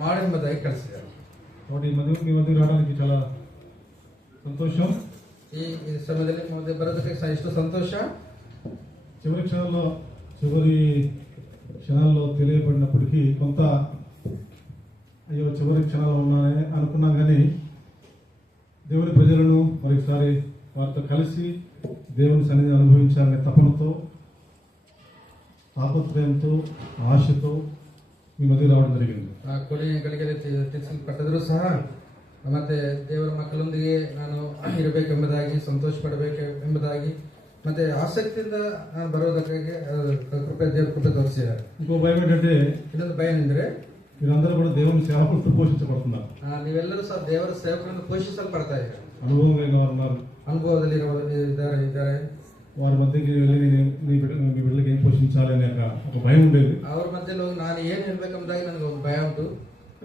ಮಾಡಿ ಎಂಬುದಾಗಿ ಕಳಿಸಿದ್ದಾರೆ. ನೋಡಿ మీ మధ్య రావడానికి చాలా సంతోషం. ఈ సమయంలో మధ్య బರೋದಕ್ಕೆ ಎಷ್ಟು సంతోష. చివరి క్షణాల్లో తెలియబడినప్పటికీ కొంత అయ్యో చివరి క్షణాలు ఉన్నాయని అనుకున్నాం, కానీ దేవుని ప్రజలను మరొకసారి వారితో కలిసి దేవుని సన్నిధిని అనుభవించాలనే తపనతో, తాపత్రయంతో, ఆశతో మీ మధ్య రావడం జరిగింది. ಕೊನೆಗಳಿಗೆ ತಿಳಿಸಲ್ಪಟ್ಟಿದ್ರು ಸಹ ಮತ್ತೆ ದೇವರ ಮಕ್ಕಳೊಂದಿಗೆ ನಾನು ಇರಬೇಕೆಂಬುದಾಗಿ, ಸಂತೋಷ ಪಡಬೇಕೆಂಬುದಾಗಿ ಮತ್ತೆ ಆಸಕ್ತಿಯಿಂದ ನಾನು ಬರೋದಕ್ಕಾಗಿ ದೇವರ ಕೃಪೆ ತೋರಿಸಿದ್ದಾರೆ. ఇంకో భయం ఏంటంటే, ಇನ್ನೊಂದು ಭಯ ಎಂದ್ರೆ మీరందరూ కూడా దేవుని సేవకులతో పోషించబడుతున్నారు. ನೀವೆಲ್ಲರೂ ಸಹ ದೇವರ ಸೇವಕರನ್ನು ಪೋಷಿಸಲ್ಪಡ್ತಾ ಇದ್ದಾರೆ. అనుభవం కలిగిన వారు ఉన్నారు, ಅನುಭವದಲ್ಲಿ ಇದ್ದಾರೆ. వారి మధ్యకి వెళ్ళి మీ బిడ్డలకి ఏం పోషించాలి అనే ఒక భయం ఉండేది. ಅವ್ರ ಮಧ್ಯలో ನಾನು ఏం ఇవ్వకందాಗಿ ನನಗೆ ಒಂದು భయ ಉಂಟು.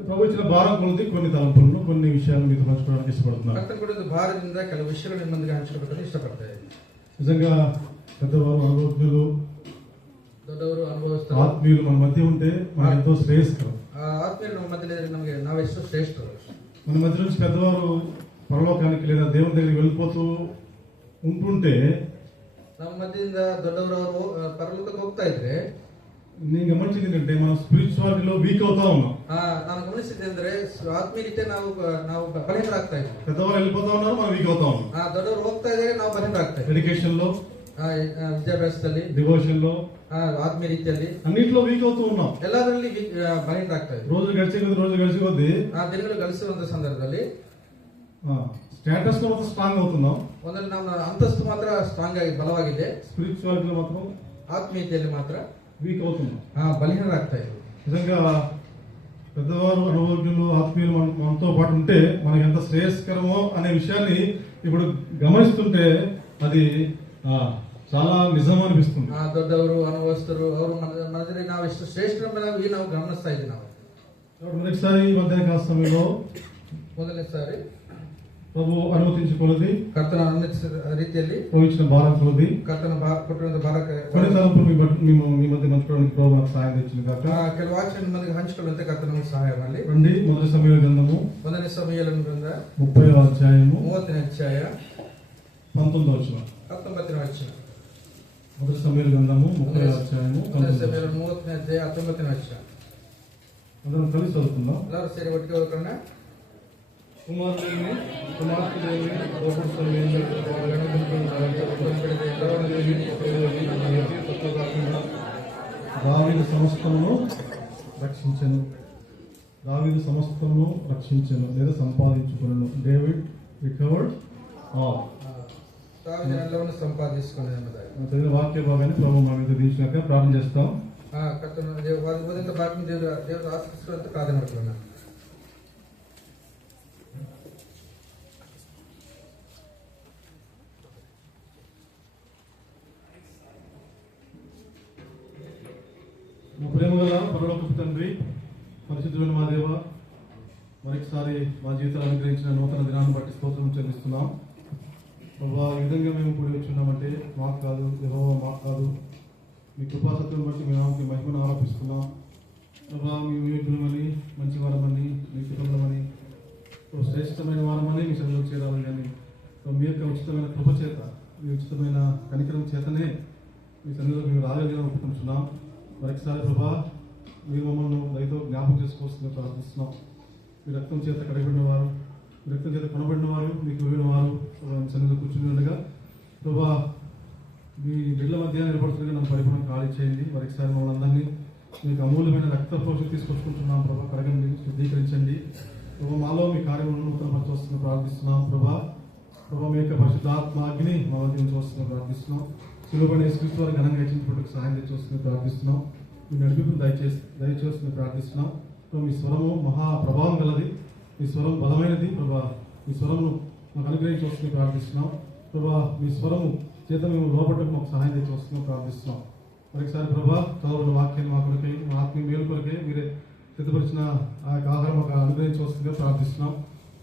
ప్రభు ఇచ్చిన భారం కొలది కొన్ని తలంపులను, కొన్ని విషయాలు మీతో పంచుకోవడానికి ఇష్టపడుతున్నారు. ಕರ್ತನ ಕೊಡಿದ ಭಾರದಿಂದ ಕೆಲವು ವಿಷಯಗಳು ನಿಮ್ಮೊಂದಿಗೆ ಹಂಚಿಕೊಳ್ಳಲು ಇಷ್ಟಪಡ್ತಾರೆ. నిజంగా పెద్దవారు, అనుభవజ్ఞులు, ದೊಡ್ಡವರು, ಅನುಭವಿಸ್ತಾರೆ, ఆత్మీయులు మన మధ్య ఉంటే మనకు ఎంతో శ్రేయస్కరం. ఆత్మీయులు ನಮ್ಮ మధ్యలో నಮಗೆ నావెಷ್ಟು ಶ್ರೇಷ್ಠರು. మన మధ్య నుంచి పెద్దవారు పరలోకానికి లేదా దేవుని దగ్గరికి వెళ్ళిపోతూ ఉంటుంటే, ನಮ್ಮ ಮಧ್ಯದಿಂದ ದೊಡ್ಡವರು ಪರಲೋಕಕ್ಕೆ ಹೋಗ್ತಾ ಇದ್ರೆ, నేను గమనించింది ఏంటంటే మనం స్పిరిచువాలిటీలో వీక్ అవుతా ఉన్నాం. ನಾನು ಗಮನಿಸಿದ್ದೆ ಅಂದ್ರೆ ಆತ್ಮೀಯತೆ ನಾವು ಬಲಹೀನರಾಗ್ತಾ ಇದ್ವಿ. పెద్దవారు వెళ్ళిపోతా ఉన్నారు, మనం వీక్ అవుతా ఉన్నాం. ದೊಡ್ಡವರು ಹೋಗ್ತಾ ಇದ್ದಾರೆ, ನಾವು ಬಲಹೀನರಾಗ್ತಾ ಇದ್ವಿ. ఎడ్యుకేషన్ లో, విద్యాభ్యాసದಲ್ಲಿ, డివోషన్ లో, ఆత్మీయ ರೀತಿಯಲ್ಲಿ అన్నిట్లో వీక్ అవుతూ ఉన్నాం. ಎಲ್ಲದರಲ್ಲಿ ಬಲಹೀನರಾಗ್ತಾ ಇದ್ವಿ. రోజు గడిచే కొద్ది ಆ ದಿನಗಳು ಗಳಿಸುವಂತ ಸಂದರ್ಭದಲ್ಲಿ స్టేటస్ లో మాత్రం స్ట్రాంగ్ అవుతున్నాం. ಒಂದಲ್ಲಿ ನಮ್ಮ ಅಂತಸ್ತು ಮಾತ್ರ ಸ್ಟ್ರಾಂಗ್ ಆಗಿ ಬಲವಾಗಿದೆ, స్పిరిచువాలిటీలో మాత్రం ఆత్మీయತೆಯಲ್ಲಿ ಮಾತ್ರ వీక్ అవుతున్నాం, బలహీనరాಗ್ತಾ ఇದ್ವಿ. నిజంగా పెద్దవారు, అనుభవజ్ఞులు, ఆత్మీయులు మనతో పాటు ఉంటే మనకి ఎంత శ్రేయస్కరమో అనే విషయాన్ని ఇప్పుడు గమనిస్తుంటే అది చాలా నిజం అనిపిస్తుంది. ದೊಡ್ಡವರು, ಅನುಭವಸ್ಥರು, ಅವರು ಮನದಲ್ಲಿ ನಾವು ಎಷ್ಟು ಶ್ರೇಷ್ಠ ನಾವು ಗಮನಿಸ್ತಾ ಇದ್ವಿ. ನಾವು మొదటిసారి ఈ మధ్యాహ్న సమయంలో ಮೊದಲನೇ ಸಾರಿ ప్రభు అనుమతించుకున్నది, ಕರ್ತನ ರೀತಿಯಲ್ಲಿ ఇచ్చిన భారం కొలది, ಕರ್ತನ ಕೊಟ್ಟಿರುವಂತ ಭಾರಕ್ಕೆ కొన్ని తలంపులు మీ మధ్య మంచుకోవడానికి ప్రభు నాకు సహాయం తెచ్చింది కాక ಕೆಲವು ವಾಕ್ಯ ಮಂದಿಗೆ ಹಂಚಿಕೊಳ್ಳುವಂತೆ ಕರ್ತನ ಸಹಾಯ ಮಾಡಲಿ. రండి, మొదటి సమయ గ్రంథము 1ನೇ ಸಮುವೇಲನ ಗ್ರಂಥ 30వ అధ్యాయము 30ನೇ ಅಧ್ಯಾಯ 19వ వచనం. 19ನೇ ವಚನ. మొదటి సమయ గ్రంథము 30వ అధ్యాయము 1ನೇ ಸಮುವೇಲನ 30ನೇ ಅಧ್ಯಾಯ 19ನೇ ವಚನ. అందరం కలిసి చదువుకుందాం. ಎಲ್ಲರೂ ಸೇರಿ ಒಟ್ಟಿಗೆ ಓದ್ಕೊಳ್ಳೋಣ. కుమారుని, కుమార్తెని, ప్రభువు సమయంలో దావీదు సమస్తమును రక్షించెను లేదా సంపాదించుకున్నాను. David recovered all. ಎಲ್ಲವನ್ನು ಸಂಪಾದಿಸಿಕೊಂಡೆ ಎಂಬುದಾಗಿ చదివిన వాక్య భాగాన్ని ప్రభు మా మీద దీక్షాక ప్రార్థన చేస్తాం. ಕರ್ತನ ಓದಿದ ಭಾಗವನ್ನು ದೇವರು ಆಶೀರ್ವದಿಸುವಂತೆ ಪ್ರಾರ್ಥನೆ ಮಾಡ್ಕೊಳ್ಳೋಣ. ప్రేమ గల పరలోకపు తండ్రి, పరిశుద్ధులైన మా దేవ, మరొకసారి మా జీవితాలు అనుగ్రహించిన నూతన దినాన్ని బట్టి స్తోత్రం చెల్లిస్తున్నాం. ప్రభా, ఈ విధంగా మేము కూడి వచ్చున్నామంటే మాకు కాదు, యెహోవా మాకు కాదు, మీ కృపాసత్వం బట్టి మేము మీ మహిమను ఆరోపిస్తున్నాం. ప్రభా, మీ యోగ్యులమని, మంచి వారమని, మీ కుటుంబమని, శ్రేష్టమైన వారమని మీ సన్నిధిలో చేరాలని, కానీ మీ యొక్క ఉచితమైన కృప చేత, మీ ఉచితమైన కనికరం చేతనే మీ సన్నిధిలో మేము రాగలిగిన ఒప్పుకుంటున్నాం. మరొకసారి ప్రభా, మీరు మమ్మల్ని దయతో జ్ఞాపకం చేసుకోవాల్సిందిగా ప్రార్థిస్తున్నాం. మీ రక్తం చేత కడగబడిన వారు, మీ రక్తం చేత కొనబడిన వారు, మీకు వెళ్ళిన వారు సన్నిధిలో కూర్చుని ఉండగా ప్రభా, మీ బిడ్డల మధ్య నిలబడుతుండగా నన్ను పరిపూర్ణం ఖాళీ చేయండి. మరొకసారి మమ్మల్ని అందరినీ మీకు అమూల్యమైన రక్త పోషణ తీసుకొచ్చుకుంటున్నాం. ప్రభా, కడగండి, శుద్ధీకరించండి. ప్రభా, మాలో మీ కార్యములను నూతనపరచవలసిందిగా ప్రార్థిస్తున్నాం. ప్రభా, మీ యొక్క పరిశుద్ధాత్మ అగ్ని మా మధ్య ఉంచవలసిందిగా ప్రార్థిస్తున్నాం. సులభమైన యేసుక్రీస్తు వారి ఘనంగా హెచ్చించుకుంటూ సహాయం తెచ్చవలసిందిగా ప్రార్థిస్తున్నాం. మీ నడిపింపును దయచేస్తుందని ప్రార్థిస్తున్నాం. మీ స్వరము మహా ప్రభావం గలది, మీ స్వరం బలమైనది. ప్రభా, మీ స్వరమును మాకు అనుగ్రహించవలసిందిగా ప్రార్థిస్తున్నాం. ప్రభా, మీ స్వరము చేత మేము లోపలకు మాకు సహాయం తెచ్చవలసిందిగా ప్రార్థిస్తున్నాం. మరొకసారి ప్రభా, చదవబడిన వాక్యాన్ని మా కొరకై, మా ఆత్మీయ మేలు కొరకై మీరే సిద్ధపరిచిన ఆ యొక్క ఆహారం మాకు అనుగ్రహించవలసిందిగా ప్రార్థిస్తున్నాం.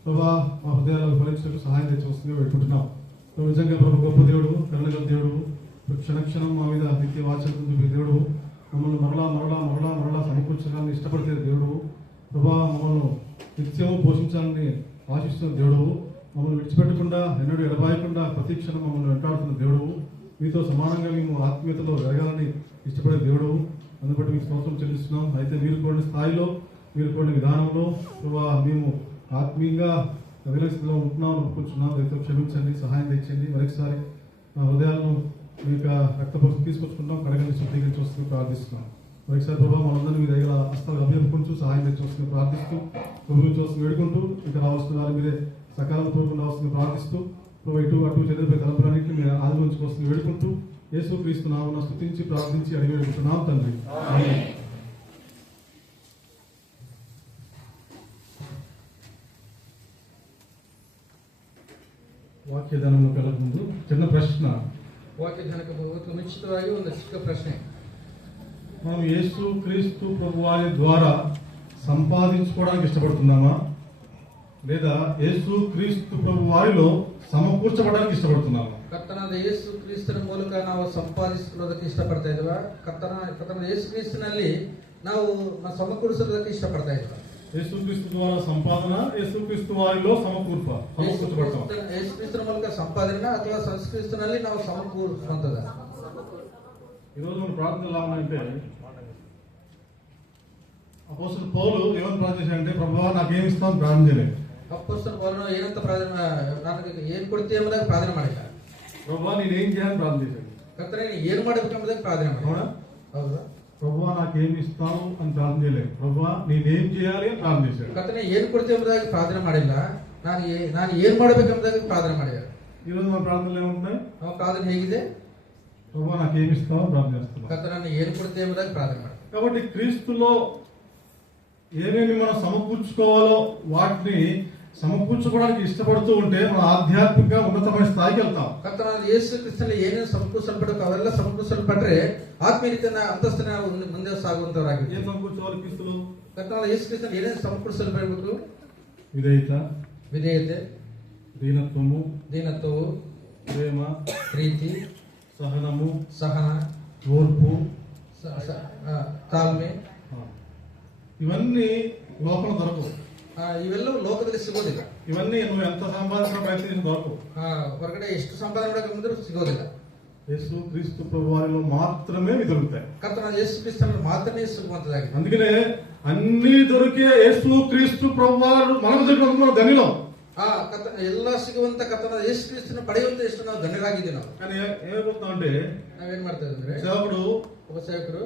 ప్రభా, మా హృదయాలను ఫలించినట్టు సహాయం తెచ్చవలసిందిగా పెట్టుకుంటున్నాం. నిజంగా ప్రభు గొప్ప దేవుడు, కరుణగల దేవుడు, క్షణక్షణం మా మీద నిత్య వాచన దేవుడు, మమ్మల్ని మరలా సమకూర్చడానికి ఇష్టపడితే దేవుడు, ప్రభా మమ్మల్ని నిత్యము పోషించాలని ఆశిస్తున్న దేవుడవు, మమ్మల్ని విడిచిపెట్టకుండా ఎన్నడూ ఎడబాయకుండా ప్రతి క్షణం మమ్మల్ని వెంటాడుతున్న దేవుడవు, మీతో సమానంగా మేము ఆత్మీయతలో ఎదగాలని ఇష్టపడే దేవుడవు. అందుబట్టి మీకు స్తోత్రం చెల్లిస్తున్నాం. అయితే మీరు కూడిన స్థాయిలో, మీరు కూడిన విధానంలో ప్రభా మేము ఆత్మీయంగా ఎదగలే స్థితిలో ఉంటున్నాం అనుకుంటున్నాం. రైతు క్షమించండి, సహాయం తెచ్చండి. మరొకసారి మా హృదయాలను మీ యొక్క రక్తపరుషం తీసుకొచ్చుకుంటాం, కడగని శుద్ధీకరించి వస్తూ ప్రార్థిస్తున్నాం. మరొకసారి ప్రభావ మనందరినీ మీ దగ్గర హస్తాలు అభ్యర్థించు, సహాయం తెచ్చి వస్తుంది ప్రార్థిస్తూ, ప్రభుత్వం చూస్తూ వేడుకుంటూ, ఇంకా రావాల్సిన వారి మీరే సకాలంలో పూర్వకుండా వస్తుంది ప్రార్థిస్తూ, ప్రభు ఇటు అటు చదివిపోయే తలంపులన్నింటినీ మీరు ఆదిలోంచి వస్తుంది వేడుకుంటూ, యేసు క్రీస్తు నామమున స్తుతించి ప్రార్థించి అడిగి వేడుకుంటున్నాం తండ్రి. ఆమేన్. ವಾಕ್ಯದಾನವನ್ನು ಕಳೆದ ಮುಂದೆ ಚಿನ್ನ ಪ್ರಶ್ನೆ. ವಾಕ್ಯ ಧ್ಯಾನಕ್ಕೆ ಹೋಗೋದು ಮುಂಚಿತವಾಗಿ ಒಂದು ಚಿಕ್ಕ ಪ್ರಶ್ನೆ. మనం యేసు క్రీస్తు ప్రభు వారి ద్వారా సంపాదించుకోవడానికి ఇష్టపడుతున్నామా, లేదా యేసు క్రీస్తు ప్రభు వారిలో సమకూర్చబడడానికి ఇష్టపడుతున్నామా? ಕರ್ತನಾದ ಯೇಸು ಕ್ರಿಸ್ತನ ಮೂಲಕ ನಾವು ಸಂಪಾದಿಸಿಕೊಳ್ಳೋದಕ್ಕೆ ಇಷ್ಟಪಡ್ತಾ ಇದ್ವಾ? ಕರ್ತನಾದ ಯೇಸು ಕ್ರಿಸ್ತನಲ್ಲಿ ನಾವು ಸಮಕೂರಿಸೋದಕ್ಕೆ ಇಷ್ಟಪಡ್ತಾ ಇದ್ವಾ? యేసు క్రీస్తు ద్వారా సంపాదన, యేసు క్రీస్తు వారిలో సమకూర్చబడతాం. ಯೇಸು ಕ್ರಿಸ್ತನ ಮೂಲಕ సంపాదన ಅಥವಾ సంస్కృతిನಲ್ಲಿ ನಾವು సమకూరుವಂತದ? ఈరోజు మన ప్రార్థనలు ఎలా ఉన్నాయంటే, అపోస్తలుడు పౌలు ఏమని ప్రార్థన చేశాడంటే, ప్రభువా నాకేమి ఇస్తావు ప్రార్థన చేయలేదు. అపోస్తలుడు పౌలు ಏನಂತ ಪ್ರಾರ್ಥನೆ, ನನಗೆ ಏನು ಕೊಡ್ತೀಯ ಎಂಬುದಾಗಿ ಪ್ರಾರ್ಥನೆ ಮಾಡಿಲ್ಲ. ప్రభువా నేనేం చేయాలని ప్రార్థన చేశాడు. ಕರ್ತನೇ ನೀನು ಏನು ಮಾಡಬೇಕು ಎಂಬುದಾಗಿ ಪ್ರಾರ್ಥನೆ ಮಾಡಿದ. అవునా? ಹೌದಾ? ప్రభువా నాకేమి ఇస్తావు అని ప్రార్థన చేయలేదు. ప్రభువా నేనేం చేయాలి అని ప్రార్థన చేశాడు. ಕರ್ತನೇ ಏನು ಕೊಡ್ತೀಯ ಎಂಬುದಾಗಿ ಪ್ರಾರ್ಥನೆ ಮಾಡಿಲ್ಲ, ನಾನು ಏನು ಮಾಡಬೇಕು ಎಂಬುದಾಗಿ ಪ್ರಾರ್ಥನೆ ಮಾಡಿದ. ఈరోజు మన ప్రార్థనలు ఏముంటాయి? ನಮ್ಮ ಪ್ರಾರ್ಥನೆ ಹೇಗಿದೆ? ప్రభువా నాకేమి ఇస్తావు ప్రార్థన చేస్తున్నాం. కర్తనాన్ని ಏನು ಕೊಡ್ತೀಯ ಎಂಬುದಾಗಿ ಪ್ರಾರ್ಥನೆ ಮಾಡಿ. కాబట్టి క్రీస్తులో ఏమేమి మనం సమకూర్చుకోవాలో వాటిని సమకూర్చుకోవడానికి ఇష్టపడుతూ ఉంటే మనం ఆధ్యాత్మిక ఉన్నతమైన స్థాయికి వెళ్తాం. ಕರ್ತನಾದ ಯೇಸು ಕ್ರಿಸ್ತನಲ್ಲಿ ಏನೇನು ಸಮಕೂರಿಸಲ್ಪಡಬೇಕು ಅವೆಲ್ಲ ಸಮಕೂರಿಸಲ್ಪಟ್ರೆ ಆತ್ಮೀಯ ರೀತಿಯ ಅಂತಸ್ತಿನ ಮುಂದೆ ಸಾಗುವಂತವರಾಗಿದ್ದೀವಿ. ఏం సమకూర్చుకోవాలి క్రీస్తులో? ಕರ್ತನಾದ ಯೇಸು ಕ್ರಿಸ್ತನಲ್ಲಿ ಏನೇನು ಸಮಕೂರಿಸಲ್ಪಡಬೇಕು? విధేయత, దీనత్వము, ప్రేమ, ಪ್ರೀತಿ, సహనము, ಸಹನ, ఓర్పు, ತಾಳ್ಮೆ. ఇవన్నీ లోపల దొరకవు. ಇವೆಲ್ಲವೂ ಲೋಕದಲ್ಲಿ ಸಿಗೋದಿಲ್ಲ. ఇవన్నీ నువ్వు ఎంత సంపాదించిన ప్రయత్నించిన దొరకవు. ಹೊರಗಡೆ ಎಷ್ಟು ಸಂಪಾದನೆ ಮಾಡಬೇಕಂದ್ರೂ ಸಿಗೋದಿಲ್ಲ. యేసు క్రీస్తు ప్రభు వారిలో మాత్రమే ఇవి దొరుకుతాయి. ಕರ್ತನಾದ ಯೇಸು ಕ್ರಿಸ್ತನಲ್ಲಿ ಮಾತ್ರನೇ ಸಿಗುವಂತದಾಗಿದೆ. అందుకనే అన్ని దొరికే యేసు క్రీస్తు ప్రభు వారు మనకు దొరికినందుకు ధనిలం. ಎಲ್ಲ ಸಿಗುವಂತ ಕರ್ತನಾದ ಯೇಸು ಕ್ರಿಸ್ತನ ಪಡೆಯುವಂತ ಎಷ್ಟು ನಾವು ಧನ್ಯರಾಗಿದ್ದೀವಿ. ನಾವು కానీ ఏమైపోతున్నాం అంటే, ನಾವೇನ್ ಮಾಡ್ತಾ ಇದ್ರೆ, ಒಬ್ಬ ಸೇವಕರು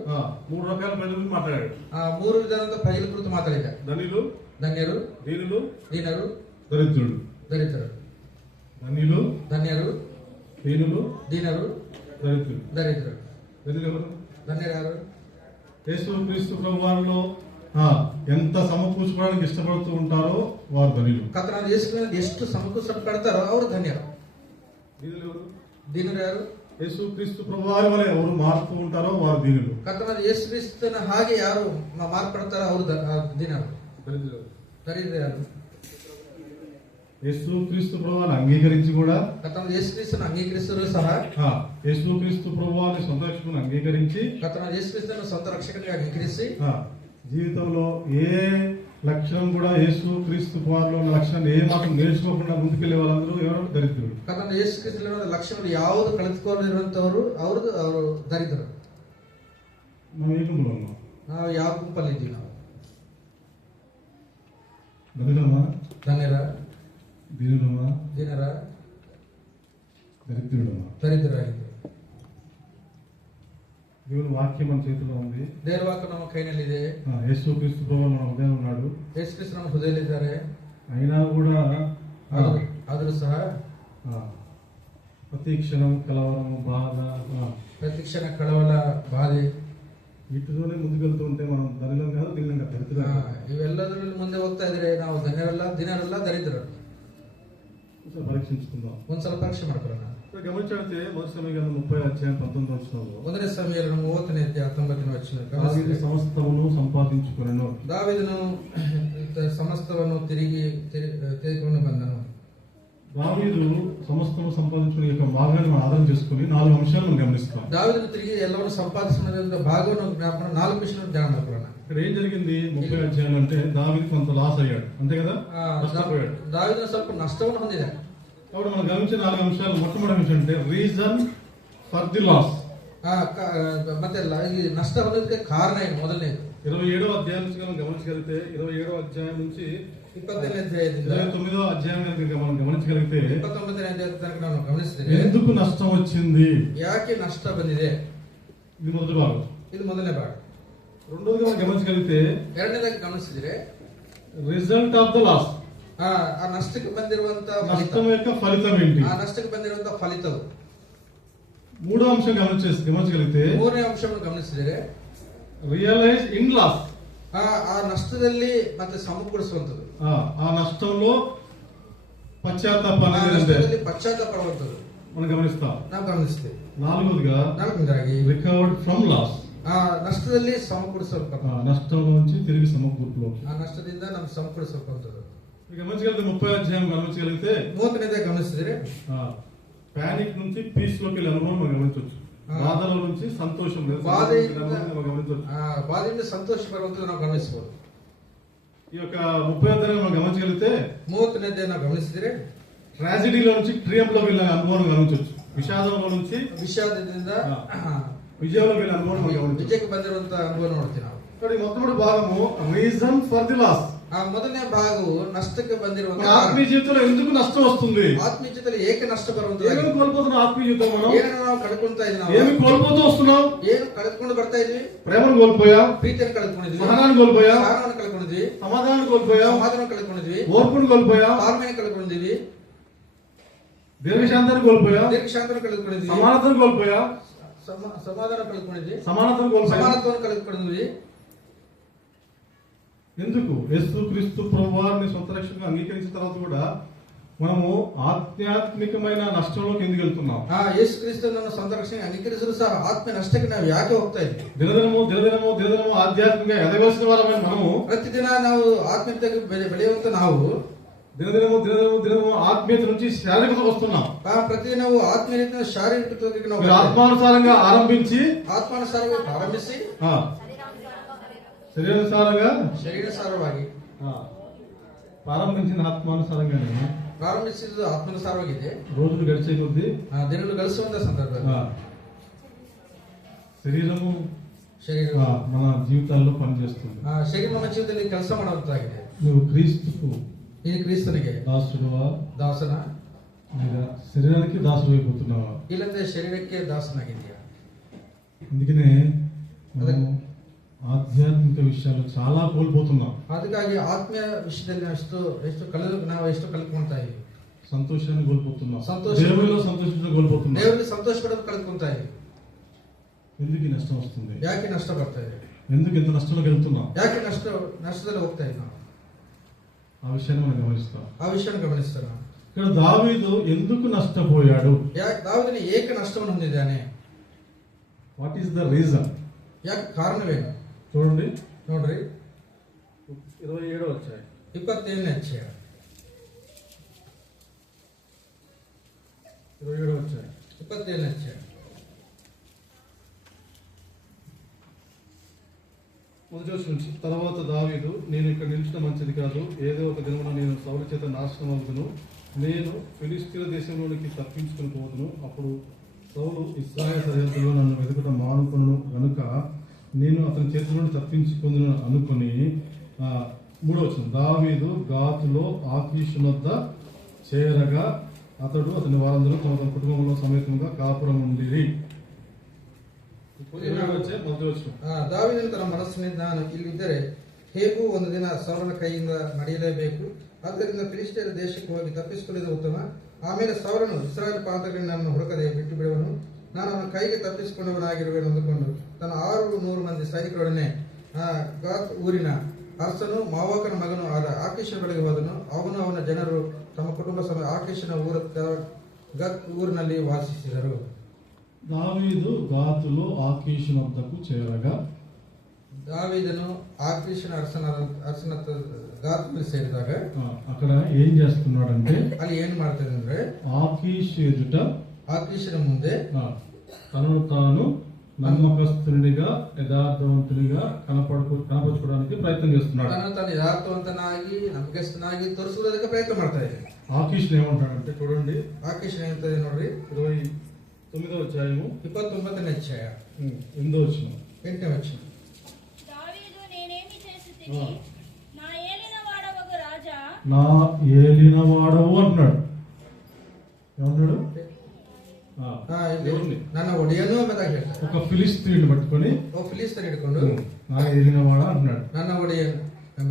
3 రకాల ప్రజల గురించి మాట్లాడాడు. 3 విధానంతో ప్రజల గురించి మాట్లాడిದ. ధన్యులు, దీనులు, దరిద్రులు. ధన్యులు, దీనులు, దరిద్రులు. ఎవరు? ధన్యరారు యేసు క్రీస్తు ప్రభు వారిలో ఎంత సమకూర్చుకోవడానికి ఇష్టపడుతూ ఉంటారో వారు ధన్యులు. కర్తనాದ ಯೇಸು ಕ್ರಿಸ್ತನಲ್ಲಿ ಎಷ್ಟು ಸಮಕೂರಿಸಲ್ಪಡ್ತಾರೋ ಅವರು ಧನ್ಯರು. దీనులు ಯಾರು? యేసు క్రీస్తు ప్రభు వారి వలె ఎవరు మారుతూ ఉంటారో వారు దీనులు. కర్తనాದ ಯೇಸು ಕ್ರಿಸ್ತನ ಹಾಗೆ ಯಾರು ಮಾರ್ಪಡ್ತಾರೋ ಅವರು దీనులు. దరిద్రులు ಯಾರು? యేసు క్రీస్తు ప్రభువుని అంగీకరించి కూడా, కర్తనాದ ಯೇಸು ಕ್ರಿಸ್ತನ అంగీకరిస్తారు సహ, యేసు క్రీస్తు ప్రభువుని సొంత రక్షకుని అంగీకరించి, కర్తనాದ ಯೇಸು ಕ್ರಿಸ್ತನ సొంత రక్షకునిగా అంగీకరించి, జీవితంలో ఏ లక్షణం కూడా యేసు క్రీస్తు వారిలో ఉన్న లక్షణాన్ని ఏ మాత్రం నేర్చుకోకుండా ముందుకెళ్లే వాళ్ళందరూ ఎవరు? దరిద్రులు. కర్తనాದ ಯೇಸು ಕ್ರಿಸ್ತನ లక్షణాలు యాವುದು కలుపుకోలేనంతವರು ಅವರು దరిద్రులు. మనం ఏ గుంపులో ఉన్నాం? ನಾವು ಯಾವ ಗುಂಪಲ್ಲಿ ಇದ್ದೀವಿ? ನಾವು ధనిలమా, దీనులమా, దరిద్రురాಗಿದ್ದೀವಿ. దేవుని వాక్యం మన చేతిలో ఉంది. ದೇವರ ವಾಕ್ಯ ನಮ್ಮ ಕೈನಲ್ಲಿದೆ. యేసు క్రీస్తు ప్రభువు మన హృదయంలో ఉన్నాడు. ಯೇಸು ಕ್ರಿಸ್ತ ನಮ್ಮ ಹೃದಯದಲ್ಲಿದ್ದಾರೆ. అయినా కూడా ಆದರೂ ಸಹ ప్రతి క్షణం కలవరము, బాధ, ప్రతి క్షణ కలవల, బాధೆ, వీటితోనే ముందుకెళ్తూ ఉంటే మనం ధనిలం కాదు, దీనం కాదు, దరిద్రులు. ಇವೆಲ್ಲದರಲ್ಲಿ ಮುಂದೆ ಹೋಗ್ತಾ ಇದ್ರೆ ನಾವು ಧನ್ಯರಲ್ಲ, ದಿನರಲ್ಲ, ದರಿದ್ರರು. పరీక్షించుకుందాం. ಒಂದ್ಸಲ ಪರೀಕ್ಷೆ ಮಾಡ್ಕೊಳ್ಳೋಣ. గమనించితే మొదటి సమయంలో 30:19 ಮೊದಲನೇ ಸಮಯದಲ್ಲಿ 30:19 సమస్తమును సంపాదించుకొనెను. దావీదును సమస్తವನ್ನು ತೆಗೆದುಕೊಂಡು ಬಂದನು. దావీదు సమస్తము సంపాదించుకునే యొక్క భాగాన్ని మనం ఆధారం చేసుకుని 4 అంశాలను మనం గమనిస్తాం. దావీదును తిరిగి ఎల్లవూ సంపాదించిన భాగం జ్ఞాపకం 4 విషయాలు ధ్యానం అనుకున్నాను. ఇక్కడ ఏం జరిగింది 30 అధ్యాయాలు అంటే దావీదు కొంత లాస్ అయ్యాడు, అంతే కదా, నష్టపోయాడు. దావీదు ಸ್ವಲ್ಪ నష్టವನ್ನು ಹೊಂದಿದೆ. కాబట్టి మనం గమనించిన 4 అంశాలు మొట్టమొదటి అంశం అంటే రీజన్ ఫర్ ది లాస్. ಮತ್ತೆ ಈ ನಷ್ಟ ಹೊಂದೋದಕ್ಕೆ ಕಾರಣ ಏನು? ಮೊದಲನೇದು 27వ అధ్యాయం నుంచి మనం గమనించగలిగితే 27వ అధ్యాయం నుంచి 27ನೇ అధ్యాయದಿಂದ 29వ అధ్యాయం కనుక మనం గమనించగలిగితే 29ನೇ అధ్యాయం తనక ನಾನು ಗಮನಿಸಿದ್ರೆ ఎందుకు నష్టం వచ్చింది, ಯಾಕೆ ನಷ್ಟ ಬಂದಿದೆ, ఇది మొదటి భాగం. ಇದು ಮೊದಲನೇ ಭಾಗ. రెండోదిగా మనం గమనించగలిగితే ಎರಡನೇದಾಗಿ ಗಮನಿಸಿದ್ರೆ రిజల్ట్ ఆఫ్ ద లాస్, ಆ ನಷ್ಟಕ್ಕೆ ಬಂದಿರುವಂತ నష్టం యొక్క ఫలితం ఏంటి. ಆ ನಷ್ಟಕ್ಕೆ ಬಂದಿರುವಂತ ಫಲಿತವು. మూడో అంశం గమనించగలిగితే ಮೂರನೇ ಅಂಶವನ್ನು ಗಮನಿಸಿದರೆ రియలైజ్ ఇన్ లాస్, ಆ ನಷ್ಟದಲ್ಲಿ ಮತ್ತೆ ಸಮಕೂಡಿಸುವಂತದ್ದು, ఆ నష్టంలో పశ్చాత్తాపం అనేది ಪಶ್ಚಾತ್ತಾಪಡುವಂತದ್ದು మనం గమనిస్తాం. ನಾವು ಗಮನಿಸ್ತೇವೆ. నాలుగోదిగా రికవర్డ్ ఫ్రమ్ లాస్, ಆ ನಷ್ಟದಲ್ಲಿ ಸಮಕೂಡಿಸಲ್ಪಟ್ಟ, నష్టం నుంచి తిరిగి సమకూర్పులో, ಆ ನಷ್ಟದಿಂದ ನಮ್ಗೆ ಸಮಕೂಡಿಸಲ್ಪಂತದ್ದು. గమనించగలిగితే 30వ అధ్యాయం గమనించగలిగితే 30ನೇದಾಗಿ ಗಮನಿಸಿದ್ರೆ ప్యానిక్ నుంచి పీస్ లోకి వెళ్ళే అనుభవం మనం గమనించవచ్చు. బాధల నుంచి సంతోషం బాధೆಯಿಂದ ಸಂತೋಷ ಬರುವಂತದ್ದು ನಾವು ಗಮನಿಸಬಹುದು. ఈ యొక్క 30వ అధ్యాయం మనం గమనించగలిగితే 30ನೇ అధ్యాయం ನಾವು ಗಮನಿಸಿದ್ರೆ ట్రాజిడీలో నుంచి ట్రియంఫ్ లోకి వెళ్ళే అనుభవం గమనించవచ్చు. విషాదంలో నుంచి విషాదದಿಂದ విజయంలోకి వెళ్ళే అనుభవం మనం గమనించవచ్చు. విజయಕ್ಕೆ ಬಂದಿರುವಂತ ಅನುಭವ ನೋಡ್ತೀವಿ ನಾವು. మొట్టమొదటి భాగము రీజన్ ఫర్ ది లాస్. ಆ ಮೊದಲನೇ ಭಾಗವು ನಷ್ಟಕ್ಕೆ ಬಂದಿರುವಂತ ఆత్మీయ జీవితంలో ఎందుకు నష్టం వస్తుంది, ఆత్మీయ జీవితంలో ఏಕೆ నಷ್ಟ ಬರುವಂತ, ఏమి కోల్పోతున్నాం ఆత్మీయ జీవితం, మనం ಏನನ್ನು ನಾವು ಕಳ್ಕೊಂತಾ ಇದ್ದೀವಿ, ఏమి కోల్పోతూ వస్తున్నాం, ಏನು ಕಳೆದುಕೊಂಡು ಬರ್ತಾ ಇದ್ವಿ, ప్రేమను కోల్పోయాం, ಪ್ರೀತಿಯನ್ನು ಕಳೆದುಕೊಂಡಿದ್ವಿ, సహనాన్ని కోల్పోయాం, ಸಹನವನ್ನು ಕಳ್ಕೊಂಡಿದ್ವಿ, సమాధానాన్ని కోల్పోయాం, ಸಮಾಧಾನ ಕಳ್ಕೊಂಡಿದ್ವಿ, ఓర్పును కోల్పోయాం, ತಾಳ್ಮೆಯನ್ನು ಕಳ್ಕೊಂಡಿದ್ವಿ, దీర్ఘశాంతాన్ని కోల్పోయాం, దీర్ఘశాంತను కలుగుకునేది, సమానతను కోల్పోయాం, సమాధానం కలుగుకునేది, సమానతను కలుగుకునేది. ఎందుకు? యేసుక్రీస్తు ప్రభువారిని సొంత రక్షణగా అంగీకరించిన తర్వాత కూడా మనము ఆధ్యాత్మికమైన నష్టంలోకి ఎందుకు వెళ్తున్నాం? యేసుక్రీస్తును సొంత రక్షణగా అంగీకరిస్తున్న సಹ ఆత్మ నష్టಕ್ಕೆ ನಾವು ಯಾಕೆ ಹೋಗ್ತಾ ಇದ್ದೀವಿ? దినదినము ఆధ్యాత్మికంగా ఎదగవలసిన వారమైన మనము ప్రతిదిన ನಾವು ఆత్మీయతకు ಬೆಳೆಯುವಂತ ನಾವು దినదినము ఆత్మీయత నుంచి శారీరకతకు వస్తున్నాం. ప్రతిదినము ఆత్మీయత శారీరకతకి ನಾವು ఆత్మానుసారంగా ఆరంభించి ఆత్మానుసారంగా ప్రారంభిಸಿ ಶರೀರಾನುಸಾರವಾಗಿ ప్రారంభించిన ఆత్మానుసారంగానే ಪ್ರಾರಂಭಿಸಿದ್ದು ಆತ್ಮಾನುಸಾರವಾಗಿದೆ. రోజులు గడిచే కొద్దీ ದಿನಗಳು ಗಳಿಸುವಂತ ಸಂದರ್ಭ శరీరం మన జీవితాల్లో పనిచేస్తుంది. ಶರೀರ ನಮ್ಮ ಜೀವಿತದಲ್ಲಿ ಕೆಲಸ ಮಾಡುವಂತಾಗಿದೆ. నువ్వు క్రీస్తుకు, ఇది క్రీస్తునిಗೆ దాసుడువా, దాసన, లేదా శరీరానికి దాసుడు అయిపోతున్నావా, ಇಲ್ಲಂದ್ರೆ ಶರೀರಕ್ಕೆ ದಾಸನಾಗಿದೆಯಾ? అందుకనే మనం ఆధ్యాత్మిక విషయాలు చాలా కోల్పోతున్నాం. ಅದಕ್ಕಾಗಿ ಆತ್ಮೀಯ ವಿಷಯದಲ್ಲಿ ನಾವು ಎಷ್ಟು ಕಳ್ಕೊಂತಾ ಇದ್ದೀವಿ. సంతోషాన్ని కోల్పోతున్నాం, దేవునిలో సంతోషించడం కోల్పోతున్నాం, దేవునికి సంతోష పడడం కలుగుకుంటా ఇದ್ದೀವಿ. ఎందుకు నష్టం వస్తుంది? ಯಾಕೆ ನಷ್ಟ ಬರ್ತಾ ಇದೆ? ఎందుకు ఇంత నష్టంలోకి వెళ్తున్నాం? ಯಾಕೆ నష్టದಲ್ಲಿ ಹೋಗ್ತಾ ಇದ್ದೀವಿ? ఆ విషయాన్ని మనం గమనిస్తాం. ఆ విషయాన్ని గమనిస్తున్నాం. ఇక్కడ దావీదు ఎందుకు నష్టపోయాడు? దావీదుని ಏಕೆ ನಷ್ಟವನ್ನು ಹೊಂದಿದ್ದಾನೆ? What is the reason? ಯಾಕೆ ಕಾರಣವೇನು? చూడండి, ನೋಡ್ರಿ 27వ అధ్యాయం 27ನೇ ಅಧ್ಯಾಯ 27వ అధ్యాయం 27ನೇ అధ్యాయ మొదటి వచనం నుంచి, తర్వాత దావీదు, నేను ఇక్కడ నిలిచడం మంచిది కాదు, ఏదో ఒక దినమున నేను సౌలు చేత నాశనం అవుతును, నేను ఫిలిష్తీయుల దేశంలోనికి తప్పించుకుని పోదును, అప్పుడు సౌలు ఇశ్రాయేలు సరిహద్దులో నన్ను వెతుకటం మానుకొను గనుక నేను అతని చేతి నుండి తప్పించుకుందును అనుకుని. 3వ వచనం, దావీదు గాతులో ఆకీషు వద్ద చేరగా అతడు అతని వారందరూ తమ తమ కుటుంబంలో సమేతంగా కాపురం ఉండిరి. ದಾವೀದನು ತನ್ನ ಮನಸ್ಸಿನಿಂದ ನಾನು ಇಲ್ಲಿದ್ದರೆ ಹೇಗೂ ಒಂದು ದಿನ ಸೌಲನ ಕೈಯಿಂದ ನಡೆಯಲೇಬೇಕು, ಆದ್ದರಿಂದ ಫಿಲಿಷ್ಟಿಯರ ದೇಶಕ್ಕೆ ಹೋಗಿ ತಪ್ಪಿಸಿಕೊಳ್ಳುವುದು ಉತ್ತಮ. ಆಮೇಲೆ ಸೌಲನು ಇಸ್ರಾಯೇಲ್ ಪಾತ್ರಗಳಿಗೆ ನನ್ನನ್ನು ಹುಡುಕದೆ ಬಿಟ್ಟು ಬಿಡುವನು, ನಾನು ಅವನ ಕೈಗೆ ತಪ್ಪಿಸಿಕೊಂಡವನಾಗಿರುವೆನು ಅಂದುಕೊಂಡು ತನ್ನ 600 ಮಂದಿ ಸೈನಿಕರೊಡನೆ ಗಾತ್ ಊರಿನ ಅರಸನು ಮಾವಾಕನ ಮಗನು ಆದ ಆಕೀಷನ ಬಳಿಗೆ ಹೋದನು. ಅವನು ಅವನ ಜನರು ತಮ್ಮ ಕುಟುಂಬ ಸಮೇತ ಆಕೀಷನ ಗತ್ ಊರಿನಲ್ಲಿ ವಾಸಿಸಿದರು. దావీదు గాతులో ఆకీషు వద్దకు చేరగా, దావీదును ఆకీషున అరసన ಗಾತ್ನಲ್ಲಿ ಸೇರಿದಾಗ అక్కడ ఏం చేస్తున్నాడంటే ಅಲ್ಲಿ ಏನ್ ಮಾಡ್ತಾರೆ ಅಂದ್ರೆ ఆకీష్ ఎదుట ಆಕೀಷನ ಮುಂದೆ తనను తాను నమ్మకస్తునిగా యథార్థవంతునిగా కనపరచుకోవడానికి ప్రయత్నం చేస్తున్నాడు. తను యథార్థవంతనాಗಿ ನಂಬಿಕಸ್ಥನಾಗಿ ತೋರಿಸುವುದಕ್ಕೆ ಪ್ರಯತ್ನ ಮಾಡ್ತಾ ಇದೆ. ఆకీష్ ఏమంటాడంటే చూడండి, ಆಕೀಷ್ ಏನಂತದೆ ನೋಡ್ರಿ, 29వ అధ్యాయము 29ನೇ అధ్యాయ 8వ వచనం. 8ನೇ వచనం. దావీదు నేనేమి చేసితిని, నా ఏలినవాడవగు రాజా, నా ఏలినవాడవు అంటున్నాడు. ఏమన్నాడు? ನನ್ನ ಒಡೆಯನು ಎಂಬುದಾಗಿ ಹೇಳ್ತಾರೆ. ఒక ఫిలిస్తీయుని పట్టుకొని ఫిలిస్తీన్ ಹಿಡ್ಕೊಂಡು నా ఏలినవాడ అంటున్నాడు. ನನ್ನ ಒಡೆಯನು.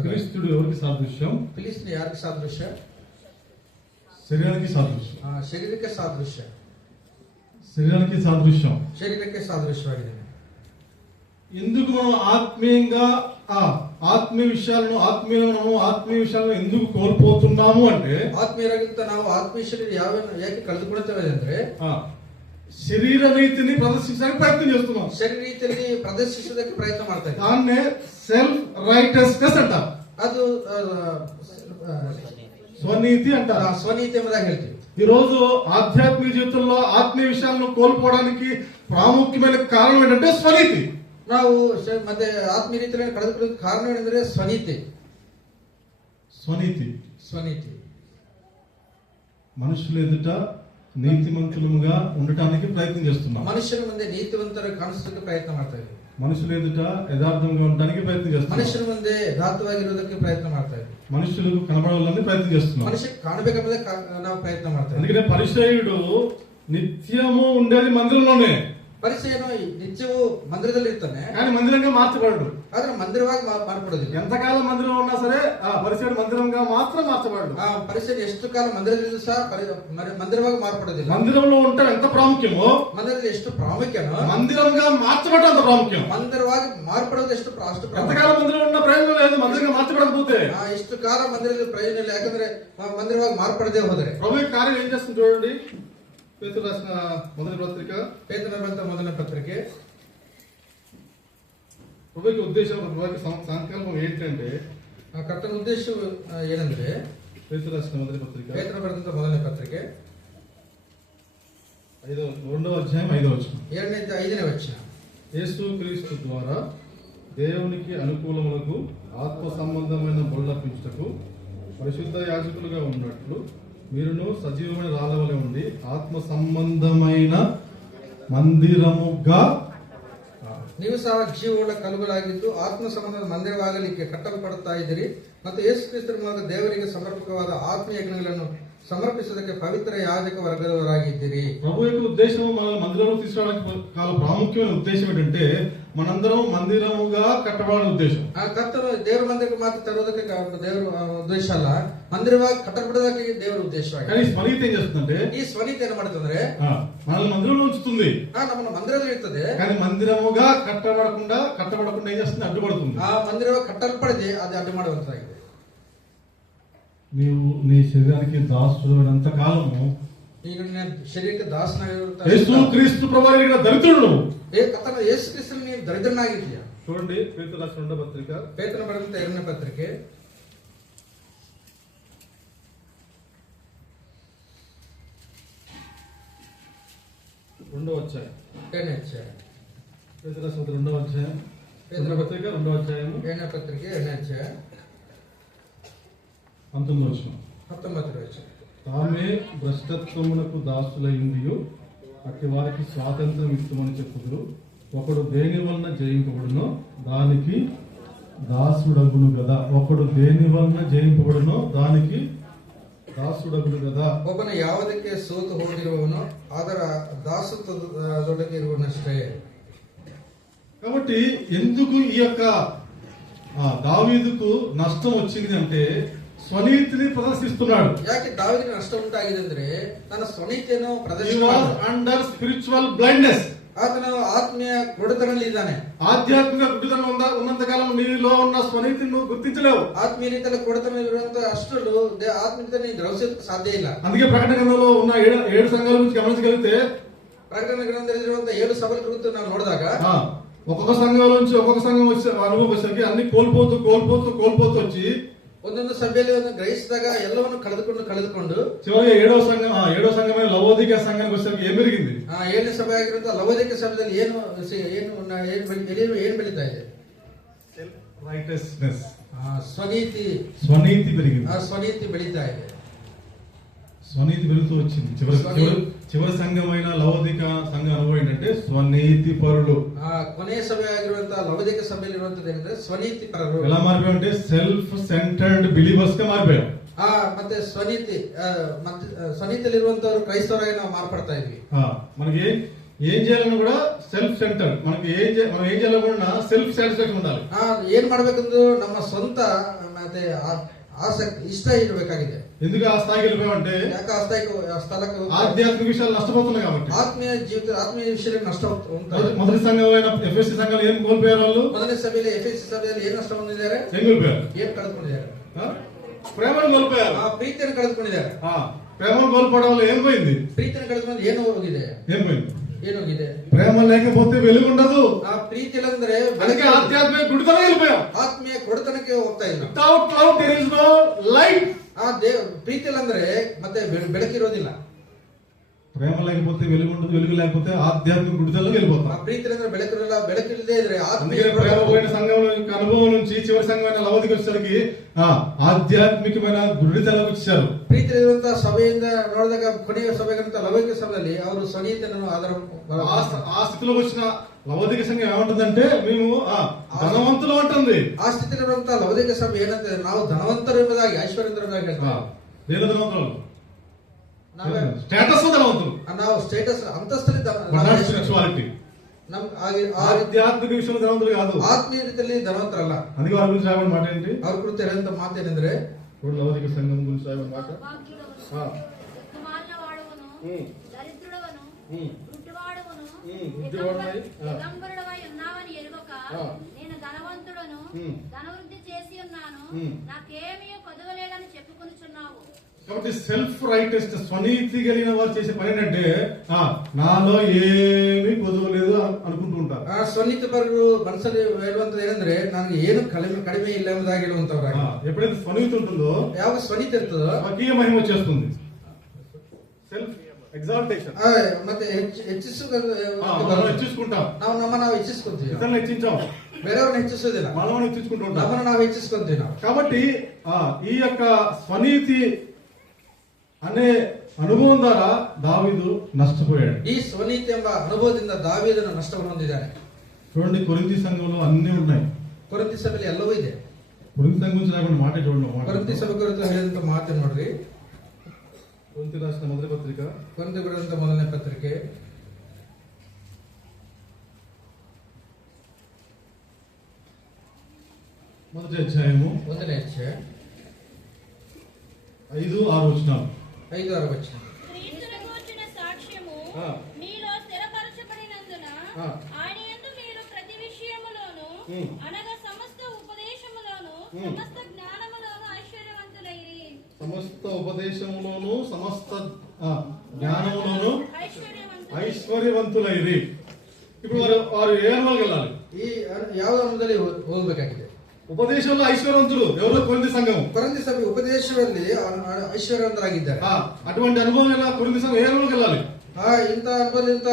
ఫిలిస్తీయుడు ఎవరికి సాదృశ్యం? ಫಿಲಿಸ್ತೀನ್ ಯಾರಿಗೆ ಸಾದೃಶ್ಯ? శరీరానికి సాదృశ్యం. ಶರೀರಕ್ಕೆ ಸಾದೃಶ್ಯ. శరీరానికి సాదృశ్యం. ಶರೀರಕ್ಕೆ ಸಾದೃಶ್ಯವಾಗಿದೆ. ఎందుకు మనం ఆత్మీయంగా ఆత్మీయ విషయాలను ఎందుకు కోల్పోతున్నాము అంటే, ಆತ್ಮೀಯರಾಗಿಂತ ನಾವು ಆತ್ಮೀಯ ಶರೀರ ಯಾಕೆ ಕಳೆದುಕೊಳ್ಳುತ್ತೇವೆ ಅಂದ್ರೆ శరీర నీతిని ప్రదర్శించడానికి ప్రయత్నం చేస్తున్నాం. ಶರೀರ ರೀತಿಯಲ್ಲಿ ಪ್ರದರ್ಶಿಸೋದಕ್ಕೆ ಪ್ರಯತ್ನ ಮಾಡ್ತಾ ಇದ್ದೀವಿ. దాన్నే సెల్ఫ్ రైటస్నెస్ అంటారు. ಅದು స్వనీతి అంటారు. స్వనీతి ಎಂಬುದಾಗಿ ಹೇಳ್ತೀವಿ. ఈ రోజు ఆధ్యాత్మిక జీవితంలో ఆత్మీయ విషయాలను కోల్పోవడానికి ప్రాముఖ్యమైన కారణం ఏంటంటే స్వనీతి. ನಾವು ಮತ್ತೆ ಆತ್ಮೀಯ ರೀತಿಯಲ್ಲಿ ಕಳೆದುಕೊಳ್ಳೋದಕ್ಕೆ ಕಾರಣ ಏನಂದ್ರೆ ಸ್ವನೀತಿ. ಸ್ವನೀತಿ మనుషుల ఎదుట నీతిమంతులుగా ఉండటానికి ప్రయత్నం చేస్తున్నాం. మనుషుల ముందే నీతివంతరు కాಣಿಸೋದಕ್ಕೆ ಪ್ರಯತ್ನ ಮಾಡ್ತಾ ಇದ್ದೀವಿ. మనుషుల ఎదుట యథార్థంగా ఉండడానికి ప్రయత్నం చేస్తున్నాం. మనుషుల ముందే యథార్థವಾಗಿರುವುದಕ್ಕೆ ಪ್ರಯತ್ನ ಮಾಡ್ತಾ ಇದ್ದೀವಿ. మనుషులకు కనబడాలని ప్రయత్నం చేస్తున్నాం. మనిషికి కాಣಬೇಕೆಂಬುದೇ ನಾವು ಪ್ರಯತ್ನ ಮಾಡ್ತಾ ಇದ್ದೀವಿ. అందుకనే పరిసయ్యుడు నిత్యము ఉండేది మందిరంలోనే. ಪರಿಸೆಯನ್ನು ನಿತ್ಯವೂ ಮಂದಿರದಲ್ಲಿ ಇರ್ತಾನೆ, కానీ మందిరంగా మార్చబడడు. ಆದ್ರೆ ಮಂದಿರವಾಗಿ ಮಾರ್ಪಡೋದಿಲ್ಲ. ఎంతకాలం మందిరం ఉన్నా సరే పరిసయ్యుడు మందిరంగా మాత్రం మార్చబడడు. ಪರಿಸೆ ಎಷ್ಟು ಕಾಲ ಮಂದಿರದಲ್ಲಿ ಸಹ ಮಂದಿರವಾಗಿ ಮಾರ್ಪಡೋದಿಲ್ಲ. మందిరంలో ఉంటే ఎంత ప్రాముఖ్యమో, ಮಂದಿರದಲ್ಲಿ ಎಷ್ಟು ಪ್ರಾಮುಖ್ಯನೋ మందిరంగా మార్చబడడం అంత ప్రాముఖ్యం. ಮಂದಿರವಾಗಿ ಮಾರ್ಪಡೋದು ಅಷ್ಟು ఎంతకాలం మందిరం ఉన్న ప్రయోజనం లేదు మందిరంగా మార్చబడకపోతే. ಎಷ್ಟು ಕಾಲ ಮಂದಿರದಲ್ಲಿ ಪ್ರಯೋಜನ ಇಲ್ಲ, ಯಾಕಂದ್ರೆ ಮಂದಿರವಾಗಿ ಮಾರ್ಪಡದೆ ಹೋದರೆ. ప్రభు కార్యం ఏం చేస్తుంది చూడండి. పేతురు రాసిన మొదటి పత్రిక, పేతురు రాసిన మొదటి పత్రిಕೆ. ప్రభుకి ఉద్దేశం, ప్రభుకి సంకల్పం ఏంటంటే, ಕರ್ತನ ಉದ್ದೇಶ ಏನಂದ್ರೆ పేతురు రాసిన మొదటి పత్రిక, పేతురు ಬರೆದಂತ ಮೊದಲನೇ ಪತ್ರಿಕೆ 2వ అధ్యాయం 5వ వచనం. 5ನೇ వచನ. యేసు క్రీస్తు ద్వారా దేవునికి అనుకూలములకు ఆత్మ సంబంధమైన బలులర్పించుటకు పరిశుద్ధ యాజకులుగా ఉన్నట్లు మీరును సజీవమైన రాళ్ళవలె ఉండి ఆత్మ సంబంధమైన మందిరముగా, ನೀವು ಸಹ ಜೀವವುಳ್ಳ ಕಲ್ಲುಗಳಾಗಿದ್ದು ಆತ್ಮ ಸಂಬಂಧದ ಮಂದಿರವಾಗಲಿಕ್ಕೆ ಕಟ್ಟಲ್ಪಡುತ್ತಾ ಇದ್ದೀರಿ ಮತ್ತು ಯೇಸು ಕ್ರಿಸ್ತರ ಮೂಲಕ ದೇವರಿಗೆ ಸಮರ್ಪಕವಾದ ಆತ್ಮೀಯ ಯಜ್ಞಗಳನ್ನು సమర్పించడానికి పవిత్ర యాజక వర్గవరాగిದ್ದೀರಿ. ప్రభు యొక్క ఉద్దేశం మన మందిరంలో తీసుకురావడానికి చాలా ప్రాముఖ్యమైన ఉద్దేశం ఏంటంటే మనందరం మందిరముగా కట్టబడాలని ఉద్దేశం. ಕರ್ತನು ದೇವರ ಮಂದಿರಕ್ಕೆ ಮಾತ್ರ ತರುವುದಕ್ಕೆ ದೇವರ ಉದ್ದೇಶ ಅಲ್ಲ, ಮಂದಿರವಾಗಿ ಕಟ್ಟಬಡೋದಕ್ಕೆ ದೇವರ ಉದ್ದೇಶವಾಗಿದೆ. కానీ స్వనీతి ఏం చేస్తుందంటే, ಈ ಸ್ವನೀತಿ ಏನು ಮಾಡುತ್ತಂದ್ರೆ మనల్ని మందిరంలో ఉంచుతుంది. ನಮ್ಮನ್ನು ಮಂದಿರದಲ್ಲಿ ಇರ್ತದೆ, కానీ మందిరముగా కట్టబడకుండా ఏం చేస్తుంది? అడ్డుపడుతుంది. ಆ ಮಂದಿರವಾಗಿ ಕಟ್ಟಲ್ಪಡದೆ ಅದು ಅಡ್ಡು ಮಾಡುವಂತಾಗಿದೆ. నీవు నీ శరీరానికి దాసుడైనంత కాలము ಈಗ ನಿನ್ನ ಶರೀರಕ್ಕೆ ದಾಸನಾಗಿರುತ್ತಾ యేసు క్రీస్తు ప్రభువుగా దరిద్రుడు. ಕರ್ತನ ಯೇಸು ಕ್ರಿಸ್ತನಲ್ಲಿ ನೀನು ದರಿದ್ರನಾಗಿದ್ದೀಯಾ. చూడండి పేతురు రాసిన 2వ పత్రిక, పేతురు బರೆದಂತ 2ನೇ ಪತ್ರಿಕೆ 2వ అధ్యాయం. 2ನೇ అధ్యాయం. పేతురు రాసిన 2వ అధ్యాయం, పేతురు పత్రిక 2వ అధ్యాయము 2ನೇ పత్రిಕೆ 2ನೇ అధ్యాయం 19వ వచనం. 19వ వచనం. తామే భ్రష్టత్వమునకు దాసులైందియు అట్టి వారికి స్వాతంత్రం ఇస్తుమని చెప్పుదురు. ఒకడు దేని వలన జయింపబడునో దానికి దాసుడగును గదా. ఒకడు దేని వలన జయింపబడునో దానికి దాసుడగును గదా. ಒಬ್ಬನು ಯಾವುದಕ್ಕೆ ಸೋತು ಹೋಗಿರುವವನೋ ಅದರ ದಾಸತ್ವದೊಳಗೆ ಇರುವನಷ್ಟೇ. కాబట్టి ఎందుకు ఈ యొక్క దావీదుకు నష్టం వచ్చింది అంటే స్వనీతిని ప్రదర్శిస్తున్నాడు. ಯಾಕೆ ದಾವೀದನಿಗೆ ನಷ್ಟ ಉಂಟಾಗಿದೆ ಅಂದ್ರೆ ತನ್ನ ಸ್ವನೀತಿಯನ್ನು అండర్ స్పిరిచువల్ బ్లైండ్నెస్. ಆತನು ಆತ್ಮೀಯ ಗುರುತನಲ್ಲಿ ಇದ್ದಾನೆ. ఆధ్యాత్మిక గుడ్డితనం ఉన్నంత కాలం నీలో ఉన్న స్వనీతిని నువ్వు గుర్తించలేవు. ಆತ್ಮೀಯ ರೀತಿಯಲ್ಲಿ ಗುರುತನಲ್ಲಿ ಇರುವಂತಹ ಅಷ್ಟು ಆತ್ಮೀಯತೆ ನೀನು ಗ್ರಹಿಸೋದಕ್ಕೆ ಸಾಧ್ಯ ಇಲ್ಲ. అందుకే ప్రకటన గ్రంథంలో ఉన్న 7 సంఘాల గురించి గమనించగలిగితే, ಪ್ರಕಟಣ ಗ್ರಂಥದಲ್ಲಿರುವಂತಹ 7 ಸಭೆಗಳ ಕುರಿತು ನಾವು ನೋಡಿದಾಗ ఒక్కొక్క సంఘం నుంచి ఒక్కొక్క సంఘం వచ్చే అనుభవం వచ్చేసరికి అన్ని కోల్పోతూ వచ్చి ಒಂದೊಂದು ಸಭೆಯಲ್ಲಿ ಒಂದು ಗ್ರಹಿಸಿದಾಗ ಎಲ್ಲವನ್ನು ಕಳೆದುಕೊಂಡು చివరిగా ఏడో సంఘమైన లవోదిక సంఘానికి వచ్చేసరికి ఏం పెరిగింది? 7ನೇ ಸಭೆ ಆಗಿರುವಂತಹ ಲವೋದಿಕ ಸಭೆಯಲ್ಲಿ ಏನು ಬೆಳೀತಾ ಇದೆ? రైటస్నెస్, ಸ್ವನೀತಿ పెరిగింది. ಸ್ವನೀತಿ ಬೆಳೀತಾ ಇದೆ. స్వనీతి పెరుగుతూ వచ్చింది. చివరి సంఘమైన లవోదిక సంఘ అనుభవం ఏంటంటే స్వనీతి పరులు. ಕೊನೆಯ ಸಭೆ ಆಗಿರುವಂತಹ ಲವೋದಿಕ ಸಭೆಯಲ್ಲಿ ಇರುವಂತದ್ದು ಏನಂದ್ರೆ ಸ್ವನೀತಿ ಪರರು. ఎలా మారిపోయామంటే సెల్ఫ్ సెంటర్డ్ బిలీవర్స్ గా మారిపోయాం. ಮತ್ತೆ ಸ್ವನೀತಿಯಲ್ಲಿರುವಂತವರು ಕ್ರೈಸ್ತವರಾಗಿ ನಾವು ಮಾರ್ಪಡ್ತಾ ಇದ್ವಿ. మనకి ఏం చేయాలని కూడా సెల్ఫ్ సెంటర్, మనం ఏం చేయాలనుకున్నా సెల్ఫ్ సాటిస్ఫాక్షన్ ఉండాలి. ಏನ್ ಮಾಡ್ಬೇಕಂದು ನಮ್ಮ ಸ್ವಂತ ಮತ್ತೆ ಆಸಕ್ತಿ ಇಷ್ಟ ಇರಬೇಕಾಗಿದೆ. ఎందుకు ఆ స్థాయికి వెళ్ళిపోయామంటే ಯಾಕೆ ಆ ಸ್ಥಳಕ್ಕೆ ఆధ్యాత్మిక విషయాలు నష్టపోతున్నాయి కాబట్టి. ఆత్మీయ విషయాలు నష్టం ఉంటాయి. మొదటి సంఘమైన ఎఫెసీ సంఘాలు ఏం కోల్పోయారు? వాళ్ళు ಮೊದಲನೇ ಸಭೆಯಲ್ಲಿ ಎಫೆಸీ ಸಭೆಯಲ್ಲಿ ಏನು ನಷ್ಟ ಹೊಂದಿದ್ದಾರೆ? ఏం కోల్పోయారు? ಏನು ಕಳೆದುಕೊಂಡಿದ್ದಾರೆ? ప్రేమను కోల్పోయారు. ಪ್ರೀತಿಯನ್ನು ಕಳೆದುಕೊಂಡಿದ್ದಾರೆ. ప్రేమను కోల్పోవడం వల్ల ఏం పోయింది? ಪ್ರೀತಿಯನ್ನು ಕಳೆದುಕೊಂಡು ಏನು ಹೋಗಿದೆ? ఏం పోయింది? ఏనోಗಿದೆ? ప్రేమ లేకపోతే వెలుగు ఉండదు. ಪ್ರೀತಿ ಇಲ್ಲಂದ್ರೆ ಅದಕ್ಕೆ ಆಧ್ಯಾತ್ಮಿಕ ಗುಡಿತನ వెళ్ళిపోయాం. ಆತ್ಮೀಯ ಕೊಡತನಕ್ಕೆ ಹೋಗ್ತಾ ಇಲ್ಲ. Without love there is no light. ಪ್ರೀತಿ ಇಲ್ಲಂದ್ರೆ ಮತ್ತೆ ಬೆಳಕಿರೋದಿಲ್ಲ. ప్రేమ లేకపోతే వెలుగు ఉండదు, వెలుగు లేకపోతే ఆధ్యాత్మిక గుడితలకు వెళ్ళిపోతాం. ప్రీతి ఇಲ್ಲంದ್ರೆ ಬೆಳಕಿರಲ್ಲ, ಬೆಳಕಿಲ್ಲದೆ ಇದ್ರೆ ఆత్మీయ ప్రేమ పోయిన సంఘం అనుభవం నుంచి చివరి సంఘమైన లవోదిక వచ్చేసరికి ఆధ్యాత్మికమైన గుడితలకు వచ్చారు. ಪ್ರೀತಿ ಇರುವಂತಹ ಸಭೆಯಿಂದ ನೋಡಿದಾಗ ಕೊನೆಯ ಸಭೆಗಂತ ಲವೋದಿಕ ಸಭೆಯಲ್ಲಿ ಅವರು ಸ್ವನೀತಿಯನ್ನು ఆ స్థితిలో వచ్చిన లవోదిక సంఘం ఏమంటుందంటే మేము ధనవంతులు అంటుంది. ಆ ಸ್ಥಿತಿಲಿರುವಂತಹ ಲವೋದಿಕ ಸಭೆ ಏನಂತ ನಾವು ಧನವಂತರು ಎಂಬುದಾಗಿ ಐಶ್ವರ್ಯವಂತರಾಗಿ ಹೇಳ್ತಾರೆ. ಏನು ಧನವಂತರು? స్టేటస్ ధనవంతులు. ನಾವು ಸ್ಟೇಟಸ್ ಅಂತಸ್ತಲ್ಲಿ స్పిరిచువాలిటీ. ఆధ్యాత్మిక విషయంలో ధనవంతులు కాదు, ఆత్మీయ రీతిಯಲ್ಲಿ ధనవంతరಲ್ಲ. అందుకే వారి గురించి రాబడిన మాట ఏంటి? ಅವ್ರ ಕುರಿತು ಹೇಳುವಂತ ಮಾತೇನೆಂದ್ರೆ లవోదిక సంఘం గురించి రాబడిన మాట నేను ధనవంతుడను, ధనవృద్ధి చేసి ఉన్నాను, నాకేమీ కొదవలేదని చెప్పుకొనుచున్నావు. కాబట్టి సెల్ఫ్ రైటెస్నెస్, స్వనీతి కలిగిన వారు చేసే పని ఏంటంటే నాలో ఏమీ కొదవలేదు అనుకుంటూ ఉంటారు. ಸ್ವನೀತಿ ಪರರು ಮನಸ್ಸಲ್ಲಿ ಹೇಳುವಂತದ್ದು ಏನಂದ್ರೆ ನನಗೆ ಏನು ಕಡಿಮೆ ಇಲ್ಲ ಎಂಬುದಾಗಿ ಹೇಳುವಂತವ್ರು. ఎప్పుడైతే స్వనీతి ఉంటుందో, ಯಾವ ಸ್ವನೀತಿ ಇರ್ತದೋ స్వకీయ మహిమ వచ్చేస్తుంది. సెల్ఫ్ ఎగ్జాల్టేషన్, ಮತ್ತೆ ಹೆಚ್ಚಿಸ್కుంటాం. ನಾವು ಹೆಚ್ಚಿಸ್ಕೊಂತೀವಿ. ఇతరులను హెచ్చించాం, ಬೇರೆಯವ್ರನ್ನ ಹೆಚ್ಚಿಸೋದಿಲ್ಲ, మనల్ని హెచ్చించుకుంటూ ఉంటాం. ನಮ್ಮನ್ನು ನಾವು ಹೆಚ್ಚಿಸ್ಕೊಂತೀವಿ ನಾವು. కాబట్టి ఈ యొక్క స్వనీతి అనే అనుభవం ద్వారా దావీదు నష్టపోయాడు. ಈ ಸ್ವನೀತಿ ಎಂಬ ಅನುಭವದಿಂದ ದಾವೀದನು ನಷ್ಟವನ್ನು ಹೊಂದಿದ್ದಾನೆ. చూడండి, కొరింథీ సంఘంలో అన్ని ఉన్నాయి. ಕೊರಿಂಥಿ ಸಭೆಯಲ್ಲಿ ಎಲ್ಲವೂ ಇದೆ. కొరింథీ సంఘం గురించి రాబడిన మాట చూడండి. ಕೊರಿಂಥಿ ಸಭೆ ಕುರಿತು ಹೇಳಿದಂತ ಮಾತು ನೋಡ್ರಿ. కొరింథీ రాసిన మొదటి పత్రిక, ಕೊರಿಂಥಿ ಬರೆದಂತ ಮೊದಲನೇ ಪತ್ರಿಕೆ మొదటి అధ్యాయము 1ನೇ ಅಧ್ಯಾಯ 5-6 వచనాలు. 5-6 వచనం. క్రీస్తును గూర్చిన సాక్ష్యము మీలో స్థిరపరచబడినందున ఆయన యందు మీరు ప్రతి విషయములోను అనగా సమస్త ఉపదేశములోను సమస్త జ్ఞానములోను ఐశ్వర్యవంతులైరి. సమస్త ఉపదేశములోను సమస్త జ్ఞానములోను ఐశ్వర్యవంతులైరి. ఇప్పుడు వారు ఏ అనుభవం వెళ్ళాలి? ಈ ಯಾವ ಹಂತದಲ್ಲಿ ಹೋಗಬೇಕಾಗಿದೆ? ఉపదేశంలో ఐశ్వర్యవంతులు ఎవరో కొరింథీ సంఘం. కొరింథీ సభೆ ఉపదేశದಲ್ಲಿ ಐಶ್ವರ್ಯವಂತರಾಗಿದ್ದಾರೆ. అటువంటి అనుభవం ఎలా కొరింథీ సంఘం ఏ అనుభవం వెళ్ళాలి? ಇಂಥ ಅನುಭವದಿಂದ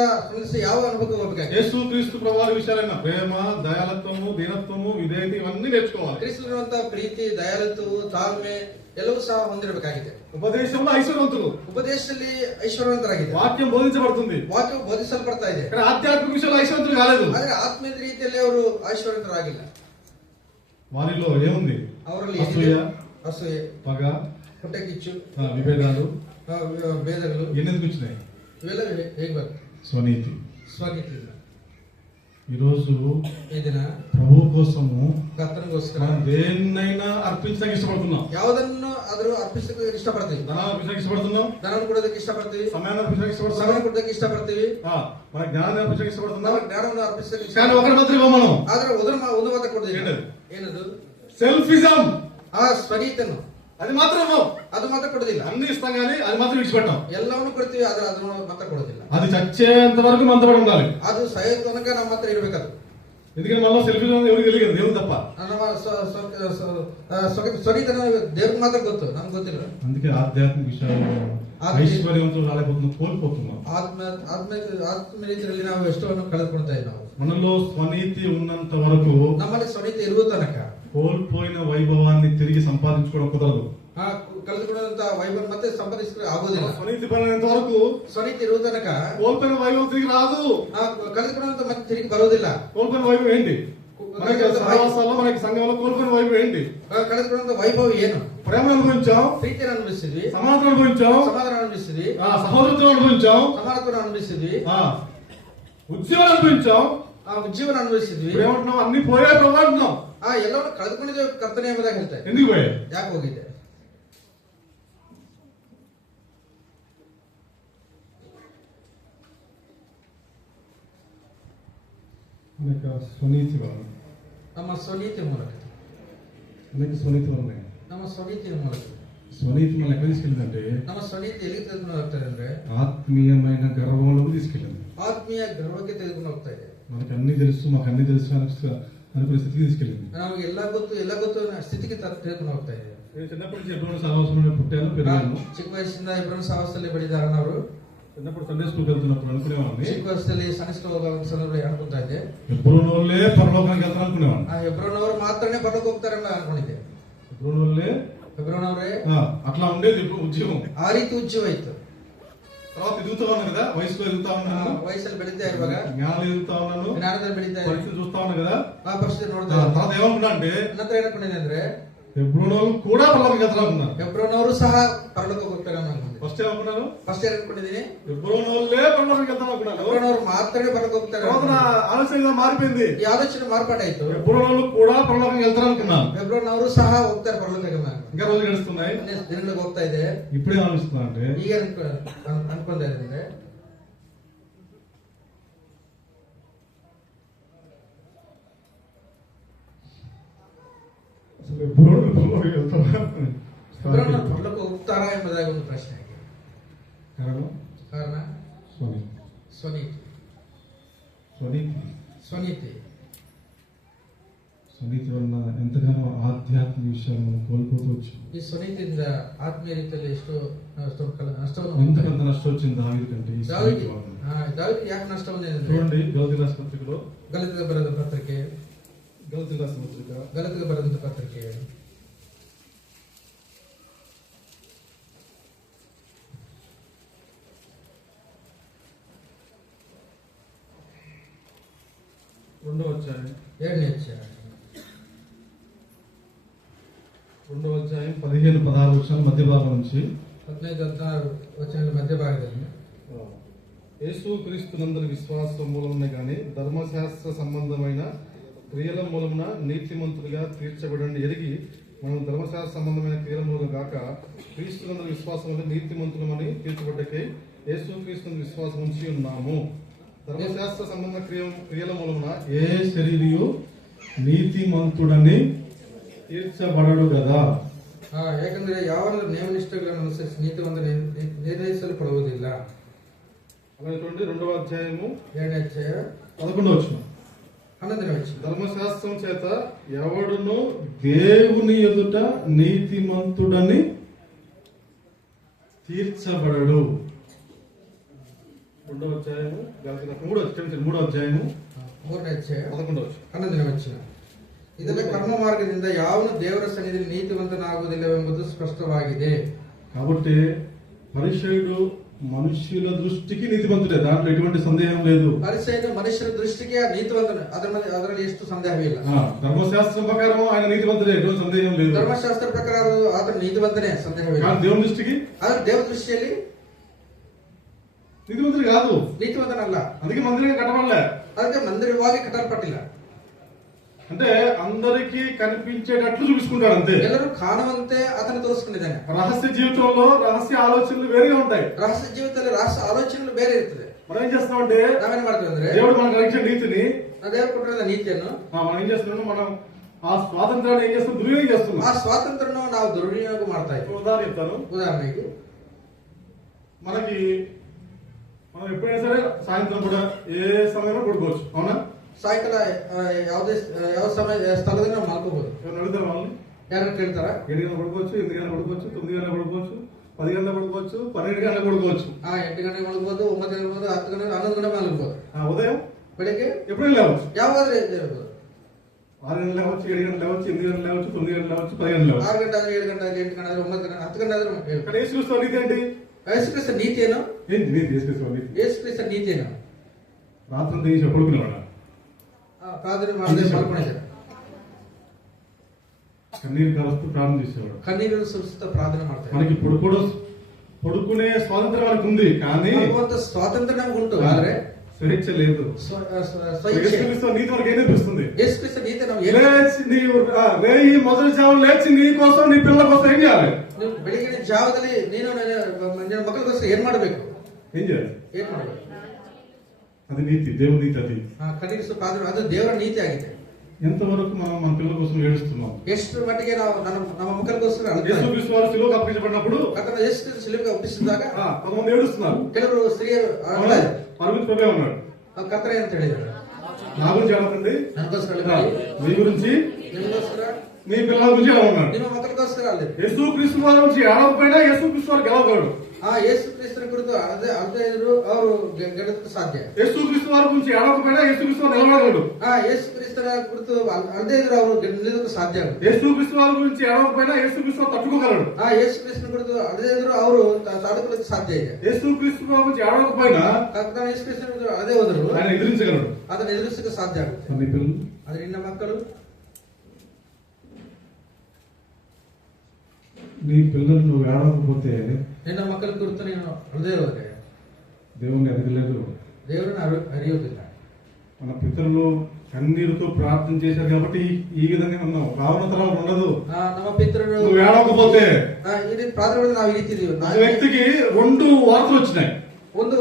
ಯಾವ ಅನುಭವಕ್ಕೆ ಹೋಗಬೇಕಾಗಿದೆ? యేసు క్రీస్తు ప్రభువారి విషయాలైన ప్రేమ, దయాలత్వము, దీనత్వము, విధేయత ఇవన్నీ నేర్చుకోవాలి. ಕ್ರಿಸ್ತನಿರುವಂತ ಪ್ರೀತಿ, ದಯಾಲುತ್ವವು, ತಾಳ್ಮೆ ಎಲ್ಲವೂ ಸಹ ಹೊಂದಿರಬೇಕಾಗಿದೆ. ఉపదేశంలో ఐశ్వర్యవంతులు, ఉపదేಶದಲ್ಲಿ ಐಶ್ವರ್ಯವಂತರಾಗಿದೆ. వాక్యం బోధించబడుతుంది, ವಾಕ್ಯವು ಬೋಧಿಸಲ್ಪಡ್ತಾ ಇದೆ. ఆధ్యాత్మిక విషయంలో ఐశ్వర్యవంతులు కాలేదు. ಆದ್ರೆ ಆತ್ಮೀಯ ರೀತಿಯಲ್ಲಿ ಅವರು ಐಶ್ವರ್ಯವಂತರಾಗಿಲ್ಲ. వారిలో ఏముంది? ಅವರಲ್ಲಿ ಅಸೂಯೆ, పగ, ಹೊಟ್ಟೆ ಕಿಚ್ಚು, విభేదాలు, ಭೇದಗಳು ఎన్నెందుకు వచ్చినాయి? ಇವೆಲ್ಲ ಹೇಗೆ ಬರ್ತದೆ? స్వనీతి. ಸ್ವನೀತಿ. ఈరోజు ಈ ದಿನ ప్రభు కోసము ಕರ್ತನಿಗೋಸ್ಕರ దేన్నైనా అర్పించడానికి ఇష్టపడుతున్నాం. ಯಾವುದನ್ನು ಆದರೂ ಅರ್ಪಿಸಕ್ಕೆ ಇಷ್ಟಪಡ್ತೀವಿ. ధనం అర్పించడానికి ఇష్టపడుతున్నాం, ಧನವನ್ನು ಕೊಡೋದಕ್ಕೆ ಇಷ್ಟಪಡ್ತೀವಿ, సమయాన్ని అర్పించడానికి ఇష్టపడుతున్నాం, ಸಮಯ ಕೊಡೋದಕ್ಕೆ ಇಷ್ಟಪಡ್ತೀವಿ, మన జ్ఞానాన్ని అర్పించడానికి ఇష్టపడుతున్నాం. ಜ್ಞಾನವನ್ನು ಅರ್ಪಿಸಕ್ಕೆ కానీ ఒకరి మాత్రం మనం ಆದ್ರೆ ಒಂದು ಮಾತ್ರ ಕೊಡ್ತೀವಿ. ಏನದು? సెల్ఫిజం. ಸ್ವನೀತನ್ನು అది మాత్రం ಅದು ಮಾತ್ರ ಕೊಡೋದಿಲ್ಲ. అన్ని ఇస్తాం కానీ అది మాత్రం విడిచిపెట్టాం. ಎಲ್ಲವನ್ನು ಕೊಡ್ತೀವಿ, ಆದ್ರೆ ಅದನ್ನು ಮಾತ್ರ ಕೊಡೋದಿಲ್ಲ. అది చచ్చేంత వరకు మనతో ఉండాలి. ಅದು ಸಾಯೋ ತನಕ ನಮ್ಮ ಹತ್ರ ಇರ್ಬೇಕದು. ఎందుకంటే మళ్ళీ సెల్ఫీ ఎవరికి తెలియదు, దేవుడు తప్ప. ನಮ್ಮ ಸ್ವರಿತನ దేవుడికి మాత్రం ಗೊತ್ತು, ನಮ್ಗೆ ಗೊತ್ತಿಲ್ಲ. అందుకే ఆధ్యాత్మిక విషయాలు ఐశ్వర్యంతో రాలేకపోతున్నాం, కోల్పోతున్నాం. ಆತ್ಮೀಯರಲ್ಲಿ ನಾವು ಎಷ್ಟವನ್ನು ಕಳೆದುಕೊಳ್ತಾ ಇದ್ದಾವೆ. మనలో స్వనీతి ఉన్నంత వరకు ನಮ್ಮಲ್ಲಿ ಸ್ವನೀತಿ ಇರುವ ತನಕ కోల్పోయిన వైభవాన్ని తిరిగి సంపాదించుకోవడం కుదరదు. ಕಳೆದುಕೊಳ್ಳುವಂತ ವೈಭವ ಮತ್ತೆ ಸಂಪಾದಿಸಲು ಆಗೋದಿಲ್ಲ. స్వనీతి పడినంత వరకు ಸ್ವನೀತಿ ಇರುವ ತನಕ కోల్పోయిన వైభవం తిరిగి రాదు. ಕಳೆದುಕೊಳ್ಳುವಂತ ಮತ್ತೆ తిరిగి ಬರೋದಿಲ್ಲ. కోల్పోయిన వైభవం ఏంటి? మనకి సహవాసాల్లో, మనకి సంఘంలో కోల్పోయిన వైభవం ఏంటి? ಕಳೆದುಕೊಳ್ಳುವಂತ ವೈಭವ ಏನು? ప్రేమ అనుభవించాం, ಪ್ರೀತಿಯನ್ನು ಅನುಭವಿಸಿದ್ವಿ, సమాధానం అనుభవించాం, సమాధానం ಅನುಭವಿಸಿದ್ವಿ, సహోదరత్వం అనుభవించాం, సమానత్వం అనిపిస్తుంది, ఉద్యోగం అనుభవించాం, ఉద్యోగం అనిపిస్తుంది. ఏమంటున్నాం? అన్ని పోయే ప్రభు అంటున్నాం. ಎಲ್ಲವನ್ನೂ ಕಳೆದುಕೊಂಡಿದ್ದೆ ಕರ್ತನೆ ಎಂಬುದಾಗಿ ಹೇಳ್ತಾರೆ. ఎందుకు పోయాయి? ಯಾಕೆ ಹೋಗಿದೆ? అనేక స్వనీతి వలన, ನಮ್ಮ ಸ್ವನೀತಿ ಮೂಲಕ, అనేక స్వనీతి వలన, ನಮ್ಮ ಸ್ವನೀತಿಯ ಮೂಲಕ. స్వనీతి మనం ఎక్కడ తీసుకెళ్ళిందంటే ನಮ್ಮ ಸ್ವನೀತಿ ಎಲ್ಲಿ ತೆಗೆದುಕೊಂಡು ಹೋಗ್ತಾ ಇದೆ ಅಂದ್ರೆ ఆత్మీయమైన గర్వంలోకి తీసుకెళ్ళింది. ಆತ್ಮೀಯ ಗರ್ವಕ್ಕೆ ತೆಗೆದುಕೊಂಡು ಹೋಗ್ತಾ ಇದೆ. మనకు అన్ని తెలుసు, మాకు అన్ని తెలుసు అనుకునే స్థితికి తీసుకెళ్ళింది. ನಮಗೆ ಎಲ್ಲ ಗೊತ್ತು ಅನ್ನೋ ಸ್ಥಿತಿಗೆ ತೆಗೆದುಕೊಂಡು ಹೋಗ್ತಾ ಇದೆ. నేను చిన్నప్పటి నుంచి ఎప్పుడు సహవాసంలో పుట్టాను, పెరిగాను. ಚಿಕ್ಕ ವಯಸ್ಸಿಂದ ಇಬ್ಬರು ಸಹವಾಸದಲ್ಲಿ ಬೆಳೆದಾರ. ಅವರು చిన్నప్పుడు సండే స్కూల్కి వెళ్తున్నప్పుడు అనుకునేవాడిని, ಚಿಕ್ಕ ವಯಸ್ಸಲ್ಲಿ ಸಂಡೆ ಸ್ಕೂಲ್ ಹೋಗೋ ಸಂದರ್ಭದಲ್ಲಿ ಅನ್ಕೊಂತಾ ಇದ್ದೆ, ఎబ్రోనోళ్ళే పరలోకానికి వెళ్తాను అనుకునేవాడిని. ಆ ಹೆಬ್ರೋನವರು ಮಾತ್ರನೇ ಪರಲೋಕ ಹೋಗ್ತಾರೆ ಅಂತ ಅನ್ಕೊಂಡಿದ್ದೆ. ఎబ్రోనోళ్ళే ಹೆಬ್ರೋನವರೇ అట్లా ఉండేది ఇప్పుడు ఉద్యోగం. ಆ ರೀತಿ ಉಜ್ಜವಾಯ್ತು. తర్వాత ఎదుగుతా ఉన్నాను కదా, వయసులో ఎదుగుతా ఉన్నాను, ವಯಸ್ಸಲ್ಲಿ ಬೆಳೀತಾ ಇರುವಾಗ జ్ఞానం ఎదుగుతా ఉన్నాను, ಜ್ಞಾನದಲ್ಲಿ ಬೆಳೀತಾ ಇರುವಾಗ పరిస్థితి చూస్తా ఉన్నాను కదా. ಆ ಪರಿಸ್ಥಿತಿ ನೋಡ್ತಾ తర్వాత ఏమనుకున్నా అంటే ನಂತರ ಏನನ್ಕೊಂಡಿದ್ದೆ ಅಂದ್ರೆ ఎబ్రోనోళ్ళు కూడా పరలోకానికి వెళ్తానుకున్నాను. ಹೆಬ್ರೋನವರು ಸಹ ಪರಲೋಕ ಹೋಗ್ತಾರೆ ಅನ್ಕೊಂಡಿದ್ದೆ. ఫస్ట్ ఏమనుకున్నాను? ಫಸ್ಟ್ ಏನ್ ಅನ್ಕೊಂಡಿದ್ದೀನಿ? ఎబ్రోనోళ్ళే పరలోకానికి వెళ్తాను అనుకున్నాను. ಹೆಬ್ರೋನವರು మాత్రమే పరలోక ಹೋಗ್ತಾರೆ. తర్వాత నా ఆలోచన మారిపోయింది, ಈ ಆಲೋಚನೆ ಮಾರ್ಪಾಟಾಯ್ತು. ఎబ్రోనోళ్ళు కూడా పరలోకానికి వెళ్తారు అనుకున్నాను. ಹೆಬ್ರೋನವರು ಸಹ ಹೋಗ್ತಾರೆ ಪರಲೋಕಕ್ಕೆ. ఇంకా రోజులు గడుస్తున్నాయి, ದಿನಗಳಿಗೆ ಹೋಗ್ತಾ ಇದೆ. ఇప్పుడే ఆలోచిస్తున్నా అంటే ಈಗ ಅನ್ಕೊಂತ ಇದ್ರೆ అసలు ఎబ్రోనోళ్ళు పరలోకానికి వెళ్తారా? ಪರಲೋಕ ಹೋಗ್ತಾರಾ ಎಂಬುದಾಗಿ ಒಂದು ಪ್ರಶ್ನೆ ಆಗಿದೆ. ಕಾರಣ స్వనీతి. ಸ್ವನೀತಿ స్వనీతి ಸ್ವನೀತಿ స్వనీతి వలన ఎంతగానో ఆధ్యాత్మిక విషయాలు మనం కోల్పోతూ వచ్చాం. ಈ ಸ್ವನೀತಿಯಿಂದ ಆತ್ಮೀಯ ರೀತಿಯಲ್ಲಿ ಎಷ್ಟೋ ನಷ್ಟವನ್ನು ఎంతకంత నష్టం వచ్చింది దావీదు కంటే ఈ స్వనీతి వలన. ದಾವೀದಿಗೆ ಯಾಕೆ ನಷ್ಟ ಬಂದಿದೆ ಅಂದ್ರೆ చూడండి గలతీ రాసిన పత్రికలో, ಗಲತಿಗೆ ಬರೆದ ಪತ್ರಿಕೆ, గలతీ రాసిన పత్రిక ಗಲತಿಗೆ ಬರೆದಂತ ಪತ್ರಿಕೆ 2వ అధ్యాయం 2ನೇ అధ్యాయం 15-16 వచనాల మధ్య భాగం నుంచి 15-16 వచనాల మధ్య భాగದಲ್ಲಿ యేసు క్రీస్తునందరి విశ్వాసం మూలమునే గాని ధర్మశాస్త్ర సంబంధమైన క్రియల మూలమున నీతిమంతులుగా తీర్చబడండి ఎరిగి మనం ధర్మశాస్త్ర సంబంధమైన క్రియల మూలముగా గాక క్రీస్తునందరి విశ్వాసం వల్ల నీతిమంతులమని తీర్చబడ్డకై యేసు క్రీస్తునందరి విశ్వాసం ఉంచి ఉన్నాము. ధర్మశాస్త్ర సంబంధ క్రియల మూలమున ఏ శరీరియు నీతిమంతుడని తీర్చబడడు కదా. ಯಾಕಂದ್ರೆ ಯಾವಾಗಲೂ ನೇಮನಿಷ್ಠೆಗಳನ್ನು ಅನುಸರಿಸಿ ನೀತಿವಂತ ನಿರ್ಣಯಿಸಲ್ಪಡುವುದಿಲ್ಲ. అలాగే చూడండి 2వ అధ్యాయము 2ನೇ అధ్యాయ 11వ వచనం. 11ನೇ వచనం. ధర్మశాస్త్రం చేత ఎవడును దేవుని ఎదుట నీతిమంతుడని తీర్చబడడు. 2వ అధ్యాయము 3వ అధ్యాయము 3ನೇ అధ్యాయ 11వ వచనం. 11ನೇ ವಚನ. ಇದೆಲ್ಲ ಕರ್ಮ ಮಾರ್ಗದಿಂದ ಯಾವನು ದೇವರ ಸನ್ನಿಧಿಯಲ್ಲಿ ನೀತಿವಂತನಾಗುವುದಿಲ್ಲವೆಂಬುದು ಸ್ಪಷ್ಟವಾಗಿದೆ. కాబట్టి పరిసయ్యుడు మనుష్యుల దృష్టికి నీతిమంతుడే, దాంట్లో ఎటువంటి సందేహం లేదు. ಪರಿಸಯ್ಯನು మనుష్యుల దృష్టికి నీతివంతుడు, ಅದರಲ್ಲಿ ಎಷ್ಟು ಸಂದೇಹವಿಲ್ಲ. ధర్మశాస్త్రం ప్రకారం ఆయన నీతిమంతుడే, ఎటువంటి సందేహం లేదు. ಧರ್ಮಶಾಸ್ತ್ರ ಪ್ರಕಾರ ಆತನು ನೀತಿವಂತನೇ, ಸಂದೇಹವಿಲ್ಲ. కానీ దేవుని దృష్టికి ಆದರೆ ದೇವರ దృష్టిಯಲ್ಲಿ నీతిమంతుడు కాదు, నీతిವಂತನಲ್ಲ. అందుకే మందిరం కట్టబడలే, ಅದಕ್ಕೆ ಮಂದಿರವಾಗಿ ಕಟ್ಟಲ್ಪಟ್ಟಿಲ್ಲ. అంటే అందరికీ కనిపించేటట్లు చూపించుకుంటాడు అంతే. ಎಲ್ಲರೂ ಕಾಣುವಂತೆ ಆತನು ತೋರಿಸಿಕೊಂಡಿದ್ದಾನೆ. రహస్య జీవితంలో రహస్య ఆలోచనలు వేరేగా ఉంటాయి. ರಹಸ್ಯ ಜೀವಿತದಲ್ಲಿ ರಹಸ್ಯ ಆಲೋಚನೆಗಳು ಬೇರೆ ಇರ್ತದೆ. మనం ఏం చేస్తున్నామంటే ನಾವೇನ್ ಮಾಡ್ತೀವಿ ಅಂದ್ರೆ దేవుడు మనకు కలిగించిన నీతిని, ದೇವರು ಕೊಟ್ಟಿರೋ ನೀತಿಯನ್ನು మనం ఏం చేస్తున్నాం, మనం ఆ స్వాతంత్రాన్ని ఏం చేస్తున్నాం, దుర్వినియోగం చేస్తున్నాం. ಆ ಸ್ವಾತಂತ್ರ್ಯವನ್ನು ನಾವು ದುರ್ವಿನಿಯೋಗ ಮಾಡ್ತಾ ಇದ್ದೀವಿ. ఉదాహరణ చెప్తాను. ఉదాహరణకి మనం ఎప్పుడైనా సరే సాయంత్రం కూడా ఏ సమయంలో పడుకోవచ్చు, అవునా? ಸಾಯಂಕಾಲ ಯಾವ ಸಮಯ ಸ್ಥಳದಲ್ಲಿ ನಾವು ಮಾಡ್ಕೋಬಹುದು. ఎవరు అడుగుతారు వాళ్ళని? ಯಾರು ಕೇಳ್ತಾರ? 7 గంటలకు పడుకోవచ్చు, 8 గంటలకు పడుకోవచ్చు, 9 గంటలకు పడుకోవచ్చు, 10 గంటలకు పడుకోవచ్చు, 12 గంటలకు పడుకోవచ్చు. 8 ಗಂಟೆಗೆ ಮಲಗಬಹುದು, 9 ಗಂಟೆಗೆ ಮಲಗಬಹುದು, 10 ಗಂಟೆಗೆ 11 ಗಂಟೆಗೆ ಮಲಗಬಹುದು. ఉదయం ಬೆಳಿಗ್ಗೆ ఎప్పుడైనా లేవచ్చు. ಯಾವಾಗಾದ್ರೂ ಇರ್ಬೋದು. 6 గంటలకు లేవచ్చు, 7 గంటలకు లేవచ్చు, 8 గంటలకు లేవచ్చు, 9 గంటలకు లేవచ్చు, 10 గంటలకు లేవచ్చు. 6 గంటೆ 7 గంಟೆ 8 గంಟೆ 9 గంಟೆ 10 ಗಂಟೆ ಆದ್ರೂ ఇక్కడ యేసుక్రీస్తు నీతి ఏంటి? యేసుక్రీస్తు నీతి ಏನು? ఏంటి నీతి? యేసుక్రీస్తు నీతి. యేసుక్రీస్తు నీతి ಏನು? రాత్రి తీసి పడుకునేవాడు, ప్రార్థన ಮಾಡದೆ ಮಲ್ಕೊಂಡಿದ್ದಾರೆ. కన్నీరు కారుస్తూ ప్రార్థన చేసేవాడు, కన్నీరు సురిస్తూ ప్రార్థన ಮಾಡ್ತಾರೆ. మనకి ఇప్పుడు కూడా పడుకునే స్వాతంత్రం మనకు ఉంది, కానీ కొంత స్వాతంత్రం నಮಗೆ ಉಂಟು, ಆದ್ರೆ స్వేచ్ఛ లేదు. యేసుక్రీస్తు నీతి మనకి ఏం నేర్పిస్తుంది? యేసుక్రీస్తు నీతి ನಾವು లేచి రేయి మొదటి జామున లేచి నీ కోసం నీ పిల్లల కోసం ఏం చేయాలి? ನೀವು ಬೆಳಿಗ್ಗೆ ಜಾವದಲ್ಲಿ ನೀನು ನಿನ್ನ ಮಕ್ಕಳಿಗೋಸ್ಕರ ಏನ್ ಮಾಡಬೇಕು? ఏం చేయాలి? ಏನ್ ಮಾಡಬೇಕು? అది నీతి, దేవుని నీతి. అది ಕನ್ನೀರಿಸುವ ಪ್ರಾರ್ಥನೆ, ಅದು ದೇವರ ನೀತಿ ಆಗಿದೆ. ఎంతవరకు మనం మన పిల్లల కోసం ఏడుస్తున్నాం? ಎಷ್ಟು ಮಟ್ಟಿಗೆ ನಾವು ನಮ್ಮ ಮಕ್ಕಳಿಗೋಸ್ಕರ యేసుక్రీస్తు వారు సిలువకు అప్పగించబడినప్పుడు యేసుక్రీస్తు ಶಿಲುಬೆಗೆ ಒಪ್ಪಿಸಿದಾಗ కొంతమంది ఏడుస్తున్నారు. ಕೆಲವರು ಸ್ತ್ರೀಯರು అరవింద్ ప్రభే ఉన్నాడు. ಕತ್ತರೆ ಅಂತ ಹೇಳಿದ್ದಾರೆ, నా గురించి ఏమంటుంది? ನನಗೋಸ್ಕರ, మీ గురించి, ನಿಮಗೋಸ್ಕರ, మీ పిల్లల గురించి ఎలా ఉన్నాడు? ನಿಮ್ಮ ಮಕ್ಕಳಿಗೋಸ್ಕರ ಅಲ್ಲ. యేసుక్రీస్తు వారి గురించి ఏడవకపోయినా యేసుక్రీస్తు వారు గెలవగలడు. యేసుక్రీస్తుని ಕುರಿತು ಅರ್ಧ ಎದುರು ಅವರು ಗೆಲ್ಲಕ್ಕೆ ಸಾಧ್ಯ. యేసుక్రీస్తు వారి గురించి ఏడవకపోయినా యేసుక్రీస్తు వారు నిలబడగలడు. యేసుక్రీస్తుನ ಕುರಿತು ಅರ್ಧ ಎದುರು ಅವರು ನಿಲ್ಲಕ್ಕೆ ಸಾಧ್ಯ. యేసుక్రీస్తు వారి గురించి ఏడవకపోయినా యేసుక్రీస్తు వారు తట్టుకోగలడు. యేసుక్రీస్తుని ಕುರಿತು ಅರ್ಧ ಎದುರು ಅವರು ತಡೆಕೊಳ್ಳಕ್ಕೆ ಸಾಧ್ಯ ಇದೆ. యేసుక్రీస్తు వారి గురించి ఏడవకపోయినా యేసుಕ್రీస్తుని ಕುರಿತು ಅದೇ ಹೋದ್ರು ఆయన ఎదిరించగలడు, ಅದನ್ನು ಎದುರಿಸಕ್ಕೆ ಸಾಧ್ಯ ಆಗುತ್ತೆ. ಆದ್ರೆ ನಿನ್ನ ಮಕ್ಕಳು, నీ పిల్లలు నువ్వు ఏడవకపోతే ನಿನ್ನ ಮಕ್ಕಳ ಕುರಿತು ನೀನು ಹೃದಯ ಹೋದ್ರೆ దేవుని ఎదగలేదు, ದೇವರನ್ನು ಅರಿಯೋದಿಲ್ಲ. మన పితరులు కన్నీరుతో ప్రార్థన చేశారు కాబట్టి ఈ విధంగా ఉన్నాం. రావణ తరం ఉండదు. ನಮ್ಮ ಪಿತೃರು నువ్వు ఏడవకపోతే ಈ ರೀತಿ ಪ್ರಾರ್ಥನೆ ನಾವು ಇರಿತಿದೀವಿ. ఆ వ్యక్తికి 2 వార్తలు వచ్చినాయి. ಒಂದು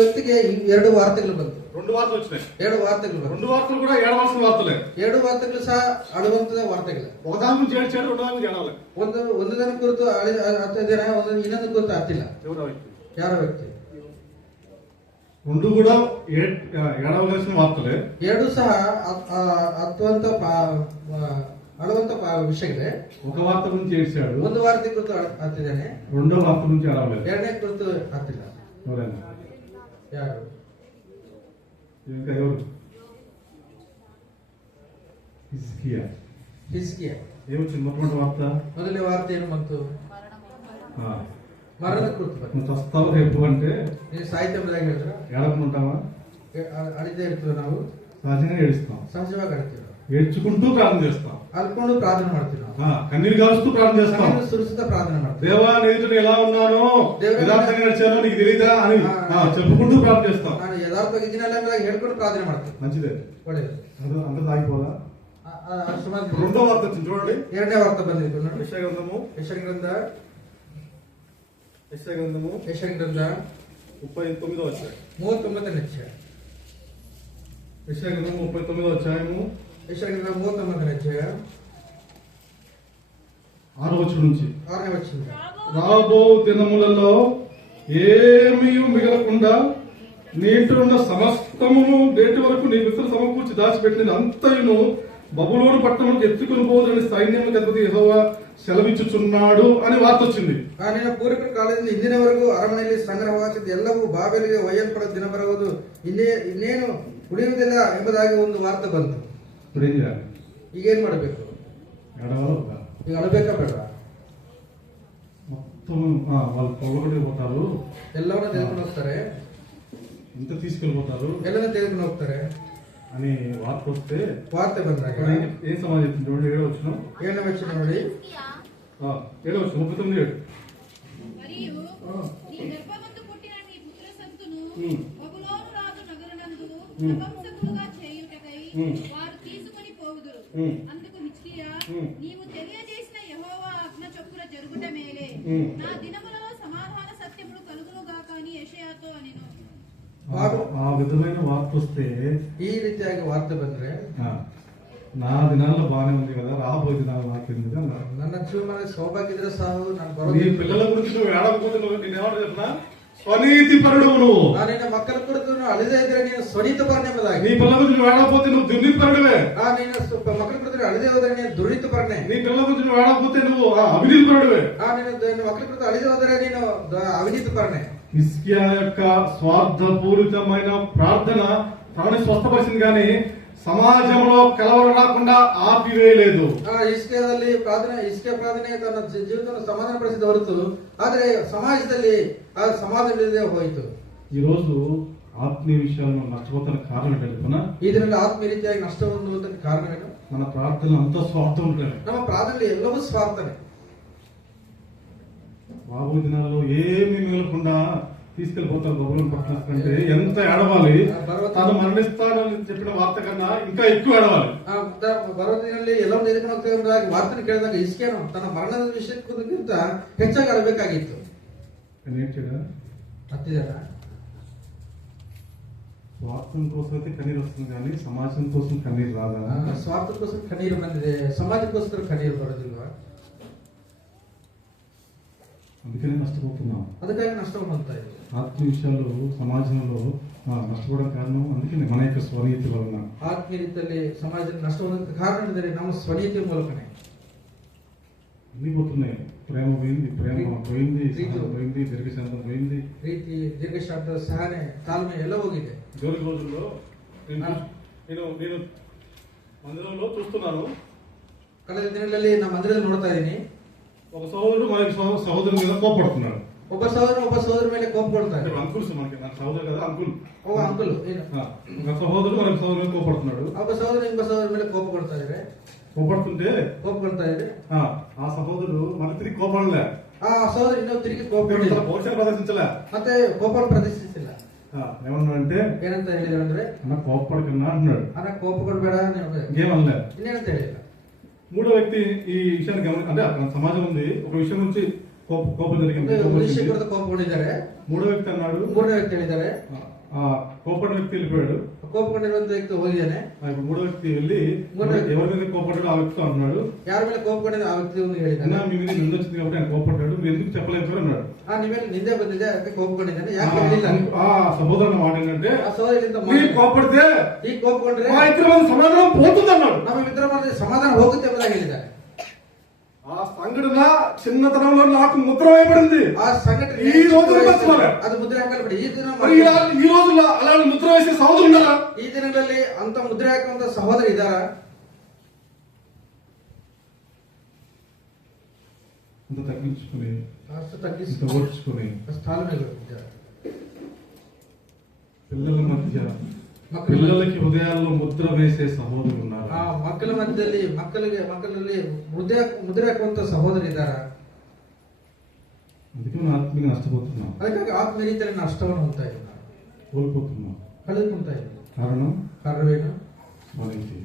ವ್ಯಕ್ತಿಗೆ 2 ವಾರ್ತೆಗಳು ಬಂತು. 2 ವಾರ್తలు వచ్చినాయి. 2 ವಾರ್ತೆಗಳು ಬಂತು. 2 వార్తలు కూడా ఏడవలసిన వార్తలే. 2 ವಾರ್ತೆಗಳು ಸಹ ಅಳುವಂತದ ವಾರ್ತೆಗಳು. ఒకదాని గురించి ఏడ్చాడు, రెండో గురించి ఏడవాలి. ಒಂದು ದಿನ ಕುರಿತು ಅತ್ತಿದ್ದಾನೆ, ಇನ್ನೊಂದು ಕುರಿತು ಅತ್ತಿಲ್ಲ. ಯಾರ ವ್ಯಕ್ತಿ? 2 కూడా ఏడవలసిన వార్తలే. 2 ಸಹ ಅತ್ತುವಂತ ಅಳುವಂತ ವಿಷಯಗಳೇ. ఒక వార్త గురించి ఏడ్చాడు, ಒಂದು ವಾರ್ತೆ ಕುರಿತು ಅತ್ತಿದ್ದಾನೆ, రెండో వార్త గురించి ఏడవలేదు. 2ನೇ ಕುರಿತು ಅತ್ತಿಲ್ಲ. ఎవరైనా? ಯಾರು? ఇంకా ఎవరు? ಹಿಜ್ಕೀಯ. ఏమొచ్చింది మొట్టమొదటి వార్త? ಮೊದಲನೇ ವಾರ್ತೆ ಏನು ಬಂತು? ಮರಣದ ಕುರಿತು ಬಂತು. నువ్వు చస్తావు రేపు అంటే ನೀನು ಸಾಹಿತ್ಯ ಹೇಳಿದ್ರ ఏడవకుంటావా? ಅಳಿದೇ ಇರ್ತೀವಿ, ನಾವು సహజంగా ఏడుస్తాం, ಸಹಜವಾಗಿ ಅಳ್ತೀವಿ, ఏడ్చుకుంటూ ప్రార్థన చేస్తాం, ಅಳ್ಕೊಂಡು ಪ್ರಾರ್ಥನೆ ಮಾಡ್ತೀವಿ, ನಾವು కన్నీరు కారుస్తూ ప్రార్థన చేస్తాం. ಸುರಿಸಿದ ಪ್ರಾರ್ಥನೆ ಮಾಡ್ತೀವಿ. దేవా నేను ఎలా ఉన్నానో, యథార్థంగా నడిచానో నీకు తెలియదా అని చెప్పుకుంటూ ప్రార్థన చేస్తాం. ನಾನು ಯಥಾರ್ಥವಾಗಿ ಇದನ್ನೆಲ್ಲ ಹೇಳ್ಕೊಂಡು ಪ್ರಾರ್ಥನೆ ಮಾಡ್ತೀನಿ. మంచిదే, ಒಳ್ಳೆಯದು. అంత ఆగిపోదా? రెండో వార్త వచ్చింది చూడండి. 2ನೇ ವಾರ್ತೆ ಬಂದಿತ್ತು. యెషయా గ్రంథము 39వ అధ్యాయం. 39ನೇ ಅಧ್ಯಾಯ. యెషయా గ్రంథము 39వ అధ్యాయము 39ನೇ ಅಧ್ಯಾಯ 6వ వచనం నుంచి. 6ನೇ వచనం. రాబో దినములలో ఏమీ మిగలకుండా నీటిలో సమస్తమును నేటి వరకు నీ విత్తన సమకూర్చి దాచిపెట్టిన అంతయును బబులోను పట్టణంలో ఎత్తుకుని పోదని సైన్యములకు అధిపతి యెహోవా సెలవిచ్చుచున్నాడు అని వార్త వచ్చింది. ನಿನ್ನ ಪೂರ್ವಿಕರ ಕಾಲದಿಂದ ಇಂದಿನವರೆಗೂ ಅರಮನೆಯಲ್ಲಿ ಸಂಗ್ರಹವಾಗಿದ್ದ ಎಲ್ಲವೂ ಬಾಬೆಲಿಗೆ ಒಯ್ಯಲ್ಪಡ ದಿನ ಬರುವುದು, ಇನ್ನೇನು ಉಳಿಯುವುದಿಲ್ಲ ಎಂಬುದಾಗಿ ಒಂದು ವಾರ್ತೆ ಬಂತು. ఇప్పుడు ఏం చేయాలి? ಈಗೇನ್ ಮಾಡಬೇಕು? ಈಗ ಅಳಬೇಕಾ ಬೇಡ? మొత్తం వాళ్ళు పొగబడి పోతారు, ಎಲ್ಲವನ್ನ ತೆಗೆದುಕೊಂಡು ಹೋಗ್ತಾರೆ, ఇంత తీసుకెళ్ళిపోతారు, ಎಲ್ಲವನ್ನ ತೆಗೆದುಕೊಂಡು ಹೋಗ್ತಾರೆ అని వార్త వస్తే ವಾರ್ತೆ ಬಂದಾಗ ఏం సమాజం చూడండి. 7వ వచనం. 7ನೇ ವಚನ ನೋಡಿ. 7వ వచనం 39. మరియు నీ గర్భమందు పుట్టిన నీ పుత్ర సంతును బబులోను రాజు నగరునందు నపుంసకులుగా చేయుటకై వారు తీసుకొని పోవుదురు. అందుకు హిజ్కియా, నీవు తెలియజేసిన యెహోవా ఆజ్ఞ చొప్పున జరుగుట మేలే, నా దినములలో సమాధాన సత్యములు కలుగును గాక అని యెషయాతో అనెను. ఆ విధమైన వార్త వస్తే, ఈ ರೀತಿಯಾಗಿ ವಾರ್ತೆ ಬಂದ್ರೆ, నా దినాల్లో బాగానే ఉంది కదా, రాబోయే దినాలు నాకెందుకు అన్నారు. ನನ್ನ ಜೀವನ ಸೌಭಾಗ್ಯ ಇದ್ರೆ ಸಾವು, ನಾನು నీ పిల్లల గురించి నువ్వు ఏడవకపోతే నేను ఏమంటా చెప్పినా, స్వనీతిపరుడు నువ్వు. ನಿನ್ನ ಮಕ್ಕಳ ಕುರಿತು ಅಳಿದೇ ಇದ್ರೆ ನೀನು ಸ್ವನೀತ ಪರನೆಂಬುದಾಗಿ. నీ పిల్లల గురించి నువ్వు ఏడవకపోతే నువ్వు దుర్నీతిపరుడువే. ನಿನ್ನ ಮಕ್ಕಳ ಕುರಿತು ಅಳಿದೇ ಹೋದರೆ ನೀನು ದುರ್ನೀತಿ ಪರನೆ. నీ పిల్లల గురించి నువ్వు ఏడవకపోతే నువ్వు అవినీతిపరుడువే. ನಿನ್ನ ಮಕ್ಕಳ ಕುರಿತು ಅಳಿದೇ ಹೋದರೆ ನೀನು అవినీతి పరనే. హిజ్కియా యొక్క స్వార్థపూరితమైన ప్రార్థన తనని స్వస్థపరిచింది కానీ సమాజంలో కలవరం రాకుండా ఆపివేయలేదు. ಇಸ್ಕಿಯಾದಲ್ಲಿ ಇಸ್ಕಿಯಾ ಪ್ರಾರ್ಥನೆ ತನ್ನ ಜೀವಿತವನ್ನು ಸಮಾಧಾನ ಪಡಿಸಿದ ಹೊರತು ಆದ್ರೆ ಸಮಾಜದಲ್ಲಿ ಆ ಸಮಾಧಾನವಿಲ್ಲದೆ ಹೋಯಿತು. ఈ రోజు ఆత్మీయ విషయాలను నష్టపోతున్న కారణం తెలుపునా? ಈ ದಿನದಲ್ಲಿ ಆತ್ಮೀಯ ರೀತಿಯಾಗಿ ನಷ್ಟ ಹೊಂದುವುದಕ್ಕೆ ಕಾರಣವೇನು? మన ప్రార్థనలు అంతా స్వార్థం ఉంటాయి. ನಮ್ಮ ಪ್ರಾರ್ಥನೆ ಎಲ್ಲವೂ ಸ್ವಾರ್ಥನೆ. బాబు దినాల్లో ఏమీ మిగలకుండా తీసుకెళ్లిపోతారు బబులోను పట్టణం కంటే ఎంత ఏడవాలి. తాను మరణిస్తానని చెప్పిన వార్త కన్నా ఇంకా ఎక్కువ ఏడవాలి. ಬರುವ ದಿನದಲ್ಲಿ ಎಲ್ಲವೂ ಎದುರ್ಕೊಂಡು ಹೋಗ್ತಾ ವಾರ್ತೆನ ಕೇಳಿದಾಗ ಇಸ್ಕೇನು ತನ್ನ ಮರಣದ ವಿಷಯಕ್ಕಿಂತ ಹೆಚ್ಚಾಗಿ ಅಳಬೇಕಾಗಿತ್ತು. ಹತ್ತಿದಾರ స్వార్థం కోసం అయితే కన్నీరు వస్తుంది కానీ సమాజం కోసం కన్నీరు రాదా? ಸ್ವಾರ್ಥದ కోసం ಕಣ್ಣೀರು ಬಂದಿದೆ, ಸಮಾಜಕ್ಕೋಸ್ಕರ ಕಣ್ಣೀರು ಬರೋದಿಲ್ವಾ? అందుకనే నష్టపోతున్నాం. ಅದಕ್ಕಾಗಿ ನಷ್ಟ ಹೊಂದ್ತಾ ಇದೆ. ఆత్మీయ విషయాలు సమాజంలో నష్టపోవడం కారణం అందుకనే మన యొక్క స్వనీతి వలన. ಆತ್ಮೀಯ ರೀತಿಯಲ್ಲಿ ಸಮಾಜದಲ್ಲಿ ನಷ್ಟ ಹೊಂದಕ್ಕೆ ಕಾರಣ ಎಂದರೆ ನಮ್ಮ ಸ್ವನೀತಿ ಮೂಲಕನೇ. అన్ని పోతున్నాయి. ప్రేమ పోయింది, ప్రేమ పోయింది, సహనం పోయింది, దీర్ఘశాంతం పోయింది, ಪ್ರೀತಿ, ದೀರ್ಘಶಾಂತ, ಸಹನೆ, ತಾಳ್ಮೆ ಎಲ್ಲ ಹೋಗಿದೆ. జోలి రోజుల్లో నేను మందిరంలో చూస్తున్నాను. ಕಳೆದ ದಿನಗಳಲ್ಲಿ ನಮ್ಮ ಮಂದಿರದಲ್ಲಿ ನೋಡ್ತಾ ಇದ್ದೀನಿ. ఒక సహోదరుడు మన సహోదరుని మీద కోపడుతున్నాడు. ಒಬ್ಬ ಸಹೋದರ ಮೇಲೆ ಕೋಪಗೊಳ್ತಾರೆ. అంకుల్స్ మనకి నా సహోదరు కదా అంకుల్. ಓ ಅಂಕಲ್ ఒక సహోదరుడు మరొక సహోదరు మీద కోపడుతున్నాడు. ಒಬ್ಬ ಸಹೋದರ ಇನ್ನೊಬ್ಬ ಸಹೋದರ ಮೇಲೆ ಕೋಪಗೊಳ್ತಾ ಇದ್ದಾರೆ. కోపడుతుంటే ఆ సహోదరుడు మన తిరిగి కోపడలే. ಆ ಸಹೋದರ ಇನ್ನೊಬ್ಬ ತಿರುಗಿ ಕೋಪಗೊಂಡಿಲ್ಲ, పౌరుషాన్ని ప్రదర్శించలే, ಮತ್ತೆ ಕೋಪವನ್ನು ಪ್ರದರ್ಶಿಸಿಲ್ಲ. ఏమన్నాడంటే ಏನಂತ ಹೇಳಿದ್ರು అన్న కోపడకన్నా అంటున్నాడు. ಅನ್ನ ಕೋಪಗೊಳ್ಬೇಡ ఇంకేమనలే. ಇನ್ನೇನಂತ ಹೇಳಿಲ್ಲ. మూడో వ్యక్తి ఈ విషయాన్ని అంటే అక్కడ సమాజం ఉంది, ఒక విషయం నుంచి కోపం జరిగింది. ಕೋಪಗೊಂಡಿದ್ದಾರೆ. మూడో వ్యక్తి అన్నాడు, ಮೂರನೇ ವ್ಯಕ್ತಿ ಹೇಳಿದ್ದಾರೆ, కోపడిన వ్యక్తి వెళ్ళిపోయాడు. ಕೋಪಗೊಂಡಿರುವಂತ ವ್ಯಕ್ತಿ ಹೋಗಿದ್ದಾನೆ. ఇప్పుడు మూడో వ్యక్తి వెళ్ళి ఎవరి మీద కోపడ్డాడు ఆ వ్యక్తి అన్నాడు, ಯಾರ ಮೇಲೆ ಕೋಪಗೊಂಡಿದ್ದ ఆ వ్యక్ತಿ ಹೇಳಿದ್ದಾನೆ, మీ మీద నింద వచ్చింది కాబట్టి ఆయన కోపడ్డాడు, మీరు ఎందుకు చెప్పలేదు అన్నాడు. నీ ಮೇಲೆ ನಿಂದೆ ಬಂದಿದೆ ಅದಕ್ಕೆ ಕೋಪಗೊಂಡಿದ್ದಾನೆ, ಯಾಕೆ ಹೇಳಿಲ್ಲ? ఆ సహోదరుని మాట ఏంటంటే ಆ ಸಹೋದರಿಂದ కోపడితే ಈ ಕೋಪಗೊಂಡ್ರೆ మా ఇద్దరి మధ్య సమాధానం పోతుంది అన్నాడు. ನಮ್ಮ ಇಬ್ಬರ ಮಧ್ಯೆ ಸಮಾಧಾನ ಹೋಗುತ್ತೆ ಎಂಬುದಾಗಿ ಹೇಳಿದ್ದಾರೆ. ఆ సంఘటన చిన్నతనంలో నాకు ముద్ర వేయబడింది. ఆ సంఘటన ఈ రోజు అది ముద్ర ಹಾಕಲ್ಪಡಿ. ఈ రోజుల్లో అలాంటి ముద్ర వేసే సహోదరులు ఉన్నారా? ఈ దినಗಳಲ್ಲಿ ಅಂತ ಮುದ್ರೆ ಹಾಕುವಂತ ಸಹೋದರ ಇದ್ದಾರಾ? అంత తగ్గించుకుని ఓర్చుకుని పిల్లల మధ్య పిల్లలకి హృదయాల్లో ముద్ర వేసే సహోదరులు ఉన్నారు. ಮಕ್ಕಳ ಮಧ್ಯದಲ್ಲಿ ಮಕ್ಕಳಲ್ಲಿ ಮುದ್ರೆ ಹಾಕುವಂತ ಸಹೋದರ ಇದ್ದಾರಾ? అందుకే మనం ఆత్మీయంగా నష్టపోతున్నాం. ಅದಕ್ಕಾಗಿ ಆತ್ಮೀಯ ರೀತಿಯಲ್ಲಿ ನಷ್ಟವನ್ನು ಹೊಂದ್ತಾ ಇದ್ದಾರೆ, కోల్పోతున్నాం. ಕಳೆದುಕೊಂತಾ ಇದ್ದಾರೆ. కారణమేನು? ಕಾರಣವೇನು? స్వనీతి.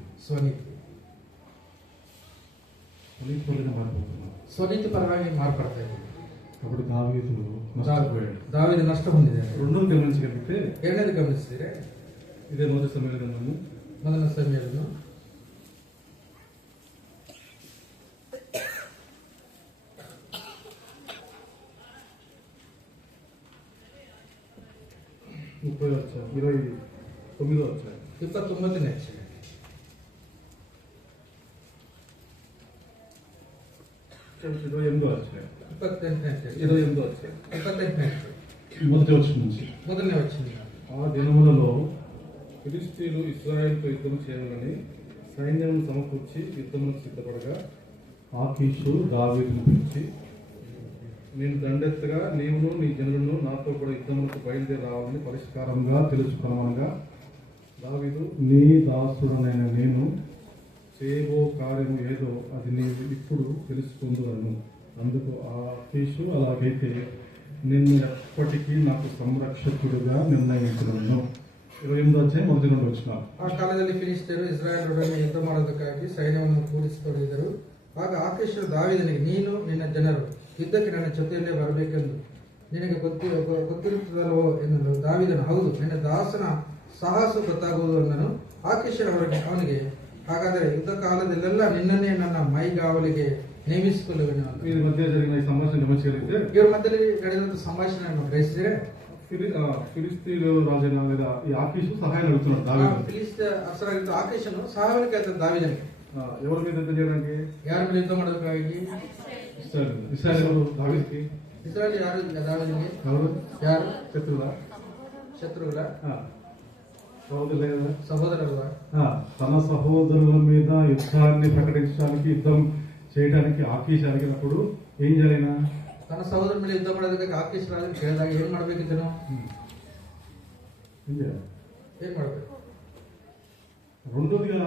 ಸ್ವನೀತಿ మారిపోతున్నాం. ಸ್ವನೀತಿ ಪರವಾಗಿ ಮಾರ್ಪಡ್ತಾ ಇದ್ದಾರೆ. కాబట్టి దావీదు నష్టపోయాడు. దావీదు నಷ್ಟ ಹೊಂದಿದ್ದಾರೆ. రెండోది గమనించగలిగితే, ಎರಡನೇದು ಗಮನಿಸಿದ್ರೆ ఇదే మొదటి సమ్మేళనము ಮೊದಲ ಸಮ್ಮೇಳನ 30వ అధ్యాయం 29వ అధ్యాయం 29ನೇ ಅಧ್ಯಾಯ 28వ అధ్యాయం 28ನೇ ಅಧ್ಯಾಯ 28వ అధ్యాయం 28ನೇ ಅಧ್ಯಾಯ మొదటి వచనం నుంచి. ಮೊದಲನೇ ವಚನ. ఆ దినములలో ఫిలిష్తీయులు ఇశ్రాయేలుతో యుద్ధం చేయాలని సైన్యం సమకూర్చి యుద్ధములకు సిద్ధపడగా ఆకీషు దావీదును పిలిచి, నేను దండెత్తగా నీవును నీ జనులను నాతో కూడా యుద్ధములకు బయలుదేరి రావాలని పరిష్కారంగా తెలుసుకునగా, దావీదు నీ దాసుడనైన నేను చేయబో కార్యము ఏదో అది నీవు ఇప్పుడు తెలుసుకుందును. అందుకు ఆకీషు, అలాగైతే నిన్ను ఎప్పటికీ నాకు సంరక్షకుడుగా నిర్ణయించును. 28వ అధ్యాయం మొదటి నుండి వచ్చినారు. ಆ ಕಾಲದಲ್ಲಿ ಫಿಲಿಷ್ಟಿಯರು ಇಸ್ರಾಯೇಲರೊಡನೆ ಯುದ್ಧ ಮಾಡುವುದಕ್ಕಾಗಿ ಸೈನ್ಯವನ್ನು ಕೂಡಿಸಿಕೊಂಡಿದ್ದರು. ಆಗ ಆಕೀಷನು ದಾವೀದನಿಗೆ, ನೀನು ನಿನ್ನ ಜನರು ಯುದ್ಧಕ್ಕೆ ನನ್ನ ಜೊತೆಯಲ್ಲೇ ಬರಬೇಕೆಂದು ನಿನಗೆ ಗೊತ್ತಿರುತ್ತದಲ್ಲವೋ ಎನ್ನಲು ದಾವೀದನು, ಹೌದು, ನಿನ್ನ ದಾಸನ ಸಾಹಸ ಗೊತ್ತಾಗುವುದು ಅಂದನು. ಆಕೀಷನು ಅವನಿಗೆ, ಹಾಗಾದರೆ ಯುದ್ಧ ಕಾಲದಲ್ಲೆಲ್ಲ ನಿನ್ನನ್ನೇ ನನ್ನ ಮೈಗಾವಲಿಗೆ ನೇಮಿಸಿಕೊಳ್ಳುವೆನು. వీరి మధ్య జరిగిన ఈ సంభాషణ ಸೇರಿದ್ರೆ ಇವ್ರ ಮಧ್ಯದಲ್ಲಿ ನಡೆದಂತ ಸಂಭಾಷಣೆಯನ್ನು ಗ್ರಹಿಸಿದ್ರೆ ಫಿಲಿಸ್ತೀನ್ ರಾಜನ లేదా ಈ ಆಕೀಷು ಸಹಾಯ అడుగుతున్నాడు దావీదు. ಫಿಲಿಸ್ತ ಅರಸರಾಗಿದ್ದ ಆಕೀಷನು ಸಹಾಯವನ್ನು ಕೇಳ್ತಾನೆ ದಾವೀದನಿಗೆ. ఎవరి మీద యుద్ధం చేయడానికి? ಯಾರ ಮೇಲೆ ಯುದ್ಧ ಮಾಡಬೇಕಾಗಿ? ఇశ్రాయేలు దావీదుకి. ಇಸ್ರಾಯೇಲ್ ಯಾರು ದಾವೀದನಿಗೆ? ఎవరు? ಯಾರು? శత్రువుల సహోదరుల తన సహోదరుల మీద యుద్ధాన్ని ప్రకటించడానికి యుద్ధం చేయడానికి ఆకీష్ అడిగినప్పుడు ఏం చేయాలైనా? తన సహోదరుల మీద యుద్ధం పడేందుకు ఆకీష్ రాజుని ಕೇಳಿದಾಗ ಏನ್ ಮಾಡ್ಬೇಕು ಇದನ್ನು? ఏం ಮಾಡ್ಬೇಕು? రెండోదిగా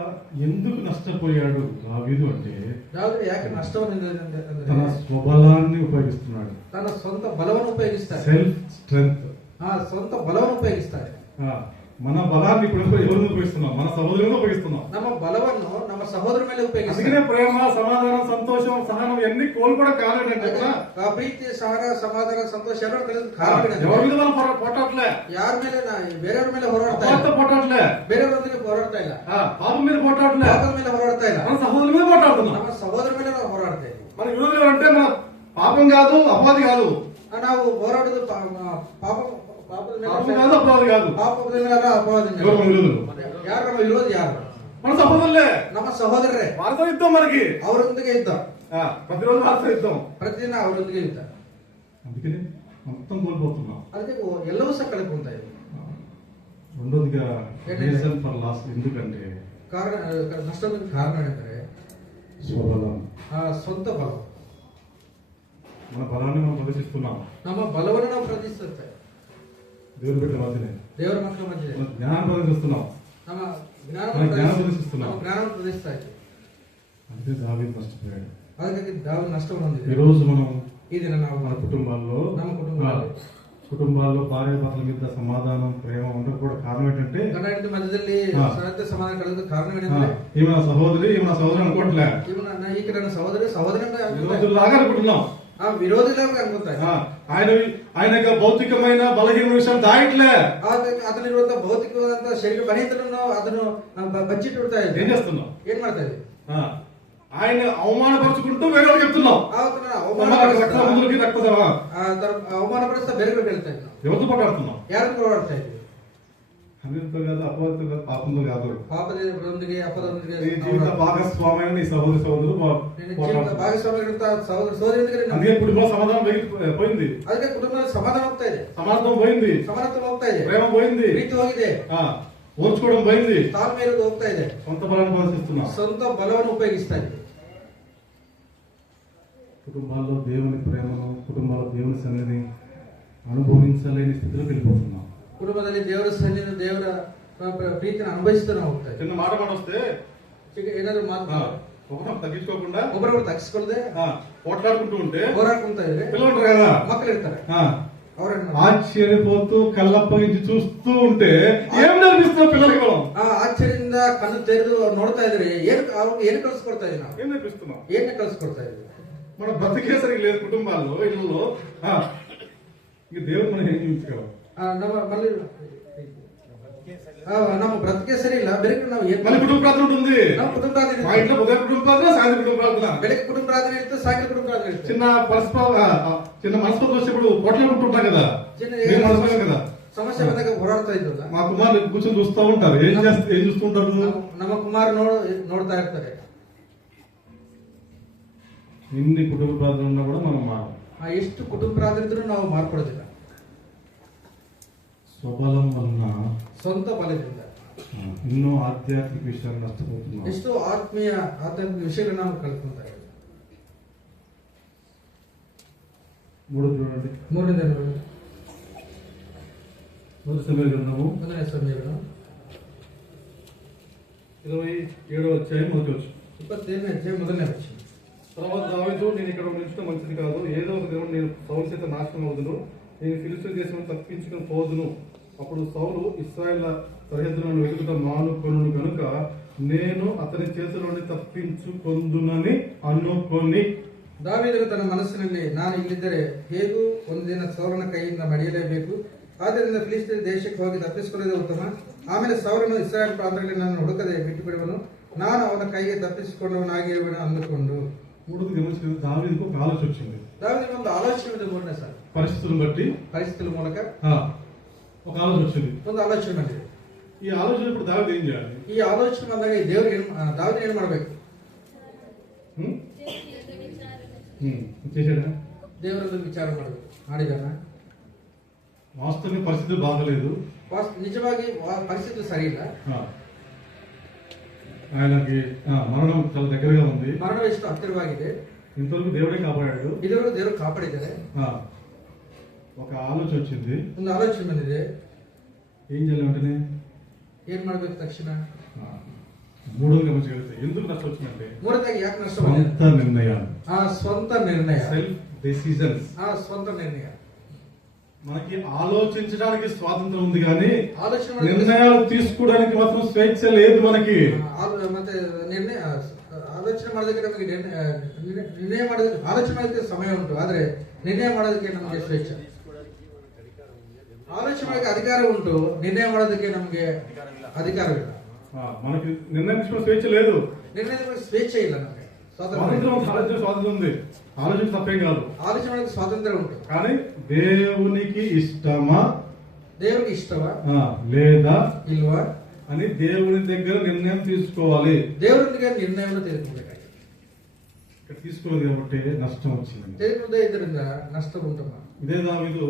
ఎందుకు నష్టపోయాడు దావీదు అంటే దావీదు యాಕೆ నష్టం తన స్వబలాన్ని ఉపయోగిస్తున్నాడు. తన సొంత బలವನ್ನು ఉపయోగిస్తాడు. Self strength. సొంత బలವನ್ನು ఉపయోగిస్తాడు. మన బలాన్ని ఇప్పుడు ఎవరిని ఉపయోగిస్తున్నాం? మన సహోదరులను ఉపయోగిస్తున్నాం. ನಮ್ಮ ಬಲವನ್ನು ನಮ್ಮ ಸಹೋದರ ಮೇಲೆ ಉಪಯೋಗಿಸ್ತಾರೆ. అందుకనే ప్రేమ, సమాధానం, సంతోషం, సహనం ఎన్ని కోల్పోవడం కారణం ఏంటంటే ಪ್ರೀತಿ, ಸಹನ, ಸಮಾಧಾನ, ಸಂತೋಷ ಎಲ್ಲರೂ ಕಲಿತ ಕಾರಣ ఎవరి మీద మనం పోటాట్లే, ಯಾರ ಮೇಲೆ ಬೇರೆಯವ್ರ ಮೇಲೆ ಹೋರಾಡ್ತಾ ಇಲ್ಲ, పోటాట్లే, ಬೇರೆಯವ್ರೊಂದಿಗೆ ಹೋರಾಡ್ತಾ ಇಲ್ಲ, పాపం మీద పోటాట్లే, ಪಾಪದ ಮೇಲೆ ಹೋರಾಡ್ತಾ ಇಲ್ಲ, మన సహోదరుల మీద పోటాడుతున్నాం. ನಮ್ಮ సహోదರ ಮೇಲೆ ನಾವು ಹೋರಾಡ್ತಾ ಇದ್ದೀವಿ. మన విరోధులు అంటే మన పాపం కాదు, అపవాది కాదు. ನಾವು ಹೋರಾಡುದು ಪಾಪದ ಮೇಲೆ కాదు, అపవాది కాదు. ಪಾಪದ ಮೇಲೆ ಅಪವಾದ ಮೇಲೆ. ఎవరు మన విరోధులు? ಯಾರು ನಮ್ಮ ವಿರೋಧಿ? ಯಾರು? మన సహోదరులే, ನಮ್ಮ ಸಹೋದರರೇ. వారితో యుద్ధం మనకి. ಅವರೊಂದಿಗೆ ಯುದ್ಧ, ప్రతిరోజు వారితో యుద్ధం, ಪ್ರತಿದಿನ ಅವರೊಂದಿಗೆ ಯುದ್ಧ. అందుకని మొత్తం కోల్పోతున్నాం. ಅದಕ್ಕೆ ಎಲ್ಲವೂ ಸಹ ಕಳ್ಕೊಂತ ಇದೆ. రెండోదిగా రీజన్ ఫర్ లాస్ ఎందుకంటే ಕಾರಣ, ನಷ್ಟದ ಕಾರಣ ಏನಂದ್ರೆ స్వబలం. ಸ್ವಂತ ಬಲ. మన బలాన్ని మనం ప్రదర్శిస్తున్నాం. ನಮ್ಮ ಬಲವನ್ನು ನಾವು ಪ್ರದರ್ಶಿಸುತ್ತೆ దేవుని బిడ్డల మధ్యనే, ದೇವರ ಮಕ್ಕಳ ಮಧ್ಯೆ మన జ్ఞానం ప్రదర్శిస్తున్నాం. ನಮ್ಮ మన జ్ఞానం ప్రదర్శిస్తున్నాం. ಜ್ಞಾನವನ್ನು ಪ್ರದರ್ಶಿಸ್ತಾ ಇದ್ದೀವಿ. అందుకే దావీదు నష్టపోయాడు. ಅದಕ್ಕಾಗಿ ದಾವೀದ ನಷ್ಟವನ್ನು ಹೊಂದಿದೆ. ఈ రోజు మనం ಈ ದಿನ ನಾವು మన కుటుంబాల్లో భార్య భర్తల మీద సమాధానం, ప్రేమ ఉండకపోవడం కారణం ఏంటంటే ಗಂಡ ಹೆಂಡತಿ ಮಧ್ಯದಲ್ಲಿ ಶಾಂತಿ ಸಮಾಧಾನ ಕಳೆದ ಕಾರಣ ಏನಂದ್ರೆ ఈమె నా సహోదరి, ఈమె నా సహోదరు అనుకోవట్లే, ಈ కಡೆ ನನ್ನ సహోదరి లాగా అనుకుంటున్నాం. విరోధిలాగా అనుకుంటాయి. ఆయన యొక్క భౌతికమైన బలహీన విషయం దాయట్లే, అతనిರುವಂತ ಭೌತಿಕವಾದಂತ ಶರೀರ ಬಲಹೀನತೆಯನ್ನು ಅದನ್ನು ಬಚ್ಚಿಟ್ಟಿಡ್ತಾ ಇದೆ. ఏం చేస్తున్నాం? ಏನ್ ಮಾಡ್ತಾ ಇದೆ? ఆయన అవమానపరుచుకుంటూ వేరే చెప్తున్నాం. అవమానపరుస్తా ಬೇರೆ ಹೇಳ್ತಾ ಇದ್ದ. ఎవరితో పోరాడుతున్నాం? ಯಾರು పోరాಡ್ತಾ ಇದ್ವಿ? అన్నిటితో కాదు, అపవాదితో కాదు, పాపంతో కాదు. ಪಾಪದೊಂದಿಗೆ ಅಪದೊಂದಿಗೆ నీ జీవిత భాగస్వామైన నీ సహోదరులు ಭಾಗಸ್ವಾಮ್ಯ ಸಹೋದರಿಯೊಂದಿಗೆ అందుకే కుటుంబంలో సమాధానం పోయింది. ಅದಕ್ಕೆ ಕುಟುಂಬದಲ್ಲಿ ಸಮಾಧಾನ ಹೋಗ್ತಾ ಇದೆ, సమాధానం పోయింది, ಸಮಾನತ್ವ ಹೋಗ್ತಾ ಇದೆ, ప్రేమ పోయింది, ಪ್ರೀತಿ ಹೋಗಿದೆ, ఓర్చుకోవడం పోయింది, ತಾಳ್ಮೆ ಇರೋದು ಹೋಗ್ತಾ ಇದೆ. సొంత బలాన్ని ప్రదర్శిస్తున్నాం. ಸ್ವಂತ ಬಲವನ್ನು ಉಪಯೋಗಿಸ್ತಾ ಇದೆ. కుటుంబాల్లో దేవుని ప్రేమను, కుటుంబాల్లో దేవుని సన్నిధిని అనుభవించలేని స్థితిలోకి వెళ్ళిపోతున్నాం. ಕುಟುಂಬದಲ್ಲಿ ದೇವರ ಸನ್ನಿಧಿಯನ್ನು, ದೇವರ ಪ್ರೀತಿಯನ್ನು ಅನುಭವಿಸ್ತಾ ಹೋಗ್ತಾ ಇದೆ. చిన్న మాట వస్తే ಏನಾದ್ರು ಮಾತು తగ్గించుకోకుండా ಒಬ್ಬರೊಬ್ಬರು ತಗ್ಗಿಸ್ಕೊಳ್ದೆ పోట్లాడుకుంటూ ఉంటే ಹೋರಾಡ್ಕೊಂತ ಇದ್ರೆ పిల్లలు కదా, ಮಕ್ಕಳು ಇರ್ತಾರೆ, ఆశ్చర్యపోతూ కళ్ళప్పగించి చూస్తూ ఉంటే ఏం నేర్పిస్తున్నాం పిల్లలకి? మనం ಆಶ್ಚರ್ಯದಿಂದ ಕಣ್ಣು ತೆರೆದು ನೋಡ್ತಾ ಇದ್ರೆ ಏನು ಕಳಿಸ್ಕೊಡ್ತಾ ಇದ್ವಿ? ನಾವು ఏం నేర్పిస్తున్నాం? ಏನ್ ಕಳಿಸ್ಕೊಡ್ತಾ ಇದ್ವಿ? మన బతికే సరిగ్గా లేదు కుటుంబాల్లో, ఇళ్ళలో. ఇక దేవుడు మనం ఏం చూపించగలం? ನಮ್ಮ ಬ್ರತಿಕೆ ಸರಿ ಇಲ್ಲ, ಬೆಳಗ್ಗೆ ನಾವು మళ్ళీ కుటుంబ ప్రార్థన ఉంటుంది. ಕುಟುಂಬ ಪ್ರಾರ್ಥನೆ, మా ఇంట్లో ఉదయం కుటుంబ ప్రార్థన, సాయంత్రం కుటుంబ ప్రార్థన, ಬೆಳಗ್ಗೆ ಕುಟುಂಬ ಪ್ರಾರ್ಥನೆ ಇರ್ತದೆ, ಸಾಯಂಕಾಲ ಕುಟುಂಬ ಪ್ರಾರ್ಥನೆ ಇರ್ತದೆ. చిన్న మనస్పర్ధ వచ్చినప్పుడు పోట్లాడుకుంటుంటాం కదా, కదా, సమస్య ಬಂದಾಗ ಹೋರಾಡ್ತಾ ಇದ್ದಲ್ಲ. మా కుమారులు కూర్చొని చూస్తూ ఉంటారు. ఏం చూస్తుంటారు? ನಮ್ಮ కుమారు ನೋಡ್ತಾ ಇರ್ತಾರೆ. ఎన్ని కుటుంబ ప్రార్థన ఉన్నా కూడా మనం మారం. ಎಷ್ಟು ಕುಟುಂಬ ಪ್ರಾರ್ಥನೆ ಇದ್ರೂ ನಾವು ಮಾಡ್ಕೊಡೋದಿಲ್ಲ. స్వబలం వలన, ಸ್ವಂತ ಬಲದಿಂದ ఎన్నో ఆధ్యాత్మిక విషయాలు నష్టపోతున్నాం. ಎಷ್ಟೋ ಆಧ್ಯಾತ್ಮಿಕ ವಿಷಯಗಳನ್ನ ನಾವು ಕಳ್ಕೊಂತಾ ಇದ್ದೀವಿ. చూడండి, ಮೂರನೇ ದಿನಗಳು, మొదటి సమయ గ్రంథము 1ನೇ ಸಮಯಗಳು 27వ అధ్యాయం మొదటి వచనం. 27ನೇ అధ్యాయం 1ನೇ వచనం. తర్వాత దావీదు, నేను ఇక్కడ నిలిచడం మంచిది కాదు, ఏదో ఒక దినం నేను సౌలు చేత నాశనం అవుదును, నేను ఫిలిష్తీయుల దేశం తప్పించుకుని పోదును. అప్పుడు సౌలు ఇశ్రాయేలు సరిహద్దులను వెతుకుట మానుకొను కనుక నేను అతని చేతిలోని తప్పించుకొందునని అనుకొని. ದಾವೀದನು ತನ್ನ ಮನಸ್ಸಿನಲ್ಲಿ, ನಾನು ಇಲ್ಲಿದ್ದರೆ ಹೇಗೂ ಒಂದು ದಿನ ಸೌಲನ ಕೈಯಿಂದ ಮಡಿಯಲೇಬೇಕು, ಆದ್ದರಿಂದ ಫಿಲಿಷ್ಟಿಯರ ದೇಶಕ್ಕೆ ಹೋಗಿ ತಪ್ಪಿಸಿಕೊಳ್ಳುವುದೇ ಉತ್ತಮ. ಆಮೇಲೆ ಸೌಲನು ಇಸ್ರಾಯೇಲ್ ಪ್ರಾಂತಗಳಲ್ಲಿ ನನ್ನ ಹುಡುಕದೆ ಬಿಟ್ಟು ಬಿಡುವನು, ನಾನು ಅವನ ಕೈಗೆ ತಪ್ಪಿಸಿಕೊಂಡವನಾಗಿರುವನು ಅಂದುಕೊಂಡು. మూడోది గమనించిన దావీదుకు ఒక ఆలోచన వచ్చింది. దావీదుకు ಒಂದು ఆలోచన ಇದೆ ಮೂರನೇ సార్. పరిస్థితులను బట్టి పరిస్థితుల మూలక ఒక ఆలోచన వచ్చింది. ಒಂದು ಆಲೋಚನೆ ಬಂದಿದೆ. ఈ ఆలోచన ఇప్పుడు దావీదు ఏం చేయాలి? ఈ ఆలోచన ಬಂದಾಗ దావీదు ఏం ಮಾಡಬೇಕು? చేశాడా? ದೇವರನ್ನು ವಿಚಾರ ಮಾಡಬೇಕು. ಮಾಡಿದಾನ? వాస్తవంగా పరిస్థితులు బాగలేదు. నిజವಾಗಿ పరిస్థితులు సరిಯಿಲ್ಲ. ఆయనకి మరణం చాలా దగ్గరగా ఉంది. మరణం ಎಷ್ಟು ಹತ್ತಿರವಾಗಿದೆ. ఇంతవరకు దేవుడే కాపాడాడు. ఇదివరకు దేవుడు కాపాడిದ್ದಾರೆ. ఒక ఆలోచన వచ్చింది. ಒಂದು ಆಲೋಚನೆ ಬಂದಿದೆ. ఏం చేయాలి వెంటనే? ಏನ್ ಮಾಡ್ಬೇಕು ತಕ್ಷಣ? మూడోది గమనించగలిగితే ఎందుకు నష్టం వచ్చిందంటే ಮೂರದಾಗಿ ಯಾಕೆ ನಷ್ಟ? స్వంత నిర్ణయాలు. స్వంత నిర్ణయ, సెల్ఫ్ డెసిజన్స్. స్వంత నిర్ణయ. మనకి ఆలోచించడానికి స్వాతంత్రం ఉంది కానీ ఆలోచన నిర్ణయాలు తీసుకోవడానికి మాత్రం స్వేచ్ఛ లేదు మనకి. ಮತ್ತೆ ನಿರ್ಣಯ ಆಲೋಚನೆ ಮಾಡೋದಕ್ಕೆ ನಮಗೆ ನಿರ್ಣಯ ಮಾಡೋದಕ್ಕೆ ಆಲೋಚನೆ ಮಾಡೋದಕ್ಕೆ ಸಮಯ ಉಂಟು, ಆದ್ರೆ ನಿರ್ಣಯ ಮಾಡೋದಕ್ಕೆ ನಮಗೆ ಸ್ವೇಚ್ಛ. ఆలోచన ಮಾಡೋದಕ್ಕೆ అధికార ಉಂಟು, నిర్ణಯ ಮಾಡೋದಕ್ಕೆ ನಮಗೆ అధికారವಿಲ್ಲ. మనకి నిర్ణయం తీసుకునే స్వేచ్ఛ లేదు. నిర్ణయం స్వేచ్ఛ ಇಲ್ಲ ನಮಗೆ. స్వాతంత్రం ఉంది. ఆలోచన తప్పేం కాదు. ఆలోచన ಮಾಡೋದಕ್ಕೆ స్వాతంత్రం ಉಂಟು. కానీ దేవునికి ఇష్టమా, దేవునికి ఇష్టమా లేదా ఇల్వా అని దేవుని దగ్గర నిర్ణయం తీసుకోవాలి. దేవుని దగ్గర నిర్ణయం తీసుకోవాలి. ఇక్కడ తీసుకోలేదు కాబట్టి నష్టం వచ్చింది. తెలియకుండా ಇದರಿಂದ నష్టం ఉంటుందా? ఇదే దావీదు